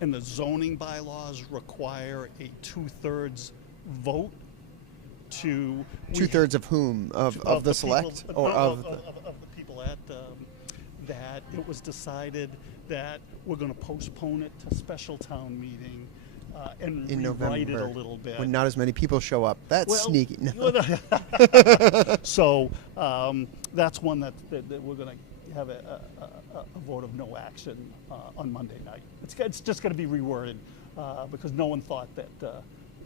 and the zoning bylaws require a 2/3 vote to... Two-thirds of whom? Of the select? People, Or no, of of the people at that it was decided that we're going to postpone it to special town meeting and in rewrite November, it a little bit. when not as many people show up. That's Well, sneaky. No. So that's one that we're going to have a vote of no action on Monday night. It's just going to be reworded because no one thought that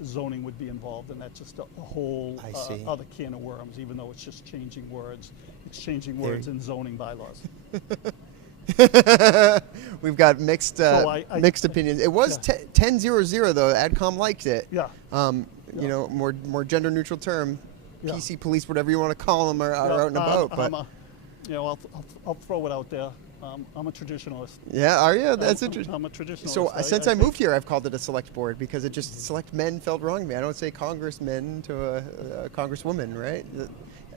zoning would be involved, and that's just a whole I see. other can of worms, even though it's just changing words. It's changing words in zoning bylaws. We've got mixed mixed opinions. It was Yeah. 10-0-0 though. AdCom liked it. Yeah. You know, more gender neutral term. Yeah. PC police, whatever you want to call them, are out and about. But I'll throw it out there. I'm a traditionalist. yeah, are you? That's interesting. I'm a traditionalist. So since I moved here, I've called it a select board because it just select men felt wrong to me. I don't say congressmen to a congresswoman, right?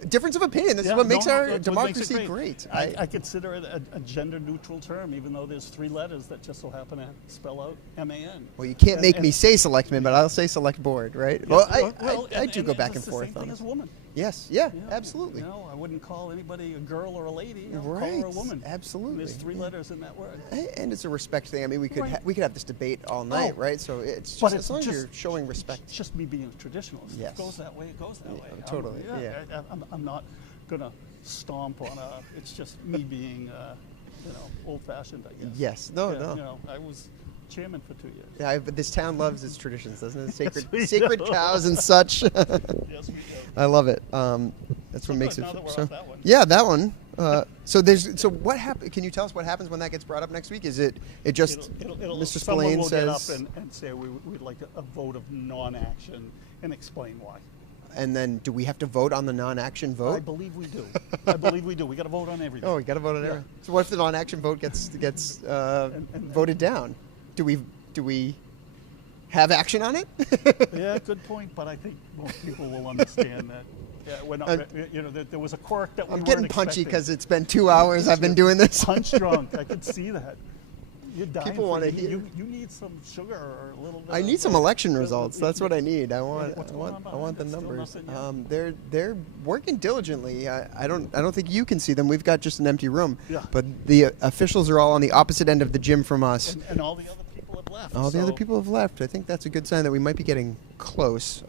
Difference of opinion. This is what makes our democracy great. I consider it a gender-neutral term, even though there's 3 letters that just so happen to spell out M-A-N. Well, you can't make me say selectmen, but I'll say select board, right? Yeah. Well, I do go back and it's forth the same on thing it. as a woman. Yes, yeah, absolutely. No, I wouldn't call anybody a girl or a lady. I would Right, call her a woman. absolutely. There's 3 letters in that word. And it's a respect thing. I mean, we could Right. we could have this debate all night, Oh. right? So it's But just, it's as long as just- you're showing respect. It's just me being a traditionalist. Yes. If it goes that way, it goes that way. Totally, yeah. I'm not gonna stomp on it's just me being, old-fashioned, I guess. Yes. No, Yeah, no. I was chairman for 2 years. Yeah, but this town loves its traditions, doesn't it? Sacred, we sacred do. cows and such. Yes, we do. I love it. That's what makes good, it. now that we're So, off that one. yeah, that one. So what happen? Can you tell us what happens when that gets brought up next week? Is it just Mr. Someone Spillane will get up says, and say we'd like a vote of non-action and explain why. and then do we have to vote on the non-action I vote? believe we do. I believe we do. We got to vote on everything. Oh, we got to vote on Yeah. everything. So what if the non-action vote gets voted down? Do we have action on it? Yeah, good point. But I think most people will understand that. Yeah, we're not. There was a quirk that we I'm weren't getting punchy expecting. because it's been 2 hours I've been doing this. Punch drunk. I could see that. You're dying. People for- wanna you, hear- you need some sugar or a little bit. I need some election results. That's what I need. I want What's I going want on I want the behind it? Still numbers. nothing They're working diligently. I don't think you can see them. We've got just an empty room. Yeah. But the officials are all on the opposite end of the gym from us. And all the other people have left. All the other so- people have left. I think that's a good sign that we might be getting close.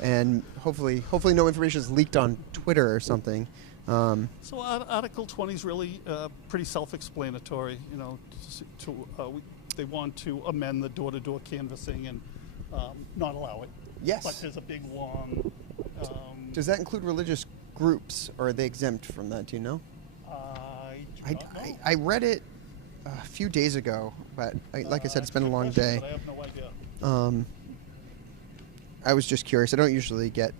And hopefully no information is leaked on Twitter or something. So Article 20 is really pretty self-explanatory. They want to amend the door-to-door canvassing and not allow it. Yes. But there's a big long. Does that include religious groups, or are they exempt from that? Do you know? I do not know. I read it a few days ago, but like I said, it's been a long Good day. question, but I have no idea. I was just curious. I don't usually get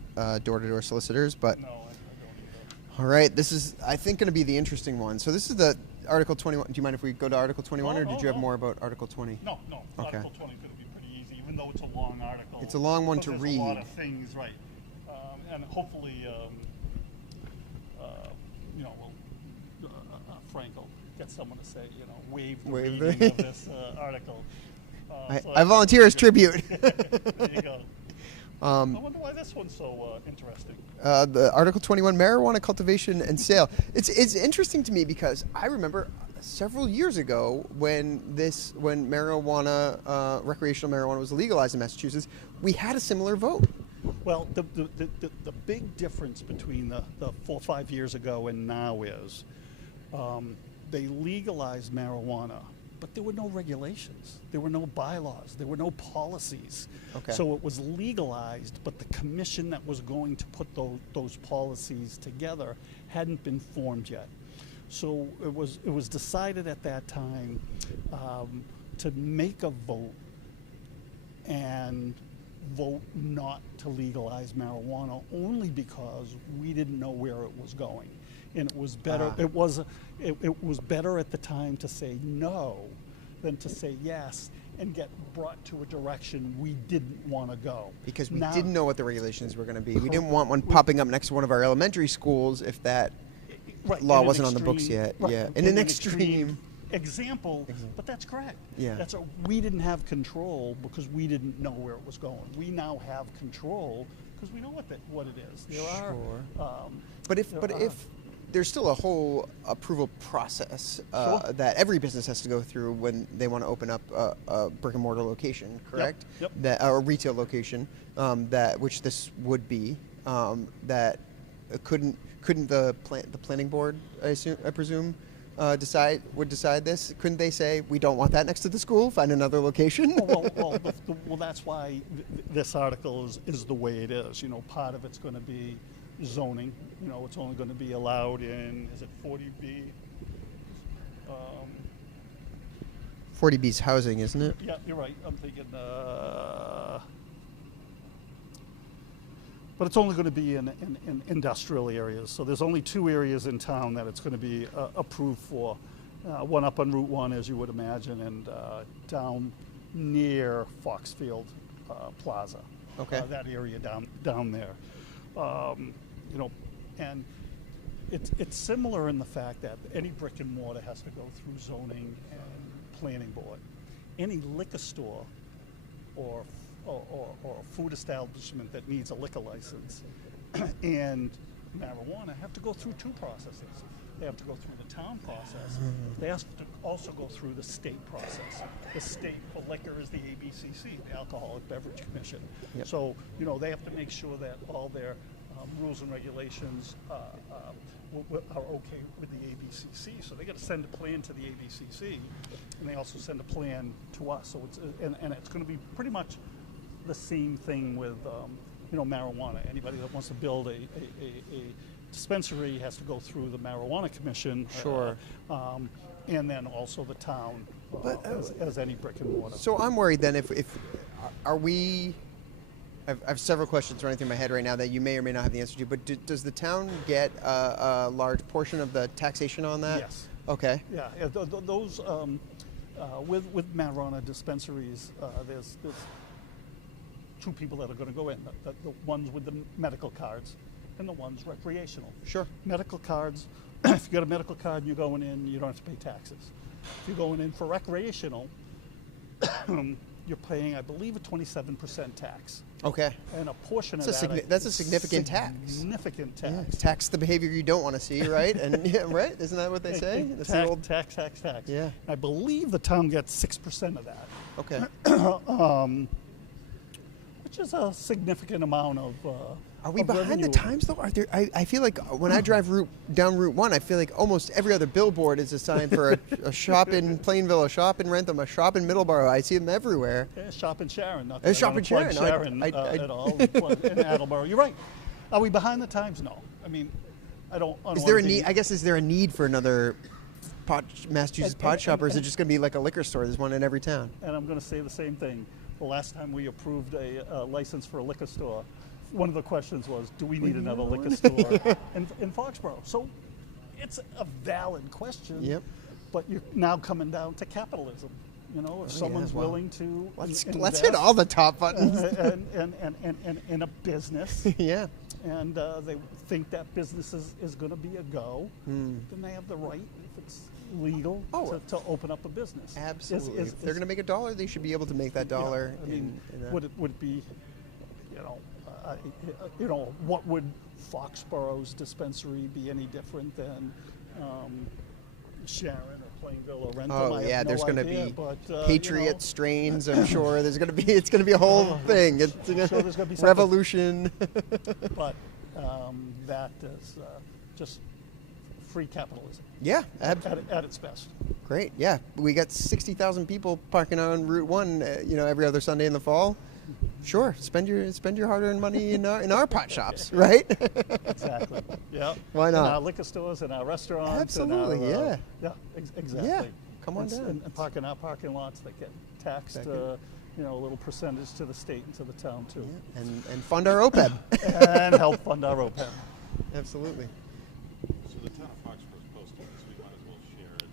door-to-door solicitors, but No, I don't either. all right, this is, I think, going to be the interesting one. So this is the Article 21. Do you mind if we go to Article 21, or did you have No. more about Article 20? No. Okay. Article 20 is going to be pretty easy, even though it's a long article. It's a long one to There's read. a lot of things, right? And hopefully, Frank will get someone to say, waive the Waive reading the- of this article. I volunteer as tribute. There you go. I wonder why this one's so interesting. The Article 21, marijuana cultivation and sale. It's interesting to me because I remember several years ago when marijuana, recreational marijuana was legalized in Massachusetts, we had a similar vote. Well, the big difference between the 4 or 5 years ago and now is they legalized marijuana, but there were no regulations. There were no bylaws. There were no policies. Okay. So it was legalized, but the commission that was going to put those policies together hadn't been formed yet. So it was decided at that time to make a vote and vote not to legalize marijuana only because we didn't know where it was going, and it was better. It was better at the time to say no than to say yes and get brought to a direction we didn't want to go. Because we Now- didn't know what the regulations were going to be. We didn't want one popping up next to one of our elementary schools if that Right, law in an wasn't on the books extreme- yet. right, Yeah, in an extreme example, but that's correct. Yeah. We didn't have control because we didn't know where it was going. We now have control because we know what it is. There Sure. are. But if there are- if there's still a whole approval process Sure. that every business has to go through when they want to open up a brick and mortar location, correct? Yep. That a retail location, that which this would be, that couldn't the planning board, I presume, decide this? Couldn't they say we don't want that next to the school? Find another location. well, that's why this article is the way it is. Part of it's going to be zoning. It's only going to be allowed in, is it 40B? 40B's housing, isn't it? Yeah, you're right. I'm thinking but it's only going to be in industrial areas. So there's only 2 areas in town that it's going to be approved for. One up on Route 1, as you would imagine, and down near Foxfield Plaza. Okay. That area down there. You know, and it's similar in the fact that any brick and mortar has to go through zoning and planning board. Any liquor store or food establishment that needs a liquor license and marijuana have to go through 2 processes. They have to go through the town process. They have to also go through the state process. The state for liquor is the ABCC, the Alcoholic Beverage Commission. Yep. So, you know, they have to make sure that all their rules and regulations are okay with the ABCC. So they got to send a plan to the ABCC, and they also send a plan to us. So it's and it's going to be pretty much the same thing with you know, marijuana. Anybody that wants to build a dispensary has to go through the Marijuana Commission. Sure. And then also the town as any brick and mortar. So I'm worried then if are we... I have several questions running through my head right now that you may or may not have the answer to, but does the town get a large portion of the taxation on that? Yes. Okay. Yeah, those with marijuana dispensaries, there's 2 people that are going to go in. The ones with the medical cards and the ones recreational. Sure. Medical cards, if you got a medical card and you're going in, you don't have to pay taxes. If you're going in for recreational, you're paying, I believe, a 27% tax. Okay. And a portion of that's a significant tax. Significant tax. Yeah. Tax the behavior you don't want to see, right? And yeah, right? Isn't that what they say? That's the old tax. Yeah. I believe the town gets 6% of that. Okay. Which is a significant amount of. Are we of behind revenue. the times though? Are there? I feel like when I drive down Route 1, I feel like almost every other billboard is a sign for a shop in Plainville, a shop in Rentham, a shop in Middleborough. I see them everywhere. Yeah, shop in Sharon. Not Shop in Sharon. Sharon at all. In Attleboro. You're right. Are we behind the times? No. I mean, I don't. Is there a need? I guess is there a need for another Massachusetts pot shop, or is it just going to be like a liquor store? There's one in every town. And I'm going to say the same thing. The last time we approved a license for a liquor store, one of the questions was, do we need another liquor store in Foxborough? So it's a valid question. Yep. But you're now coming down to capitalism. You know, if someone's willing to let's hit all the top buttons. and in a business. Yeah. And they think that business is going to be a go, then they have the right, if it's legal, to open up a business. Absolutely. If they're going to make $1, they should be able to make that dollar. I mean, would it be, what would Foxborough's dispensary be any different than Sharon or Plainville or Rentham? Oh yeah, there's going to be but, Patriot strains. I'm sure it's going to be a whole thing. It's sure there's going to be revolution. But that is just free capitalism. Yeah, at its best. Great. Yeah, we got 60,000 people parking on Route 1. Every other Sunday in the fall. Sure, spend your hard-earned money in our pot shops, right? Exactly. Yeah. Why not? In our liquor stores and our restaurants. Absolutely. And our, yeah. Yeah. Exactly. Yeah. Come on down. And park in our parking lots that get taxed. A little percentage to the state and to the town too. Yeah. And fund our OPEB. And help fund our OPEB. Absolutely. So the town of Foxborough is posting this. We might as well share it.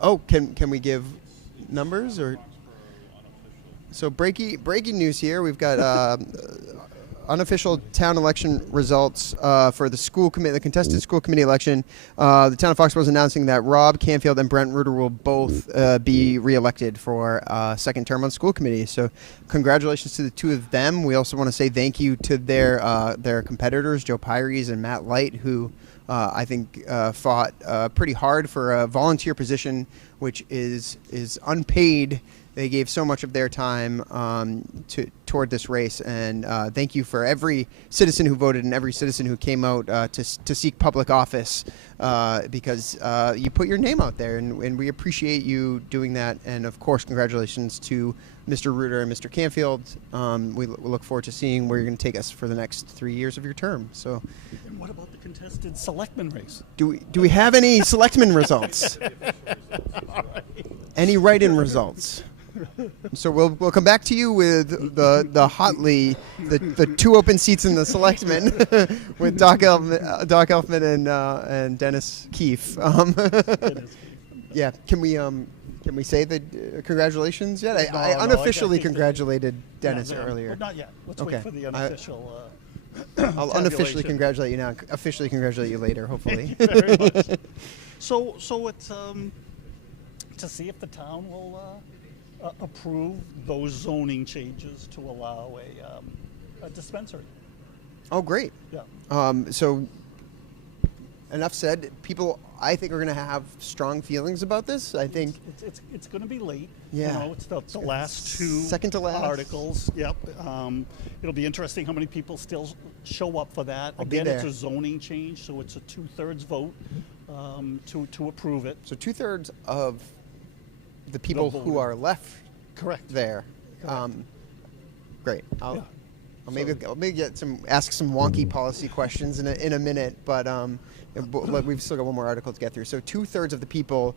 Oh, can we give numbers or? So breaking news here. We've got unofficial town election results for the school committee, the contested school committee election. The town of Foxborough is announcing that Rob Canfield and Brent Ruder will both be reelected for second term on school committee. So congratulations to the 2 of them. We also want to say thank you to their competitors, Joe Pyres and Matt Light, who I think fought pretty hard for a volunteer position, which is unpaid. They gave so much of their time toward this race, and thank you for every citizen who voted and every citizen who came out to seek public office, because you put your name out there, and we appreciate you doing that. And of course, congratulations to Mr. Ruder and Mr. Canfield. We look forward to seeing where you're going to take us for the next 3 years of your term. So, and what about the contested selectman race? Do we have any selectman results? Any write-in results? So we'll come back to you with the two open seats in the selectmen with Doc Elfman and Dennis Keefe. Yeah, can we say the congratulations yet? I unofficially congratulated Dennis earlier. Well, not yet. Let's Okay. wait for the unofficial. I'll unofficially congratulate you now. Officially congratulate you later, hopefully. Thank you very much. So it's to see if the town will approve those zoning changes to allow a dispensary. Oh, great. Yeah. So enough said. People, I think, are going to have strong feelings about this. I think It's going to be late. Yeah. You know, it's the last two Second to last. articles. Yep. It'll be interesting how many people still show up for that. I'll be Again, it's there. a zoning change, so it's a 2/3 vote to approve it. so 2/3 of the people who are left Correct. there. Correct. Great. Yeah. I'll maybe ask some wonky policy questions in a minute, but we've still got one more article to get through. So 2/3 of the people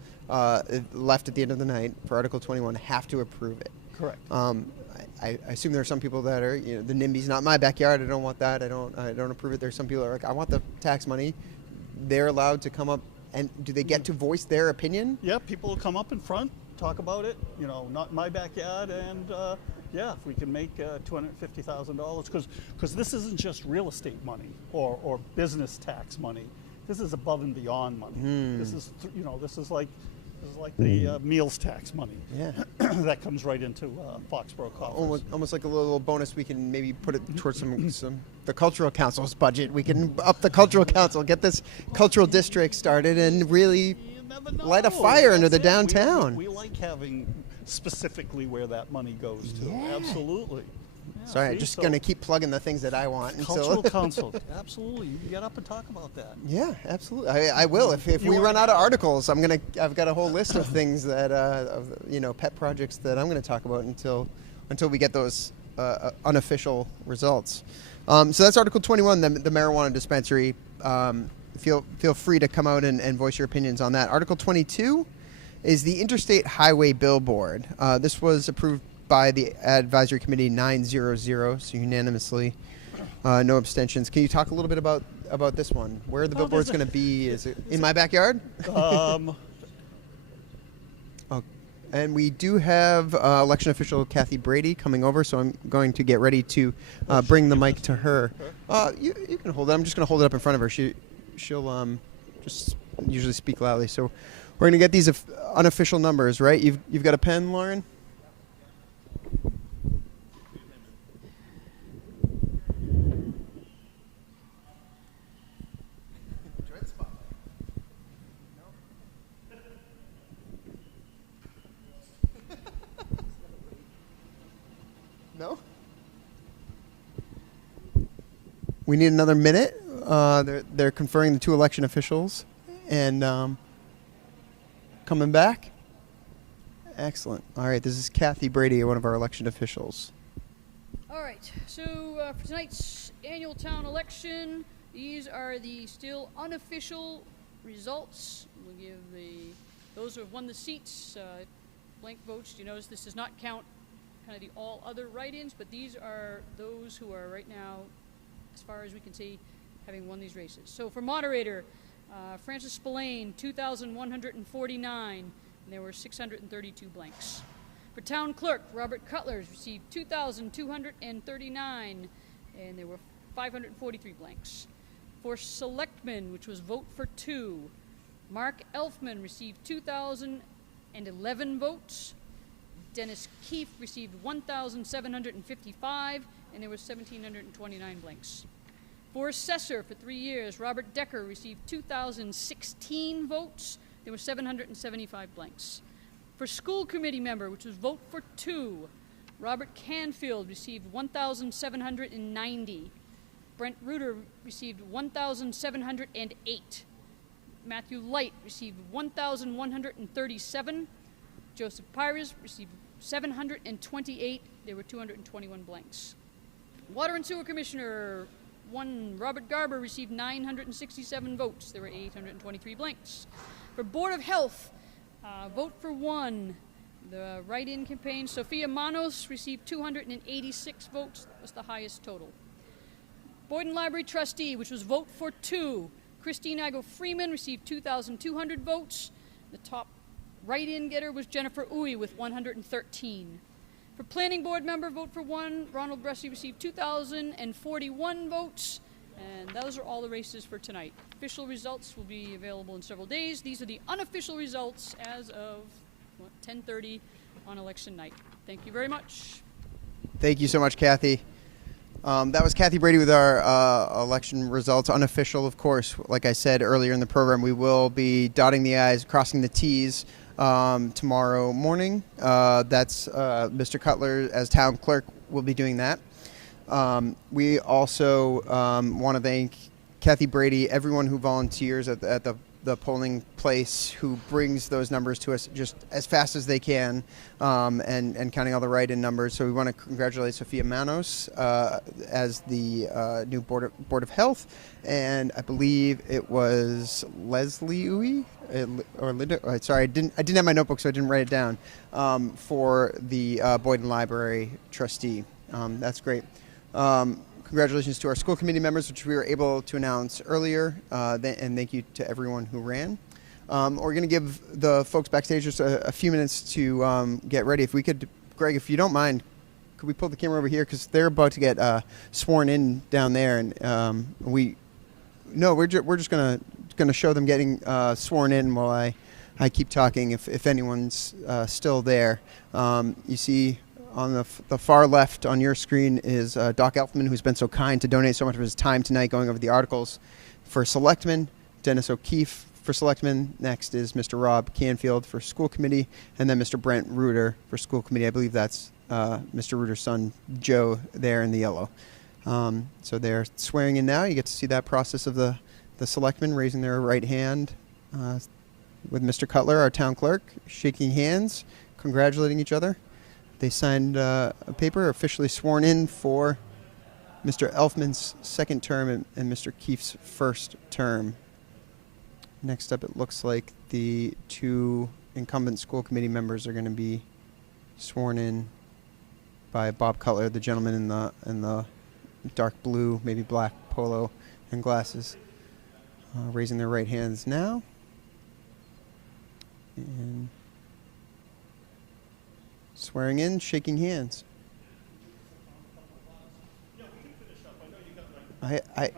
left at the end of the night for Article 21 have to approve it. Correct. I assume there are some people that are, the NIMBY's not my backyard. I don't want that. I don't approve it. There's some people that are like, I want the tax money. They're allowed to come up, and do they get to voice their opinion? Yeah, people will come up in front, talk about it. Not my backyard, and yeah, if we can make $250,000, because this isn't just real estate money or business tax money. This is above and beyond money. This is this is like the meals tax money. Yeah. That comes right into Foxborough coffers. Almost like a little bonus. We can maybe put it towards the cultural council's budget. We can up the cultural council, get this cultural district started, and really You never know. light a fire under the That's it. downtown. We like having specifically where that money goes to. Yeah. Absolutely. Yeah, Sorry, I'm see, just so going to keep plugging the things that I want. Cultural council. Absolutely. You can get up and talk about that. Yeah, absolutely. I will. If we run out of articles, I've got a whole list of things that pet projects that I'm going to talk about until we get those unofficial results. So that's Article 21, the marijuana dispensary. Feel free to come out and voice your opinions on that. Article 22 is the Interstate Highway Billboard. This was approved by the Advisory Committee 900, so unanimously, no abstentions. Can you talk a little bit about this one? Where the billboard's going to be? Is it in my backyard? Oh, and we do have election official Kathy Brady coming over, so I'm going to get ready to bring the mic to her. You can hold it. I'm just going to hold it up in front of her. She'll just usually speak loudly. So we're going to get these unofficial numbers, right? You've got a pen, Lauren? No? We need another minute. They're conferring the two election officials and coming back. Excellent. All right, this is Kathy Brady, one of our election officials. All right, so for tonight's annual town election, these are the still unofficial results. We'll give those who have won the seats blank votes. You notice this does not count kind of the all other write-ins, but these are those who are right now, as far as we can see, having won these races. So for moderator, Francis Spillane, 2,149, and there were 632 blanks. For town clerk, Robert Cutler received 2,239, and there were 543 blanks. For selectmen, which was vote for 2, Mark Elfman received 2,011 votes. Dennis Keefe received 1,755, and there were 1,729 blanks. For assessor for 3 years, Robert Decker received 2,016 votes. There were 775 blanks. For school committee member, which was vote for 2, Robert Canfield received 1,790. Brent Ruder received 1,708. Matthew Light received 1,137. Joseph Pires received 728. There were 221 blanks. Water and Sewer Commissioner 1, Robert Garber received 967 votes. There were 823 blanks. For Board of Health, vote for 1, The write-in campaign, Sophia Manos received 286 votes. That was the highest total. Boyden Library Trustee, which was vote for 2. Christine Ago Freeman received 2,200 votes. The top write-in getter was Jennifer Uy with 113. For Planning Board member, vote for 1. Ronald Bressy received 2,041 votes. And those are all the races for tonight. Official results will be available in several days. These are the unofficial results as of 10:30 on election night. Thank you very much. Thank you so much, Kathy. That was Kathy Brady with our election results, unofficial, of course. Like I said earlier in the program, we will be dotting the I's, crossing the T's tomorrow morning. That's Mr. Cutler, as town clerk, will be doing that. We also want to thank Kathy Brady, everyone who volunteers at the polling place, who brings those numbers to us just as fast as they can, and counting all the write-in numbers. So we want to congratulate Sophia Manos as the new Board of Health, and I believe it was Leslie Uy or Linda. Sorry, I didn't have my notebook, so I didn't write it down. For the Boyden Library Trustee. That's great. Congratulations to our school committee members, which we were able to announce earlier, and thank you to everyone who ran. We're going to give the folks backstage just a few minutes to get ready. If we could, Greg, if you don't mind, could we pull the camera over here, because they're about to get sworn in down there, and we're just going to show them getting sworn in while I keep talking. If anyone's still there, you see. On the far left on your screen is Doc Elfman, who's been so kind to donate so much of his time tonight going over the articles for Selectmen. Dennis O'Keefe for Selectmen. Next is Mr. Rob Canfield for School Committee, and then Mr. Brent Ruder for School Committee. I believe that's Mr. Ruder's son, Joe, there in the yellow. So they're swearing in now. You get to see that process of the Selectmen raising their right hand with Mr. Cutler, our town clerk, shaking hands, congratulating each other. They signed a paper, officially sworn in for Mr. Elfman's second term and Mr. Keefe's first term. Next up, it looks like the 2 incumbent school committee members are going to be sworn in by Bob Cutler, the gentleman in the dark blue, maybe black polo and glasses, raising their right hands now. And swearing in, shaking hands. I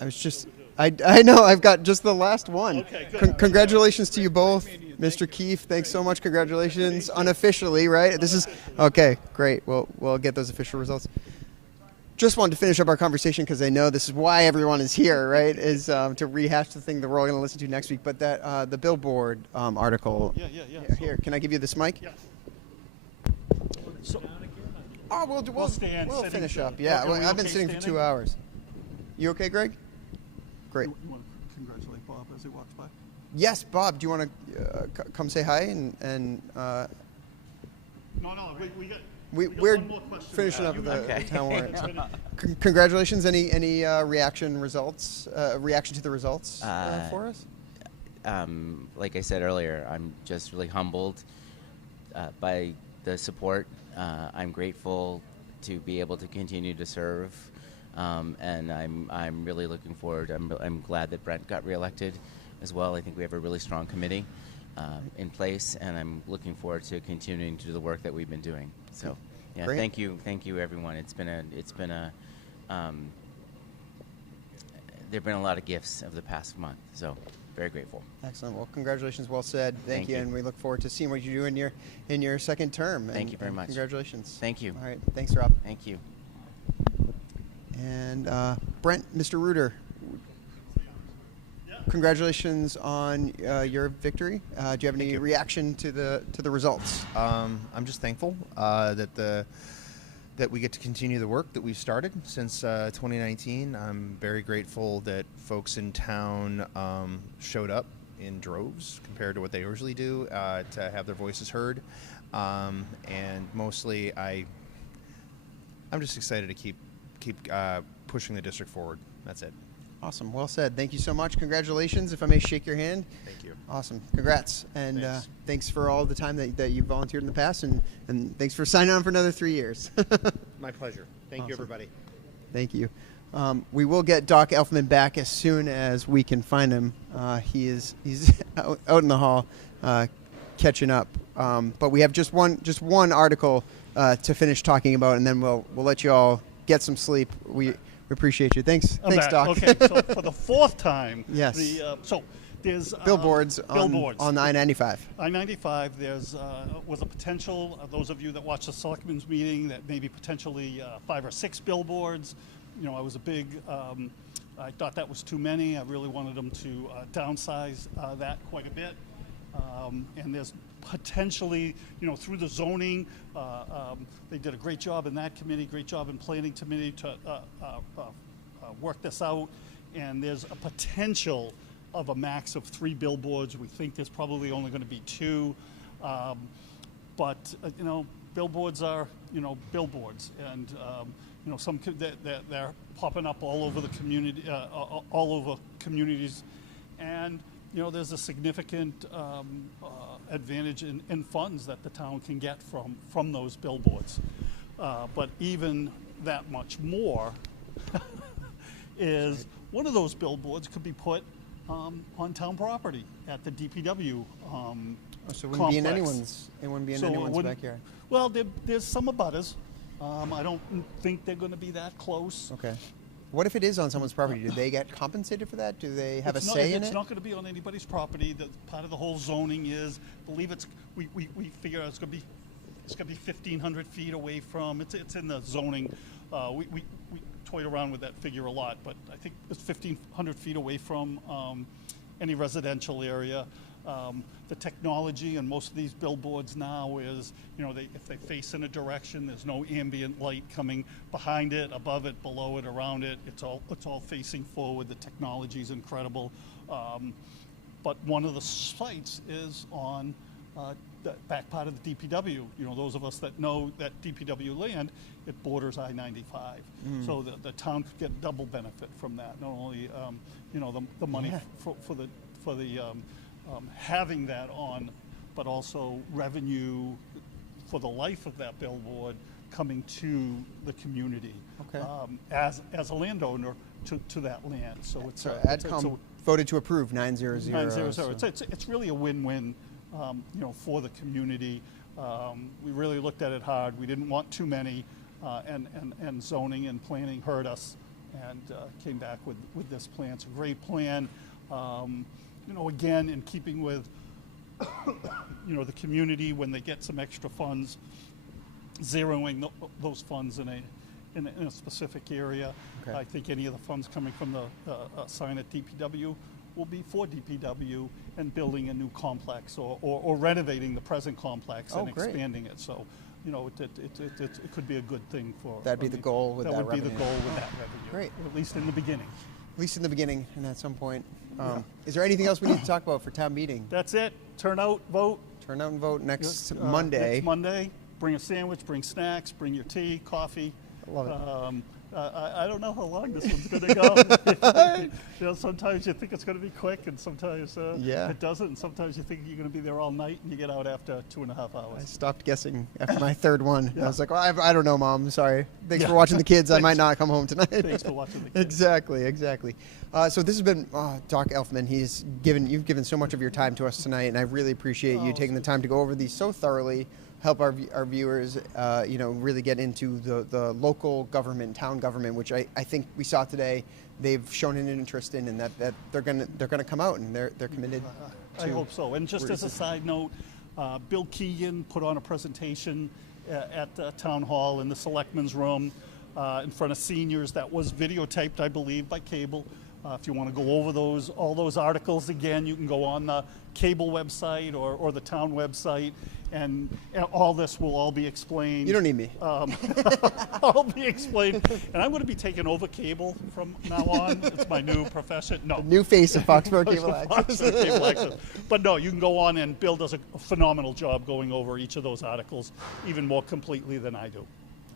was just, I know, I've got just the last one. Okay, Congratulations to you both. Mr. Keefe, thanks so much. Congratulations. Unofficially, right? This is, okay, great. We'll get those official results. Just wanted to finish up our conversation because I know this is why everyone is here, right? Is to rehash the thing that we're all going to listen to next week. But that the Billboard article. Yeah. Here, can I give you this mic? Yes. We'll stand. We'll Sitting. finish up. Yeah, Are we I've been okay sitting for standing? 2 hours. You okay, Greg? Great. You want to congratulate Bob as he walks by? Yes, Bob. Do you want to come say hi and No. We got we're one more question. finishing up You with the Okay. town warrant. Congratulations. Any reaction results? Reaction to the results for us? Like I said earlier, I'm just really humbled by the support. I'm grateful to be able to continue to serve, and I'm really looking forward. I'm glad that Brent got reelected as well. I think we have a really strong committee in place, and I'm looking forward to continuing to do the work that we've been doing. So, yeah, Great. thank you, everyone. There've been a lot of gifts of the past month, so very grateful. Excellent. Well, congratulations. Well said. Thank Thank you. and we look forward to seeing what you do in your second term. Thank you very much. Congratulations. Thank you. All right. Thanks, Rob. Thank you. And Brent, Mr. Ruder, congratulations on your victory. Do you have any reaction to the results? I'm just thankful that we get to continue the work that we've started since 2019. I'm very grateful that folks in town showed up in droves compared to what they usually do to have their voices heard. And mostly, I'm just excited to keep pushing the district forward. That's it. Awesome. Well said. Thank you so much. Congratulations. If I may shake your hand. Thank you. Awesome. Congrats. And Thanks. Thanks for all the time that you volunteered in the past, and thanks for signing on for another 3 years. My pleasure. Thank you, Awesome. everybody. Thank you. We will get Doc Elfman back as soon as we can find him. He's out in the hall catching up. But we have just one article to finish talking about, and then we'll let you all get some sleep. We appreciate you. Thanks, Back. Doc. Okay, so for the fourth time, Yes. So there's Billboards billboards on I-95. I-95. There's was a potential. Those of you that watched the selectmen's meeting, that maybe potentially 5 or 6 billboards. You know, I was a big. I thought that was too many. I really wanted them to downsize that quite a bit. And there's potentially, you know, through the zoning, they did a great job in that committee, great job in planning committee to work this out. And there's a potential of a max of 3 billboards. We think there's probably only going to be 2. But you know, billboards are, you know, billboards, and you know, they're popping up all over the community, all over communities, and you know, there's a significant advantage in funds that the town can get from those billboards. But even that much more is one of those billboards could be put on town property at the DPW. So it wouldn't be in complex. anyone's backyard. Well, there's some abutters. I don't think they're going to be that close. Okay. What if it is on someone's property? Do they get compensated for that? Do they have a say in it? It's not going to be on anybody's property. The part of the whole zoning is, we figure it's going to be 1,500 feet away from. It's in the zoning. We toyed around with that figure a lot, but I think it's 1,500 feet away from any residential area. The technology in most of these billboards now is, you know, if they face in a direction, there's no ambient light coming behind it, above it, below it, around it. It's all facing forward. The technology is incredible. But one of the sites is on the back part of the DPW. You know, those of us that know that DPW land, it borders I-95. So the town could get double benefit from that. Not only, you know, the money for the having that on, but also revenue for the life of that billboard coming to the community. Okay. As a landowner to that land. So it's So AdCom voted to approve 900. 900. So. It's really a win-win, you know, for the community. We really looked at it hard. We didn't want too many, and zoning and planning heard us, and came back with this plan. It's a great plan. You know, again, in keeping with, you know, the community, when they get some extra funds, zeroing those funds in a specific area. Okay. I think any of the funds coming from the sign at DPW will be for DPW and building a new complex or renovating the present complex and great. expanding it. So, you know, it could be a good thing for. That'd be the goal with that would be revenue. the goal with that revenue. Great. At least in the beginning. At least in the beginning and at some point. Is there anything else we need to talk about for town meeting? That's it. Turn out, vote. Turn out and vote next Next Monday. Monday. Bring a sandwich, bring snacks, bring your tea, coffee. I love it. I don't know how long this one's going to go. You know, sometimes you think it's going to be quick, and sometimes it doesn't. And sometimes you think you're going to be there all night, and you get out after 2.5 hours. I stopped guessing after my third one. I was like, well, I don't know, Mom. Sorry. Thanks for watching the kids. I might not come home tonight. Thanks for watching the kids. Exactly. So this has been Doc Elfman. You've given so much of your time to us tonight, and I really appreciate you taking the time to go over these so thoroughly. Help our viewers, you know, really get into the local government, town government, which I think we saw today. They've shown an interest in, and that they're gonna come out and they're committed. I hope so. And just as a side note, Bill Keegan put on a presentation at the town hall in the selectmen's room in front of seniors. That was videotaped, I believe, by cable. If you want to go over all those articles again, you can go on the cable website or the town website, and all this will all be explained. You don't need me. All be explained. And I'm going to be taking over cable from now on. It's my new profession. No. The new face of Foxborough Cable Access. Foxborough Cable Access. But no, you can go on, and Bill does a phenomenal job going over each of those articles, even more completely than I do.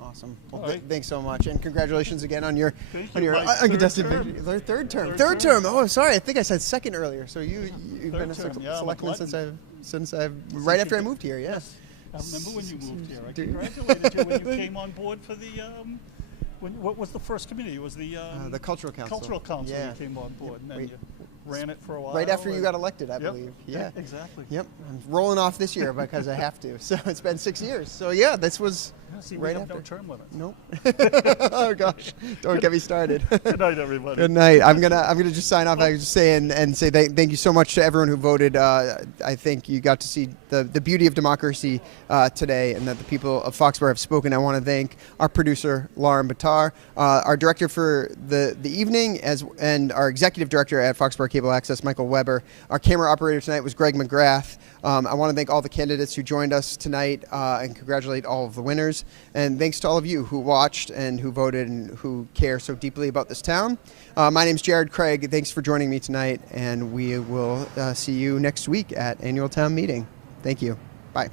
Awesome. Well, All right. thanks so much, and congratulations again on your Thank on you. your My uncontested third term. victory. Third term. Third Third term. term. Oh, sorry. I think I said second earlier. So you've Third been a term, yeah, I'm a selectman glutton. since I've right after I moved here. Yeah. Yes. I remember when you moved here. I Do- congratulated you when you came on board for the. What was the first committee? It was the Cultural council. Cultural council. Yeah. You came on board, and then Wait. you ran it for a while. Right after you and- got elected, I Yep. believe. Yeah. Exactly. Yep. I'm rolling off this year because I have to. So it's been 6 years. So yeah, this was Yeah, see, right we have after. no term limits. Nope. Oh gosh, don't get me started. Good night, everybody. Good night. I'm gonna just sign off. I just say and say thank you so much to everyone who voted. I think you got to see the beauty of democracy today, and that the people of Foxborough have spoken. I want to thank our producer Lauren Batar, our director for the evening, and our executive director at Foxborough Cable Access, Michael Weber. Our camera operator tonight was Greg McGrath. I want to thank all the candidates who joined us tonight and congratulate all of the winners. And thanks to all of you who watched and who voted and who care so deeply about this town. My name's Jared Craig. Thanks for joining me tonight, and we will see you next week at Annual Town Meeting. Thank you. Bye.